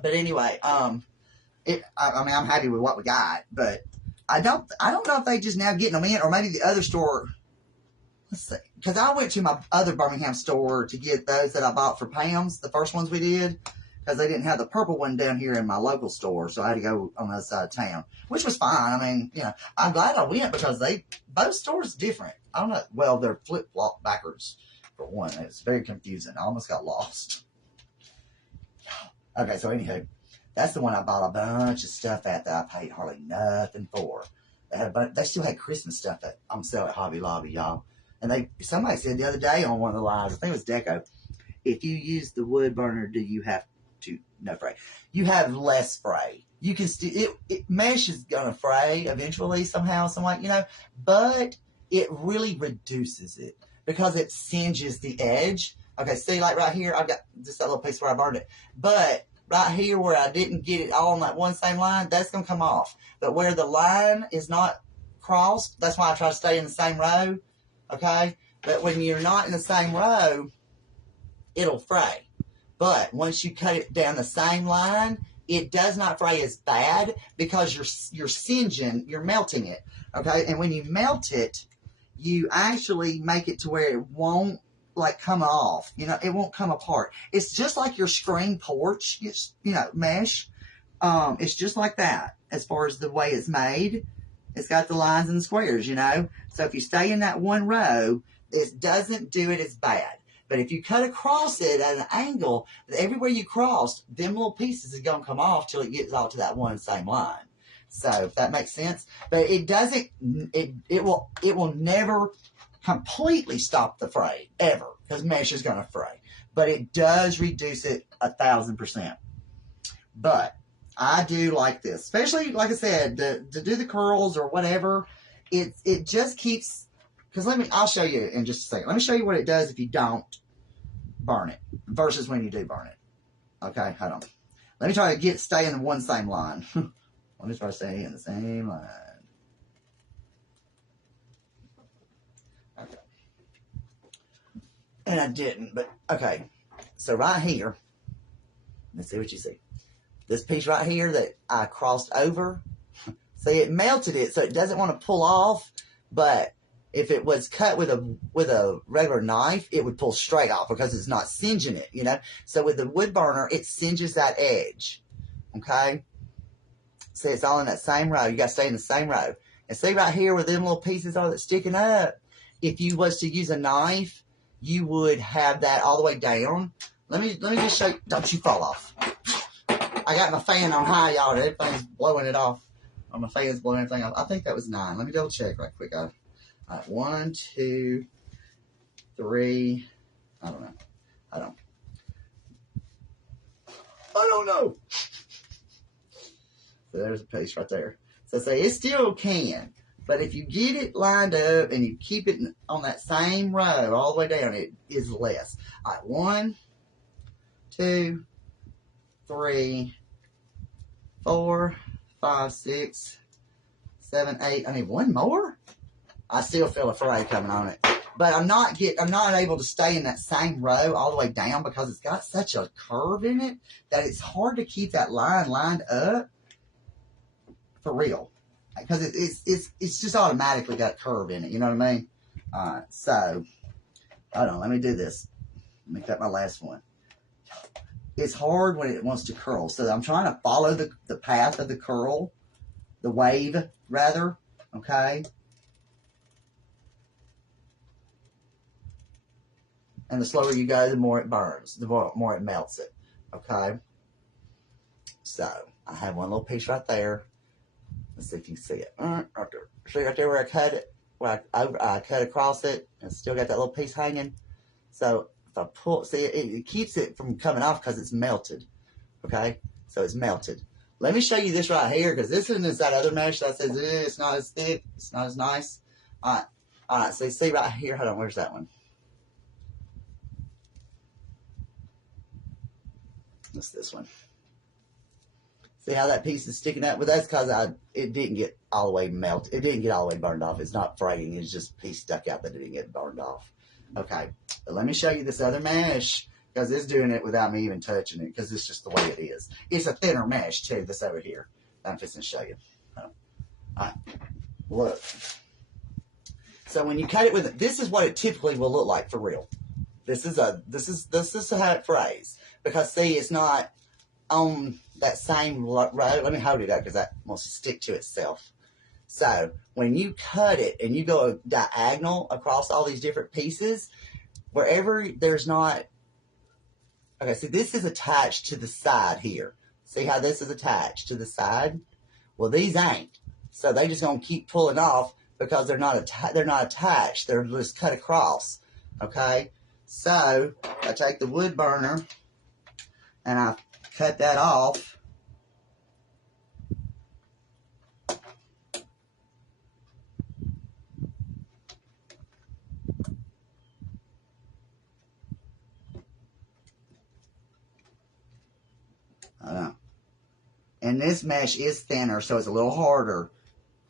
But anyway, I mean, I'm happy with what we got. But I don't know if they just now getting them in, or maybe the other store. Let's see. Because I went to my other Birmingham store to get those that I bought for Pam's, the first ones we did, because they didn't have the purple one down here in my local store, so I had to go on the other side of town, which was fine. I mean, you know, I'm glad I went because both stores different. I don't know. Well, they're flip-flop backwards, for one. It's very confusing. I almost got lost. Okay, so anywho, that's the one I bought a bunch of stuff at that I paid hardly nothing for. They still had Christmas stuff that I'm selling at Hobby Lobby, y'all. And somebody said the other day on one of the lives, I think it was Deco, if you use the wood burner, do you have to, no fray. You have less spray. You can still, mesh is going to fray eventually somehow, somewhat, you know, but it really reduces it because it singes the edge. Okay, see, like right here, I've got just that little piece where I burned it. But right here where I didn't get it all on that one same line, that's going to come off. But where the line is not crossed, that's why I try to stay in the same row. Okay? But when you're not in the same row, it'll fray. But once you cut it down the same line, it does not fray as bad because you're singeing, you're melting it. Okay? And when you melt it, you actually make it to where it won't like come off. You know, it won't come apart. It's just like your screen porch, mesh. It's just like that as far as the way it's made. It's got the lines and the squares, you know. So if you stay in that one row, it doesn't do it as bad. But if you cut across it at an angle, everywhere you crossed, them little pieces are going to come off till it gets all to that one same line. So if that makes sense. But it doesn't, it will never completely stop the fray, ever, because mesh is going to fray. But it does reduce it 1,000%. But I do like this, especially, like I said, to do the curls or whatever. It just keeps, because I'll show you in just a second. Let me show you what it does if you don't burn it versus when you do burn it. Okay, hold on. Let me try to stay in the one same line. Let me try to stay in the same line. Okay. And I didn't, but okay. So right here, let's see what you see. This piece right here that I crossed over, see, it melted it, so it doesn't want to pull off, but if it was cut with a regular knife, it would pull straight off because it's not singeing it, you know? So with the wood burner, it singes that edge, okay? See, it's all in that same row. You got to stay in the same row. And see right here where them little pieces are that's sticking up, if you was to use a knife, you would have that all the way down. Let me just show you. Don't you fall off. I got my fan on high, y'all. Everything's blowing it off. My fan's blowing everything off. I think that was 9. Let me double check right quick. All right, 1, 2, 3. I don't know. I don't know. So there's a piece right there. So say it still can. But if you get it lined up and you keep it on that same row all the way down, it is less. All right, 1, 2, 3, 4, 5, 6, 7, 8. I need one more. I still feel a fray coming on it, but I'm not able to stay in that same row all the way down because it's got such a curve in it that it's hard to keep that line lined up for real. Because it's just automatically got a curve in it. You know what I mean? Alright, so, hold on, let me do this. Make that my last one. It's hard when it wants to curl, so I'm trying to follow the path of the curl, the wave, rather, okay? And the slower you go, the more it burns, the more it melts it, okay? So, I have one little piece right there. Let's see if you can see it. Right there. See right there where I cut it? Where I cut across it, and still got that little piece hanging. So, if I pull, see, it keeps it from coming off because it's melted, okay? So, it's melted. Let me show you this right here, because this isn't that other mesh that says it's not as thick, it's not as nice. All right, so you see right here, hold on, where's that one? What's this one? See how that piece is sticking out? Well, that's because it didn't get all the way melted. It didn't get all the way burned off. It's not fraying. It's just a piece stuck out that didn't get burned off. Okay, but let me show you this other mesh, because it's doing it without me even touching it, because it's just the way it is. It's a thinner mesh, too, this over here. I'm just going to show you. All right, look. So when you cut it with it, this is what it typically will look like for real. This is how it frays. Because, see, it's not on that same row. Let me hold it up because that wants to stick to itself. So when you cut it and you go diagonal across all these different pieces, wherever there's not, okay, see, this is attached to the side here. See how this is attached to the side? Well, these ain't. So they just gonna keep pulling off because they're not attached. They're just cut across. Okay. So I take the wood burner and I cut that off. And this mesh is thinner, so it's a little harder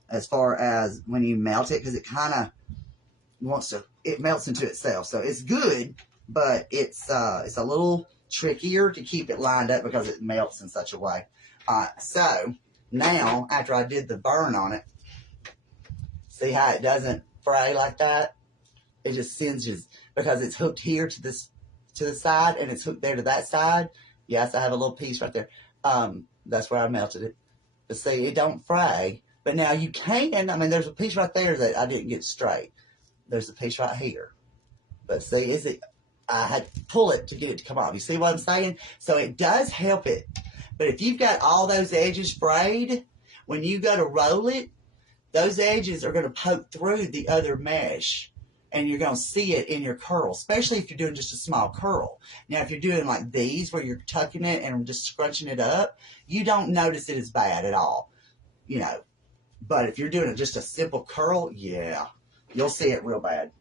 as far as when you melt it, because it kind of it melts into itself. So it's good, but it's a little trickier to keep it lined up because it melts in such a way. So now, after I did the burn on it, see how it doesn't fray like that? It just singes because it's hooked here to the side, and it's hooked there to that side. Yes, I have a little piece right there. That's where I melted it. But see, it don't fray. But now you can, I mean, there's a piece right there that I didn't get straight. There's a piece right here. But see, I had to pull it to get it to come off. You see what I'm saying? So it does help it. But if you've got all those edges frayed, when you go to roll it, those edges are going to poke through the other mesh. And you're going to see it in your curl, especially if you're doing just a small curl. Now, if you're doing like these, where you're tucking it and just scrunching it up, you don't notice it as bad at all, you know. But if you're doing just a simple curl, yeah, you'll see it real bad.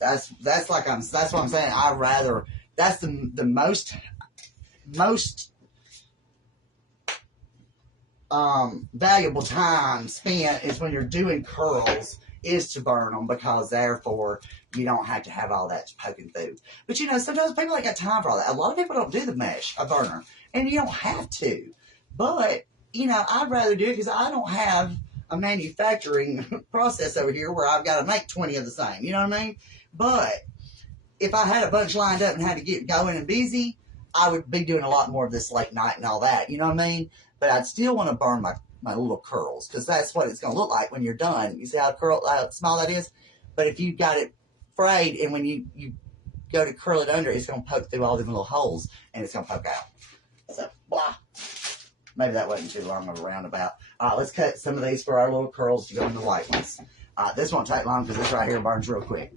That's what I'm saying. That's the most valuable time spent is when you're doing curls, is to burn them, because therefore you don't have to have all that poking through. But you know, sometimes people ain't got time for all that. A lot of people don't do the mesh, a burner, and you don't have to. But you know, I'd rather do it because I don't have a manufacturing process over here where I've got to make 20 of the same. You know what I mean? But if I had a bunch lined up and had to get going and busy, I would be doing a lot more of this late night and all that. You know what I mean? But I'd still want to burn my little curls, because that's what it's going to look like when you're done. You see how small that is? But if you've got it frayed, and when you go to curl it under, it's going to poke through all them little holes, and it's going to poke out. So, blah. Maybe that wasn't too long of a roundabout. Let's cut some of these for our little curls to go in the white ones. This won't take long because this right here burns real quick.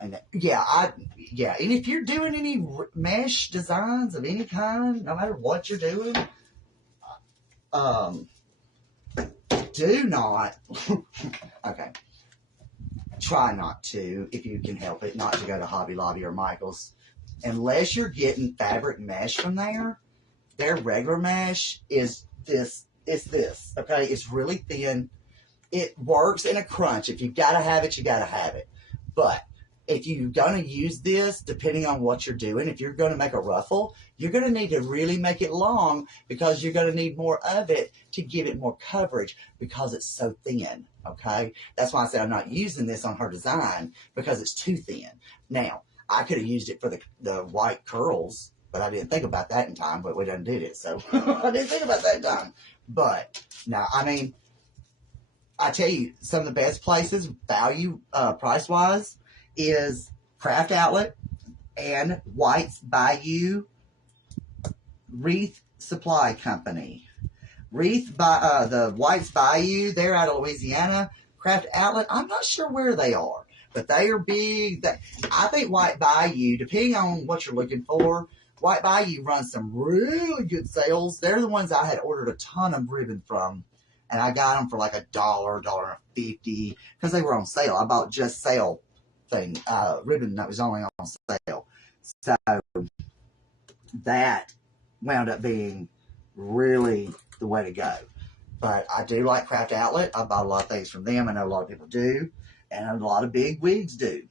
And if you're doing any mesh designs of any kind, no matter what you're doing, do not, try not to, if you can help it, not to go to Hobby Lobby or Michael's. Unless you're getting fabric mesh from there, their regular mesh is this, okay? It's really thin. It works in a crunch. If you've got to have it, you got to have it. But if you're going to use this, depending on what you're doing, if you're going to make a ruffle, you're going to need to really make it long because you're going to need more of it to give it more coverage because it's so thin, okay? That's why I said I'm not using this on her design because it's too thin. Now, I could have used it for the white curls, but I didn't think about that in time, but we done did it, so I didn't think about that in time. But, no, I mean, I tell you, some of the best places, value, price-wise, is Craft Outlet and White's Bayou Wreath Supply Company. Wreath by the White's Bayou, they're out of Louisiana. Craft Outlet, I'm not sure where they are, but they are big. I think White Bayou, depending on what you're looking for, White Bayou runs some really good sales. They're the ones I had ordered a ton of ribbon from, and I got them for like $1.50 because they were on sale. I bought just sale thing, ribbon that was only on sale. So that wound up being really the way to go. But I do like Craft Outlet. I bought a lot of things from them. I know a lot of people do, and a lot of big wigs do.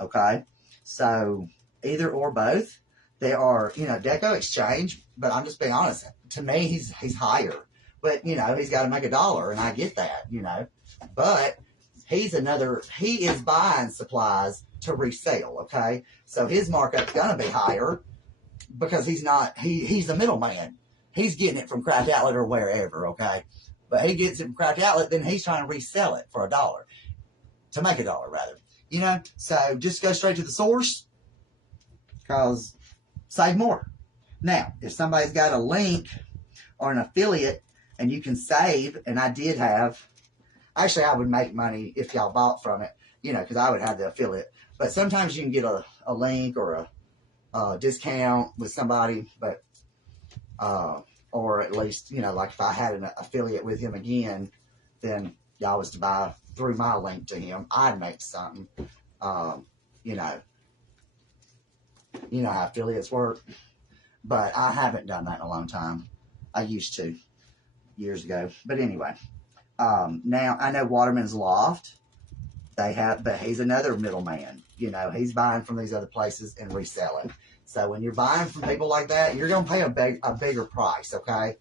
Okay, so either or both. They are, Deco Exchange, but I'm just being honest. To me, he's higher. But, he's got to make $1, and I get that, But he is buying supplies to resell, okay? So his markup's going to be higher because he's a middleman. He's getting it from Craft Outlet or wherever, okay? But he gets it from Craft Outlet, then he's trying to resell it for $1. To make $1, rather. So just go straight to the source because save more. Now, if somebody's got a link or an affiliate and you can save, and I did have, actually I would make money if y'all bought from it, because I would have the affiliate. But sometimes you can get a link or a discount with somebody, but or at least, like if I had an affiliate with him again, then y'all was to buy through my link to him, I'd make something. You know how affiliates work. But I haven't done that in a long time. I used to years ago. But anyway, now I know Waterman's Loft. But he's another middleman. He's buying from these other places and reselling. So when you're buying from people like that, you're going to pay a bigger price, okay?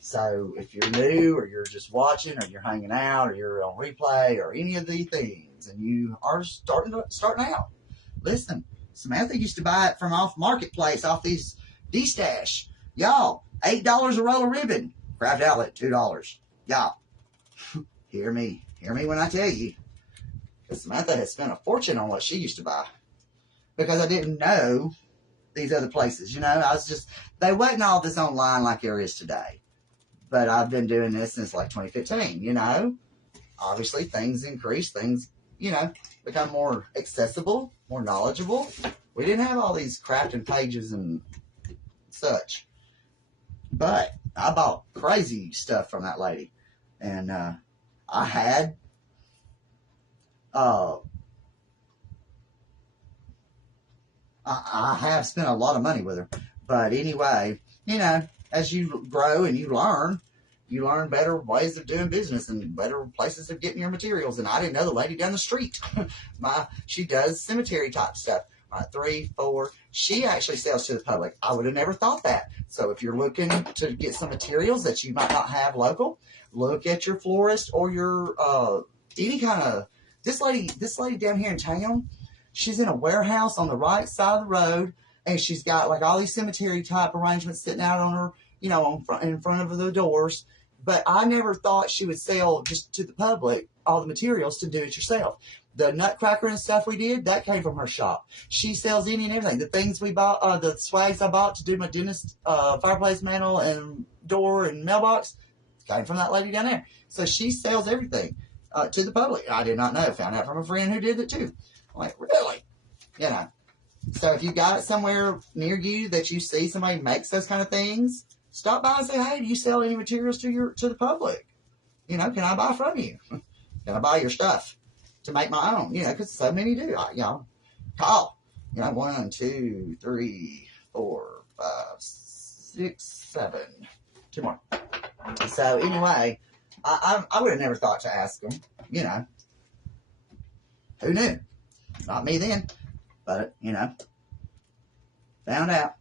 So if you're new or you're just watching or you're hanging out or you're on replay or any of these things and you are starting out, listen, Samantha used to buy it from off Marketplace, off these D-Stash. Y'all, $8 a roll of ribbon. Craft Outlet, $2. Y'all, hear me when I tell you. Because Samantha had spent a fortune on what she used to buy. Because I didn't know these other places, they wasn't all this online like there is today. But I've been doing this since like 2015, Obviously, things increase, things, become more accessible, more knowledgeable. We didn't have all these crafting pages and such. But I bought crazy stuff from that lady. And I have spent a lot of money with her. But anyway, as you grow and you learn better ways of doing business and better places of getting your materials. And I didn't know the lady down the street. She does cemetery type stuff. 3, 4. She actually sells to the public. I would have never thought that. So if you're looking to get some materials that you might not have local, look at your florist or your any kind of. This lady down here in town, she's in a warehouse on the right side of the road, and she's got like all these cemetery type arrangements sitting out on her, in front of the doors. But I never thought she would sell just to the public all the materials to do it yourself. The nutcracker and stuff we did, that came from her shop. She sells any and everything. The things we bought, the swags I bought to do my dentist fireplace mantle and door and mailbox, came from that lady down there. So she sells everything to the public. I did not know. Found out from a friend who did it too. I'm like, really? So if you got it somewhere near you that you see somebody makes those kind of things, stop by and say, hey, do you sell any materials to the public? Can I buy from you? Can I buy your stuff to make my own? Because so many do. Call. 1, 2, 3, 4, 5, 6, 7. 2 more. So anyway, I would have never thought to ask them. Who knew? Not me then, but, you know, found out.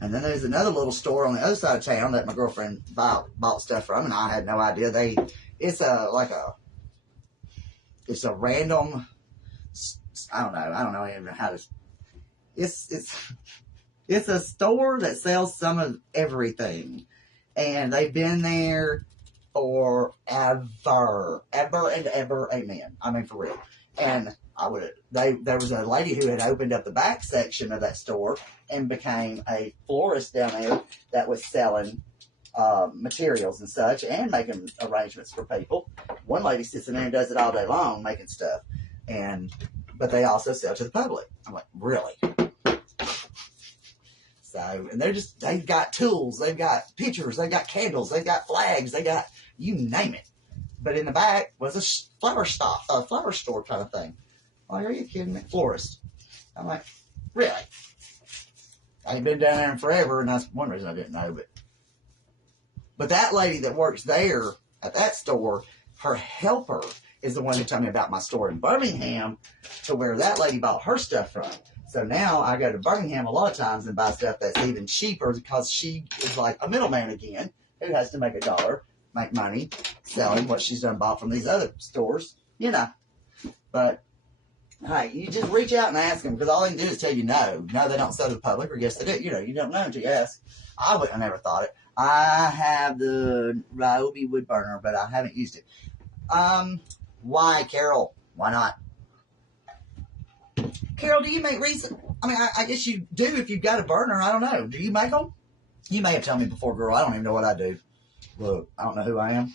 And then there's another little store on the other side of town that my girlfriend bought stuff from, and I had no idea. It's a random, I don't know even how to, it's a store that sells some of everything. And they've been there forever. Ever and ever, amen. I mean, for real. And there was a lady who had opened up the back section of that store and became a florist down there that was selling materials and such and making arrangements for people. One lady sits in there and does it all day long, making stuff. But they also sell to the public. I'm like, really? So, and they've got tools, they've got pictures, they've got candles, they've got flags, they got, you name it. But in the back was a flower store kind of thing. Like, are you kidding me? Florist. I'm like, really? I ain't been down there in forever, and that's one reason I didn't know. But that lady that works there at that store, her helper is the one who told me about my store in Birmingham, to where that lady bought her stuff from. So now I go to Birmingham a lot of times and buy stuff that's even cheaper, because she is like a middleman again who has to make a dollar, make money selling what she's done bought from these other stores, you know. But hey, you just reach out and ask them, because all they can do is tell you no. No, they don't sell to the public, or yes, they do. You know, you don't know until you ask. I never thought it. I have the Ryobi wood burner, but I haven't used it. Why, Carol? Why not? Carol, do you make recent? I mean, I guess you do if you've got a burner. I don't know. Do you make them? You may have told me before, girl. I don't even know what I do. Look, I don't know who I am.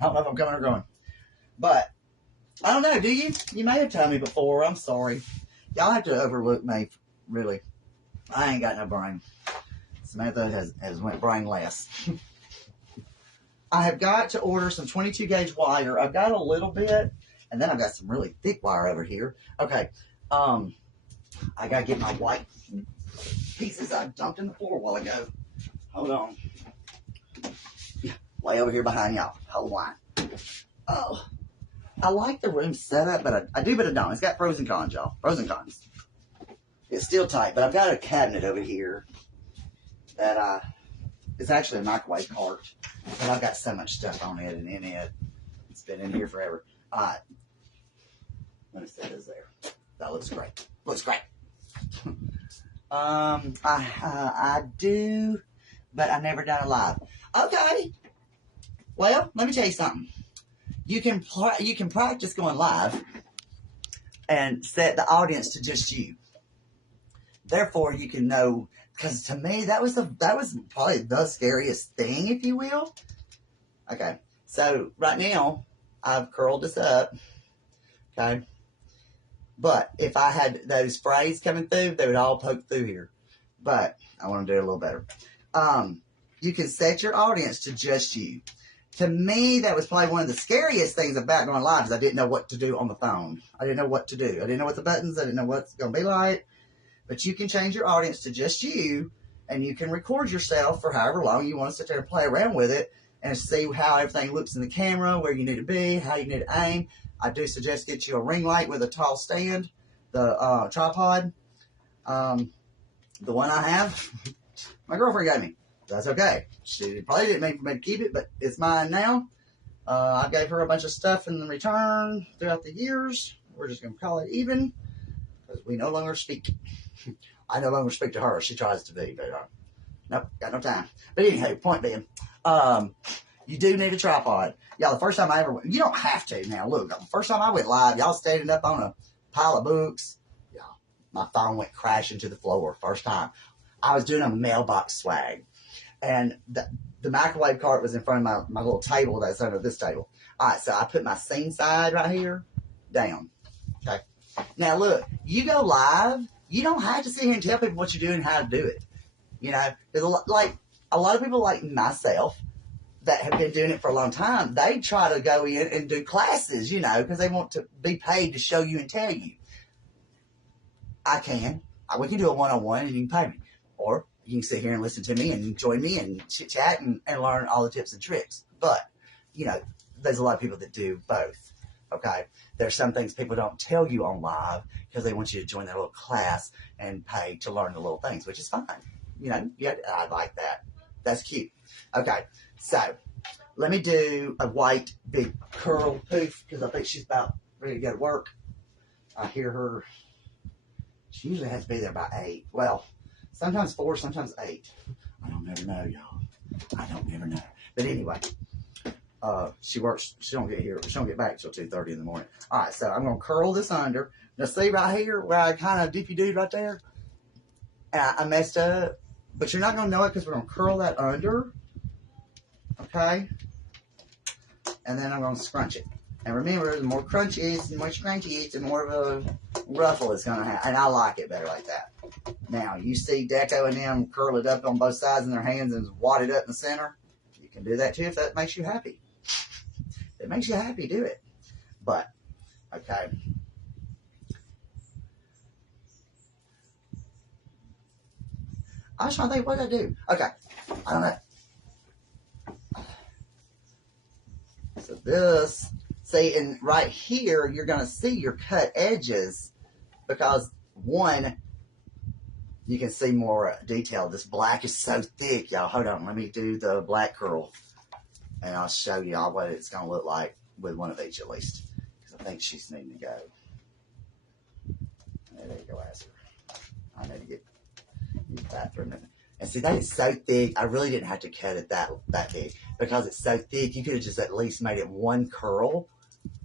I don't know if I'm coming or going. But I don't know. Do you? You may have told me before. I'm sorry. Y'all have to overlook me. Really, I ain't got no brain. Samantha has went brainless. I have got to order some 22 gauge wire. I've got a little bit, and then I've got some really thick wire over here. Okay. I gotta get my white pieces I dumped in the floor a while ago. Hold on. Way over here behind y'all. Hold on. Oh, I like the room set up, but I do, but I don't. It's got pros and cons, y'all. Pros and cons. It's still tight, but I've got a cabinet over here that it's actually a microwave cart, but I've got so much stuff on it and in it. It's been in here forever. All right. Let me set this there. That looks great. Looks great. I do, but I've never done it live. Okay. Well, let me tell you something. You can practice going live and set the audience to just you. Therefore, you can know, because to me that was probably the scariest thing, if you will. Okay. So right now I've curled this up. Okay. But if I had those sprays coming through, they would all poke through here. But I want to do it a little better. You can set your audience to just you. To me, that was probably one of the scariest things about going live, is I didn't know what to do on the phone. I didn't know what to do. I didn't know what the buttons, I didn't know what it's going to be like. But you can change your audience to just you, and you can record yourself for however long you want to sit there and play around with it and see how everything looks in the camera, where you need to be, how you need to aim. I do suggest get you a ring light with a tall stand, the tripod. The one I have, my girlfriend got me. That's okay. She probably didn't mean for me to keep it, but it's mine now. I gave her a bunch of stuff in return throughout the years. We're just going to call it even, because we no longer speak. I no longer speak to her. She tries to be, but nope, got no time. But anyway, point being, you do need a tripod. Y'all, the first time I ever went, you don't have to now. Look, the first time I went live, y'all standing up on a pile of books. Y'all, my phone went crashing to the floor first time. I was doing a mailbox swag. And the microwave cart was in front of my little table that's under this table. All right, so I put my scene side right here down. Okay. Now, look, you go live, you don't have to sit here and tell people what you're doing and how to do it. You know, because a lot of people like myself that have been doing it for a long time, they try to go in and do classes, you know, because they want to be paid to show you and tell you. We can do a one-on-one and you can pay me. Or you can sit here and listen to me and join me and chit-chat and learn all the tips and tricks. But, you know, there's a lot of people that do both. Okay, there's some things people don't tell you on live because they want you to join their little class and pay to learn the little things, which is fine. You know, yeah, I like that. That's cute. Okay, so let me do a white big curl poof because I think she's about ready to go to work. I hear her. She usually has to be there by 8. Well, sometimes 4, sometimes 8. I don't never know, y'all. I don't never know. But anyway. She works. She don't get here. She don't get back till 2:30 in the morning. All right, so I'm gonna curl this under. Now see right here where I kind of dippy doo right there. And I messed up, but you're not gonna know it because we're gonna curl that under. Okay, and then I'm gonna scrunch it. And remember, the more crunchy it is, the more scrunchy it is, the more of a ruffle it's gonna have. And I like it better like that. Now you see Deco and them curl it up on both sides in their hands and wad it up in the center. You can do that too if that makes you happy. If it makes you happy, do it. But, okay. I was trying to think, what did I do? Okay. I don't know. So this, see, and right here, you're going to see your cut edges because, one, you can see more detail. This black is so thick, y'all. Hold on. Let me do the black curl. And I'll show y'all what it's going to look like with one of each at least. Because I think she's needing to go. There you go, ask her. I need to get the bathroom. And see, that is so thick. I really didn't have to cut it that big. Because it's so thick, you could have just at least made it one curl.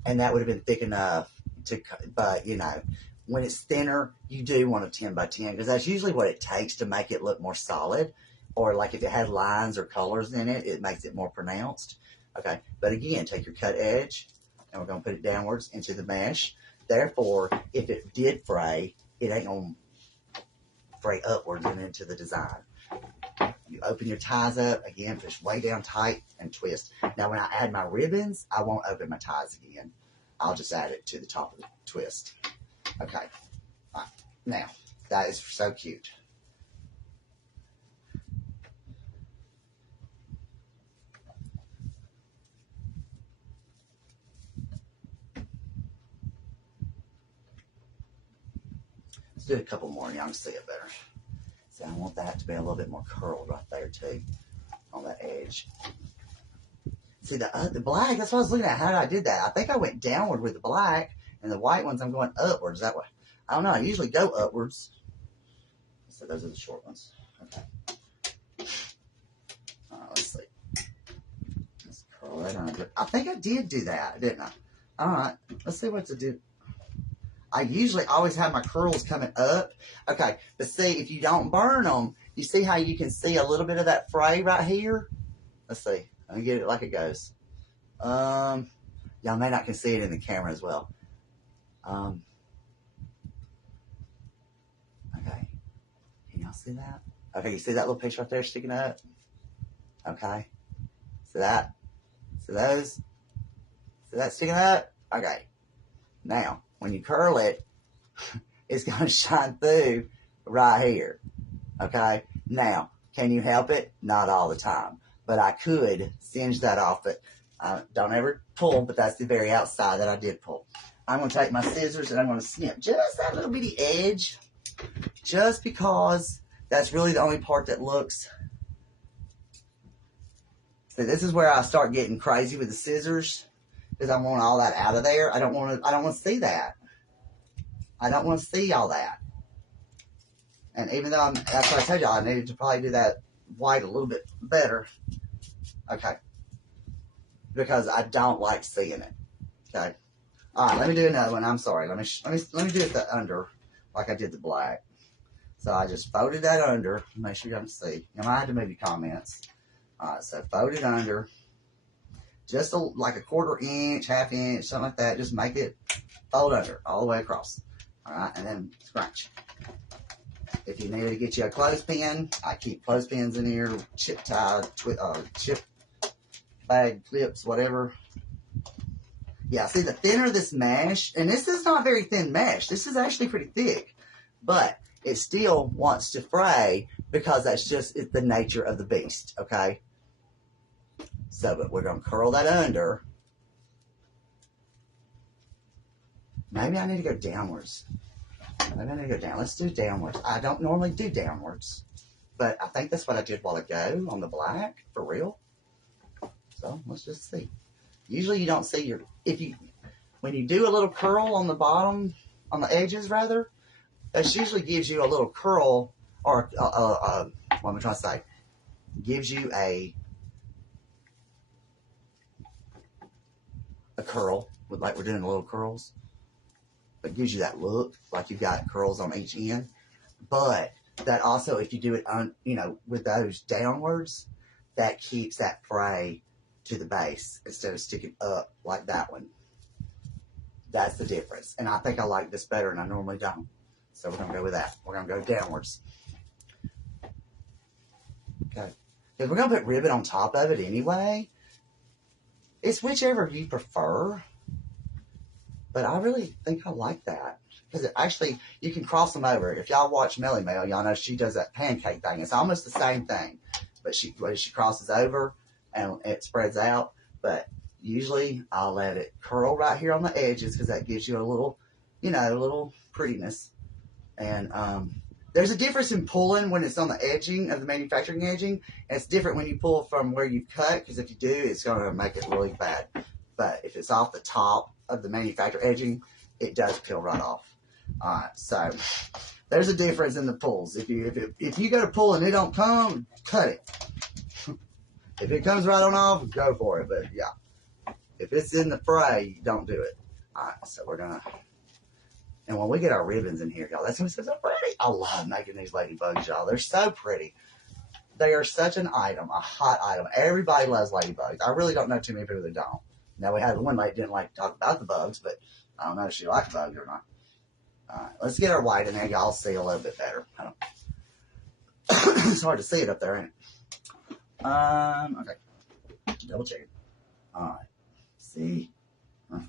And that would have been thick enough to cut. But, you know, when it's thinner, you do want a 10 by 10. Because that's usually what it takes to make it look more solid. Or like if it had lines or colors in it, it makes it more pronounced. Okay, but again, take your cut edge, and we're going to put it downwards into the mesh. Therefore, if it did fray, it ain't going to fray upwards and into the design. You open your ties up, again, push way down tight and twist. Now, when I add my ribbons, I won't open my ties again. I'll just add it to the top of the twist. Okay, all right. Now, that is so cute. Let's do a couple more and y'all can see it better. See, I want that to be a little bit more curled right there too, on that edge. See, the black, that's what I was looking at, how I did that. I think I went downward with the black, and the white ones I'm going upwards that way. I don't know, I usually go upwards. So those are the short ones. Okay. All right, let's see. Let's curl that under. I think I did do that, didn't I? All right, let's see what to do. I usually always have my curls coming up. Okay, but see, if you don't burn them, you see how you can see a little bit of that fray right here? Let's see. Let me get it like it goes. Y'all may not can see it in the camera as well. Okay. Can y'all see that? Okay, you see that little piece right there sticking up? Okay. See that? See those? See that sticking up? Okay. Now, when you curl it, it's going to shine through right here. Okay? Now, can you help it? Not all the time. But I could singe that off, but don't ever pull, but that's the very outside that I did pull. I'm going to take my scissors and I'm going to snip just that little bitty edge, just because that's really the only part that looks. So this is where I start getting crazy with the scissors, because I want all that out of there. I don't want to see that. I don't want to see all that. And even though that's what I told y'all, I needed to probably do that white a little bit better. Okay. Because I don't like seeing it. Okay. All right, let me do another one. I'm sorry. Let me do it the under, like I did the black. So I just folded that under. Make sure you can see. You might have to move your comments. All right, so fold it under. Just like a 1/4 inch, 1/2 inch, something like that. Just make it fold under all the way across. All right, and then scrunch. If you need to get you a clothespin, I keep clothespins in here, chip tie, chip bag clips, whatever. Yeah, see, the thinner this mesh, and this is not very thin mesh. This is actually pretty thick, but it still wants to fray because that's just the nature of the beast, okay? So, but we're going to curl that under. Maybe I need to go downwards. Maybe I need to go down. Let's do downwards. I don't normally do downwards, but I think that's what I did a while ago on the black, for real. So let's just see. Usually you don't see when you do a little curl on the bottom, on the edges rather, that usually gives you a little curl, or what am I trying to say? Gives you a curl, like we're doing little curls. It gives you that look, like you've got curls on each end. But that also, if you do it with those downwards, that keeps that fray to the base instead of sticking up like that one. That's the difference. And I think I like this better, and I normally don't. So we're going to go with that. We're going to go downwards. Okay. Because we're going to put ribbon on top of it anyway. It's whichever you prefer. But I really think I like that. Because actually, you can cross them over. If y'all watch Melly Mel, y'all know she does that pancake thing. It's almost the same thing. But she crosses over and it spreads out. But usually, I'll let it curl right here on the edges because that gives you a little, a little prettiness. And there's a difference in pulling when it's on the edging of the manufacturing edging. And it's different when you pull from where you cut, because if you do, it's going to make it really bad. But if it's off the top of the manufacturer edging, it does peel right off. Alright, so there's a difference in the pulls. If you go to pull and it don't come, cut it. If it comes right on off, go for it. But yeah, if it's in the fray, don't do it. Alright, so we're gonna. And when we get our ribbons in here, y'all, that's gonna be so pretty. I love making these ladybugs, y'all. They're so pretty. They are such an item, a hot item. Everybody loves ladybugs. I really don't know too many people that don't. Now, we had one lady didn't like to talk about the bugs, but I don't know if she liked bugs or not. All right, let's get our white in there. Y'all see a little bit better. It's hard to see it up there, ain't it? Okay. Double check it. All right. See? Okay.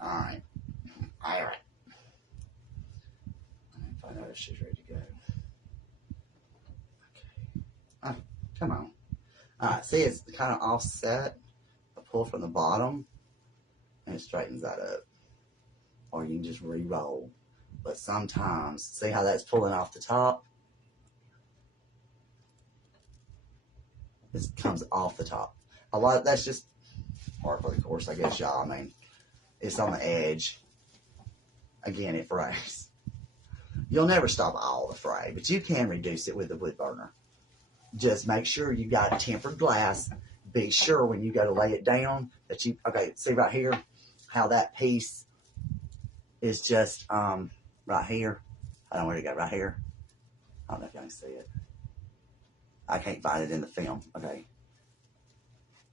All right. All right. If I know if she's ready to go. Okay. Oh, come on. All right. See, it's kind of offset. I pull from the bottom, and it straightens that up. Or you can just re-roll. But sometimes, see how that's pulling off the top? This comes off the top. A lot. That's just part of the course, I guess, y'all. I mean, it's on the edge. Again, it frays. You'll never stop all the fray, but you can reduce it with the wood burner. Just make sure you got tempered glass. Be sure when you go to lay it down that you, okay, see right here how that piece is just right here. I don't know where to go, right here. I don't know if y'all can see it. I can't find it in the film, okay.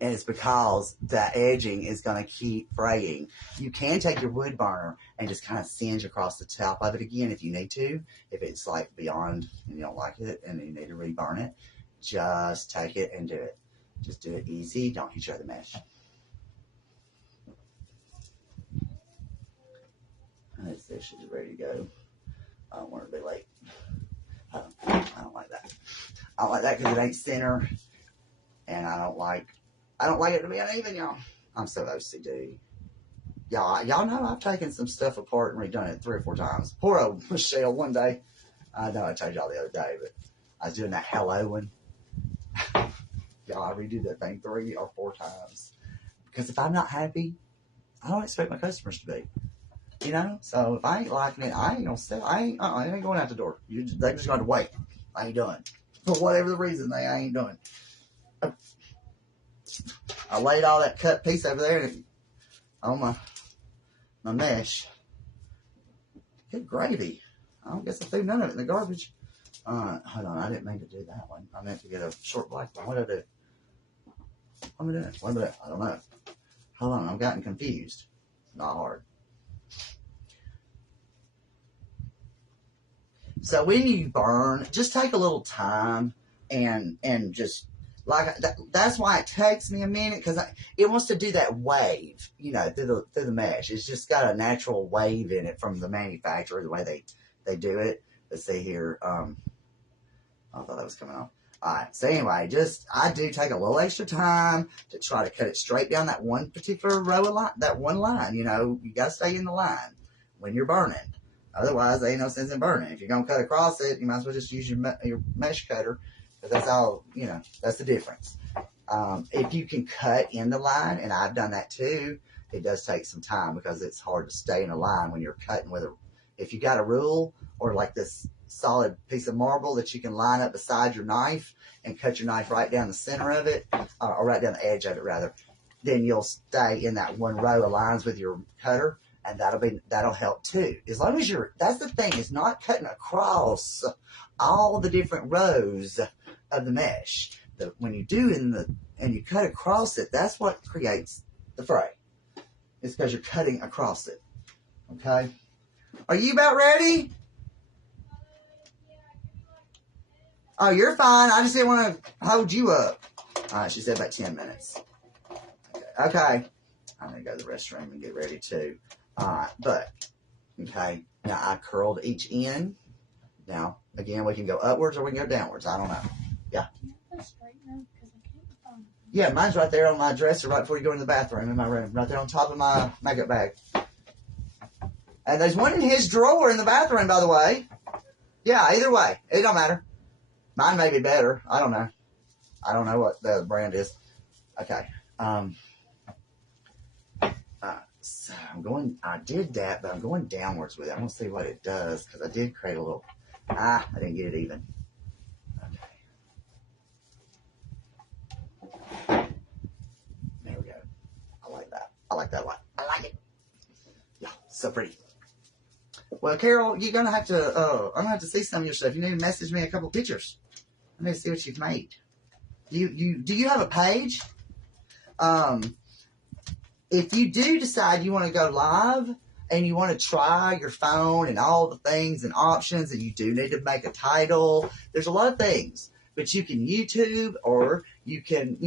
And it's because the edging is going to keep fraying. You can take your wood burner and just kind of singe across the top of it again if you need to. If it's like beyond and you don't like it and you need to reburn it, just take it and do it. Just do it easy. Don't hit your other mesh. Let's see if she's ready to go. I don't want her to be late. I don't like that. I don't like that because it ain't center. And I don't like it to be uneven, y'all. I'm so OCD. Y'all know I've taken some stuff apart and redone it 3 or 4 times. Poor old Michelle one day. I know I told y'all the other day, but I was doing that hello one. Y'all, I redid that thing 3 or 4 times. Because if I'm not happy, I don't expect my customers to be. So if I ain't liking it, I ain't gonna sell. It ain't going out the door. They just going to wait. I ain't doing. For whatever the reason, I ain't doing. I laid all that cut piece over there on my mesh. Good gravy. I don't guess I threw none of it in the garbage. Hold on, I didn't mean to do that one. I meant to get a short black one. What did I do? What am I doing? What am I doing? I don't know. Hold on, I'm gotten confused. Not hard. So when you burn, just take a little time and just like that's why it takes me a minute, because it wants to do that wave, you know, through the mesh. It's just got a natural wave in it from the manufacturer, the way they do it. Let's see here. I thought that was coming off. All right. So anyway, I do take a little extra time to try to cut it straight down that one particular row of line, that one line. You know, you got to stay in the line when you're burning. Otherwise, there ain't no sense in burning. If you're gonna cut across it, you might as well just use your mesh cutter. But that's all, you know, that's the difference. If you can cut in the line, and I've done that too, it does take some time because it's hard to stay in a line when you're cutting with if you got a rule or like this solid piece of marble that you can line up beside your knife and cut your knife right down the center of it, or right down the edge of it rather, then you'll stay in that one row of lines with your cutter, and that'll help too. As long as that's the thing, is not cutting across all the different rows of the mesh. When you do and you cut across it, that's what creates the fray. It's because you're cutting across it. Okay? Are you about ready? Oh, you're fine. I just didn't want to hold you up. All right, she said about 10 minutes. Okay. I'm going to go to the restroom and get ready too. All right, but, okay. Now, I curled each end. Now, again, we can go upwards or we can go downwards. I don't know. Yeah. Yeah, mine's right there on my dresser right before you go into the bathroom in my room. Right there on top of my makeup bag. And there's one in his drawer in the bathroom, by the way. Yeah, either way. It don't matter. Mine may be better. I don't know. I don't know what the brand is. Okay. So I did that, but I'm going downwards with it. I'm going to see what it does, because I did create a little, I didn't get it even. Okay. There we go. I like that. I like that one. I like it. Yeah, so pretty. Well, Carol, you're going to have to, I'm going to have to see some of your stuff. You need to message me a couple pictures. I need to see what you've made. Do you have a page? If you do decide you want to go live and you want to try your phone and all the things and options, and you do need to make a title, there's a lot of things. But you can YouTube, or you can,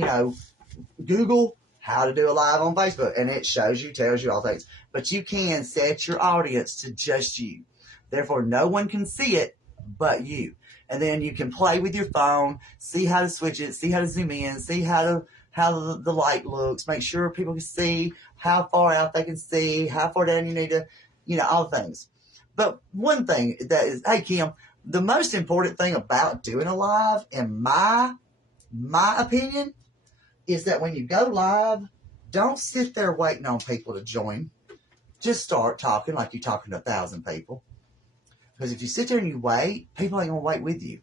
Google how to do a live on Facebook, and it tells you all things. But you can set your audience to just you. Therefore, no one can see it but you. And then you can play with your phone, see how to switch it, see how to zoom in, see how the light looks, make sure people can see how far out they can see, how far down you need to, all things. But one thing that is, hey, Kim, the most important thing about doing a live, in my opinion, is that when you go live, don't sit there waiting on people to join. Just start talking like you're talking to 1,000 people. Because if you sit there and you wait, people ain't going to wait with you.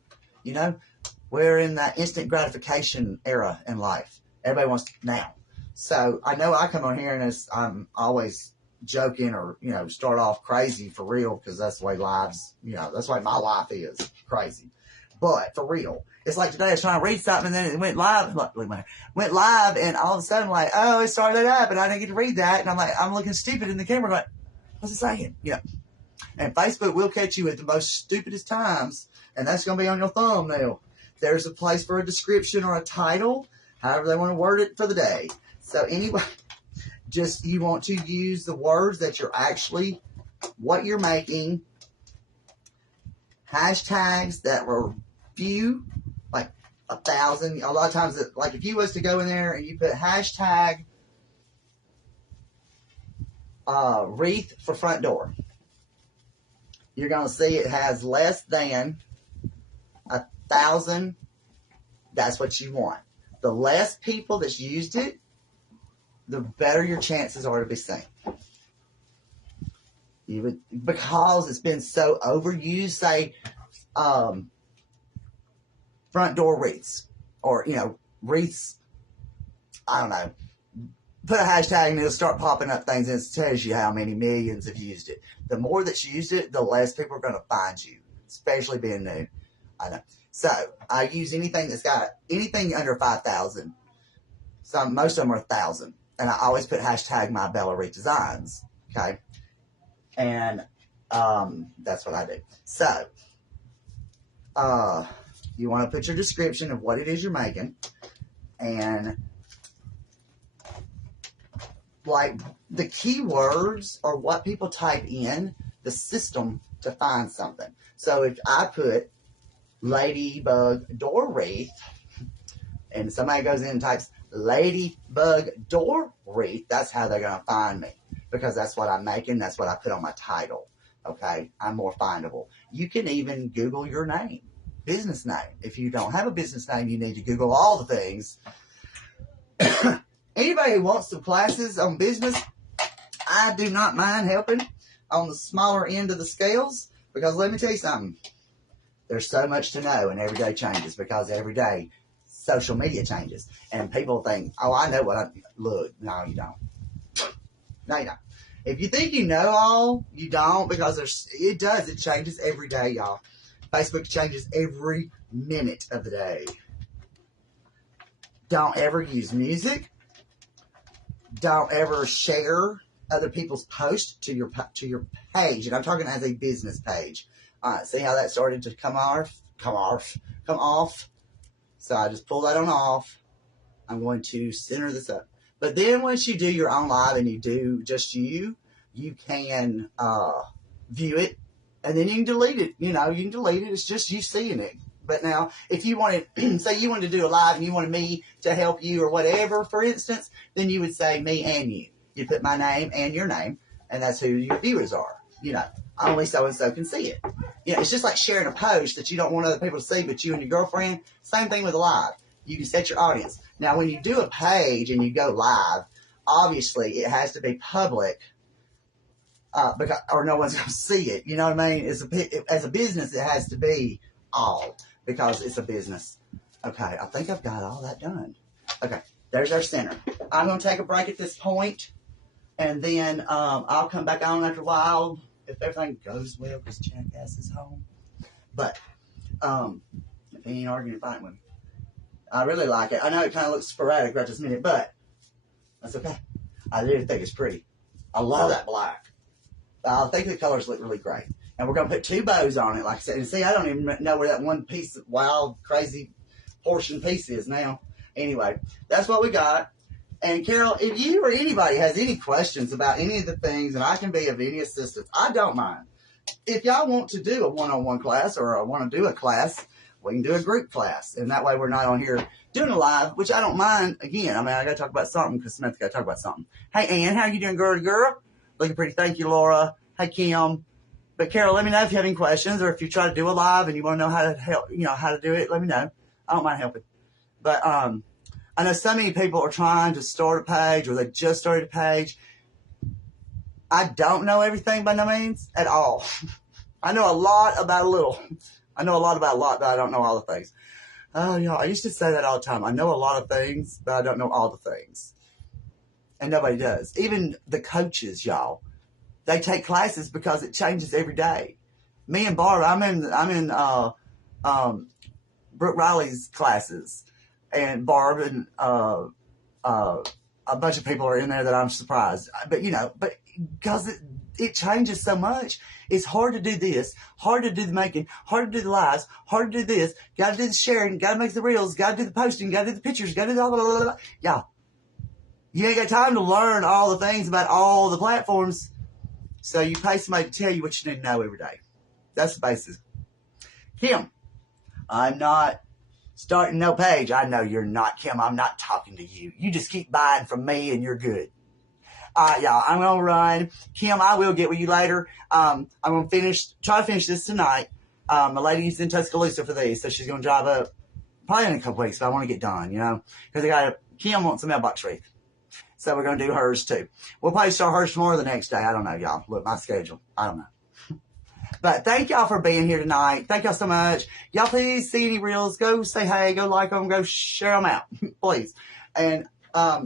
We're in that instant gratification era in life. Everybody wants to now. So I know I come on here and I'm always joking or, start off crazy for real, because that's the way lives, that's the way my life is, crazy. But for real, it's like today I was trying to read something and then it went live. Went live, and all of a sudden, like, oh, it started up and I didn't get to read that. And I'm like, I'm looking stupid in the camera, like, what's it saying? And Facebook will catch you at the most stupidest times, and that's going to be on your thumbnail. There's a place for a description or a title, however they want to word it for the day. So anyway, you want to use the words that you're actually, what you're making, hashtags that were few, like 1,000. A lot of times, like if you was to go in there and you put hashtag wreath for front door, you're going to see it has less than 1,000. That's what you want. The less people that's used it, the better your chances are to be seen. Because it's been so overused, say, front door wreaths, or, wreaths, I don't know. Put a hashtag and it'll start popping up things, and it tells you how many millions have used it. The more that's used it, the less people are going to find you, especially being new. I know. So I use anything that's got anything under 5,000. Most of them are 1,000. And I always put hashtag my Bella Wreath Designs. Okay. And that's what I do. So you want to put your description of what it is you're making. And like the keywords are what people type in the system to find something. So if I put Ladybug Door Wreath and somebody goes in and types Ladybug Door Wreath, that's how they're going to find me, because that's what I'm making. That's what I put on my title. Okay, I'm more findable. You can even Google your name, business name. If you don't have a business name, you need to Google all the things. Anybody who wants some classes on business, I do not mind helping on the smaller end of the scales, because let me tell you something. There's so much to know, and every day changes, because every day social media changes. And people think, oh, I know what I... Look, no, you don't. No, you don't. If you think you know all, you don't, because it does. It changes every day, y'all. Facebook changes every minute of the day. Don't ever use music. Don't ever share other people's posts to your page. And I'm talking as a business page. See how that started to come off? So I just pull that on off. I'm going to center this up. But then once you do your own live and you do just you can view it, and then you can delete it. You know, you can delete it. It's just you seeing it. But now, if you wanted, say you wanted to do a live and you wanted me to help you or whatever, for instance, then you would say me and you. You put my name and your name, and that's who your viewers are. You know, only so-and-so can see it. You know, it's just like sharing a post that you don't want other people to see but you and your girlfriend. Same thing with a live. You can set your audience. Now, when you do a page and you go live, obviously it has to be public, because, or no one's going to see it. You know what I mean? As a business, it has to be all, because it's a business. Okay, I think I've got all that done. Okay, there's our center. I'm going to take a break at this point, and then I'll come back on after a while if everything goes well, because Jackass is home. But if he ain't arguing, fighting with me. I really like it. I know it kind of looks sporadic right this minute, but that's okay. I do think it's pretty. I love that black. I think the colors look really great. And we're going to put 2 bows on it, like I said. And see, I don't even know where that one piece of wild, crazy portion piece is now. Anyway, that's what we got. And Carol, if you or anybody has any questions about any of the things, and I can be of any assistance, I don't mind. If y'all want to do a one-on-one class or want to do a class, we can do a group class. And that way we're not on here doing a live, which I don't mind. Again, I mean, I got to talk about something because Samantha got to talk about something. Hey, Ann, how you doing, girl to girl? Looking pretty. Thank you, Laura. Hey, Kim. But Carol, let me know if you have any questions, or if you try to do a live and you want to know how to help, how to do it, let me know. I don't mind helping. But I know so many people are trying to start a page, or they just started a page. I don't know everything by no means at all. I know a lot about a little. I know a lot about a lot, but I don't know all the things. Oh, y'all, I used to say that all the time. I know a lot of things, but I don't know all the things. And nobody does. Even the coaches, y'all. They take classes because it changes every day. Me and Barb, I'm in Brooke Riley's classes, and Barb and a bunch of people are in there that I'm surprised. But because it changes so much, it's hard to do this, hard to do the making, hard to do the lives, hard to do this. Got to do the sharing, got to make the reels, got to do the posting, got to do the pictures, got to do blah, blah, blah, blah. Y'all, you ain't got time to learn all the things about all the platforms. So you pay somebody to tell you what you need to know every day. That's the basis. Kim, I'm not starting no page. I know you're not, Kim. I'm not talking to you. You just keep buying from me and you're good. All right, y'all. I'm going to run. Kim, I will get with you later. I'm going to try to finish this tonight. My lady's in Tuscaloosa for these, so she's going to drive up probably in a couple weeks, but I want to get done, because Kim wants a mailbox wreath. So we're going to do hers too. We'll probably start hers tomorrow or the next day. I don't know, y'all. Look, my schedule. I don't know. But thank y'all for being here tonight. Thank y'all so much. Y'all please see any reels. Go say hey. Go like them. Go share them out. Please. And I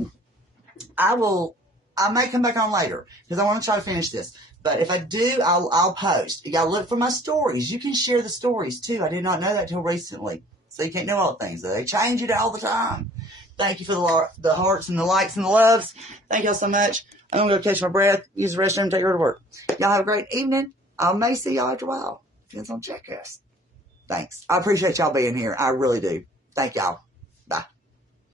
may come back on later because I want to try to finish this. But if I do, I'll post. You got to look for my stories. You can share the stories too. I did not know that till recently. So you can't know all the things. They change it all the time. Thank you for the hearts and the likes and the loves. Thank y'all so much. I'm going to go catch my breath, use the restroom, take her to work. Y'all have a great evening. I may see y'all after a while. Depends on Jackass. Thanks. I appreciate y'all being here. I really do. Thank y'all.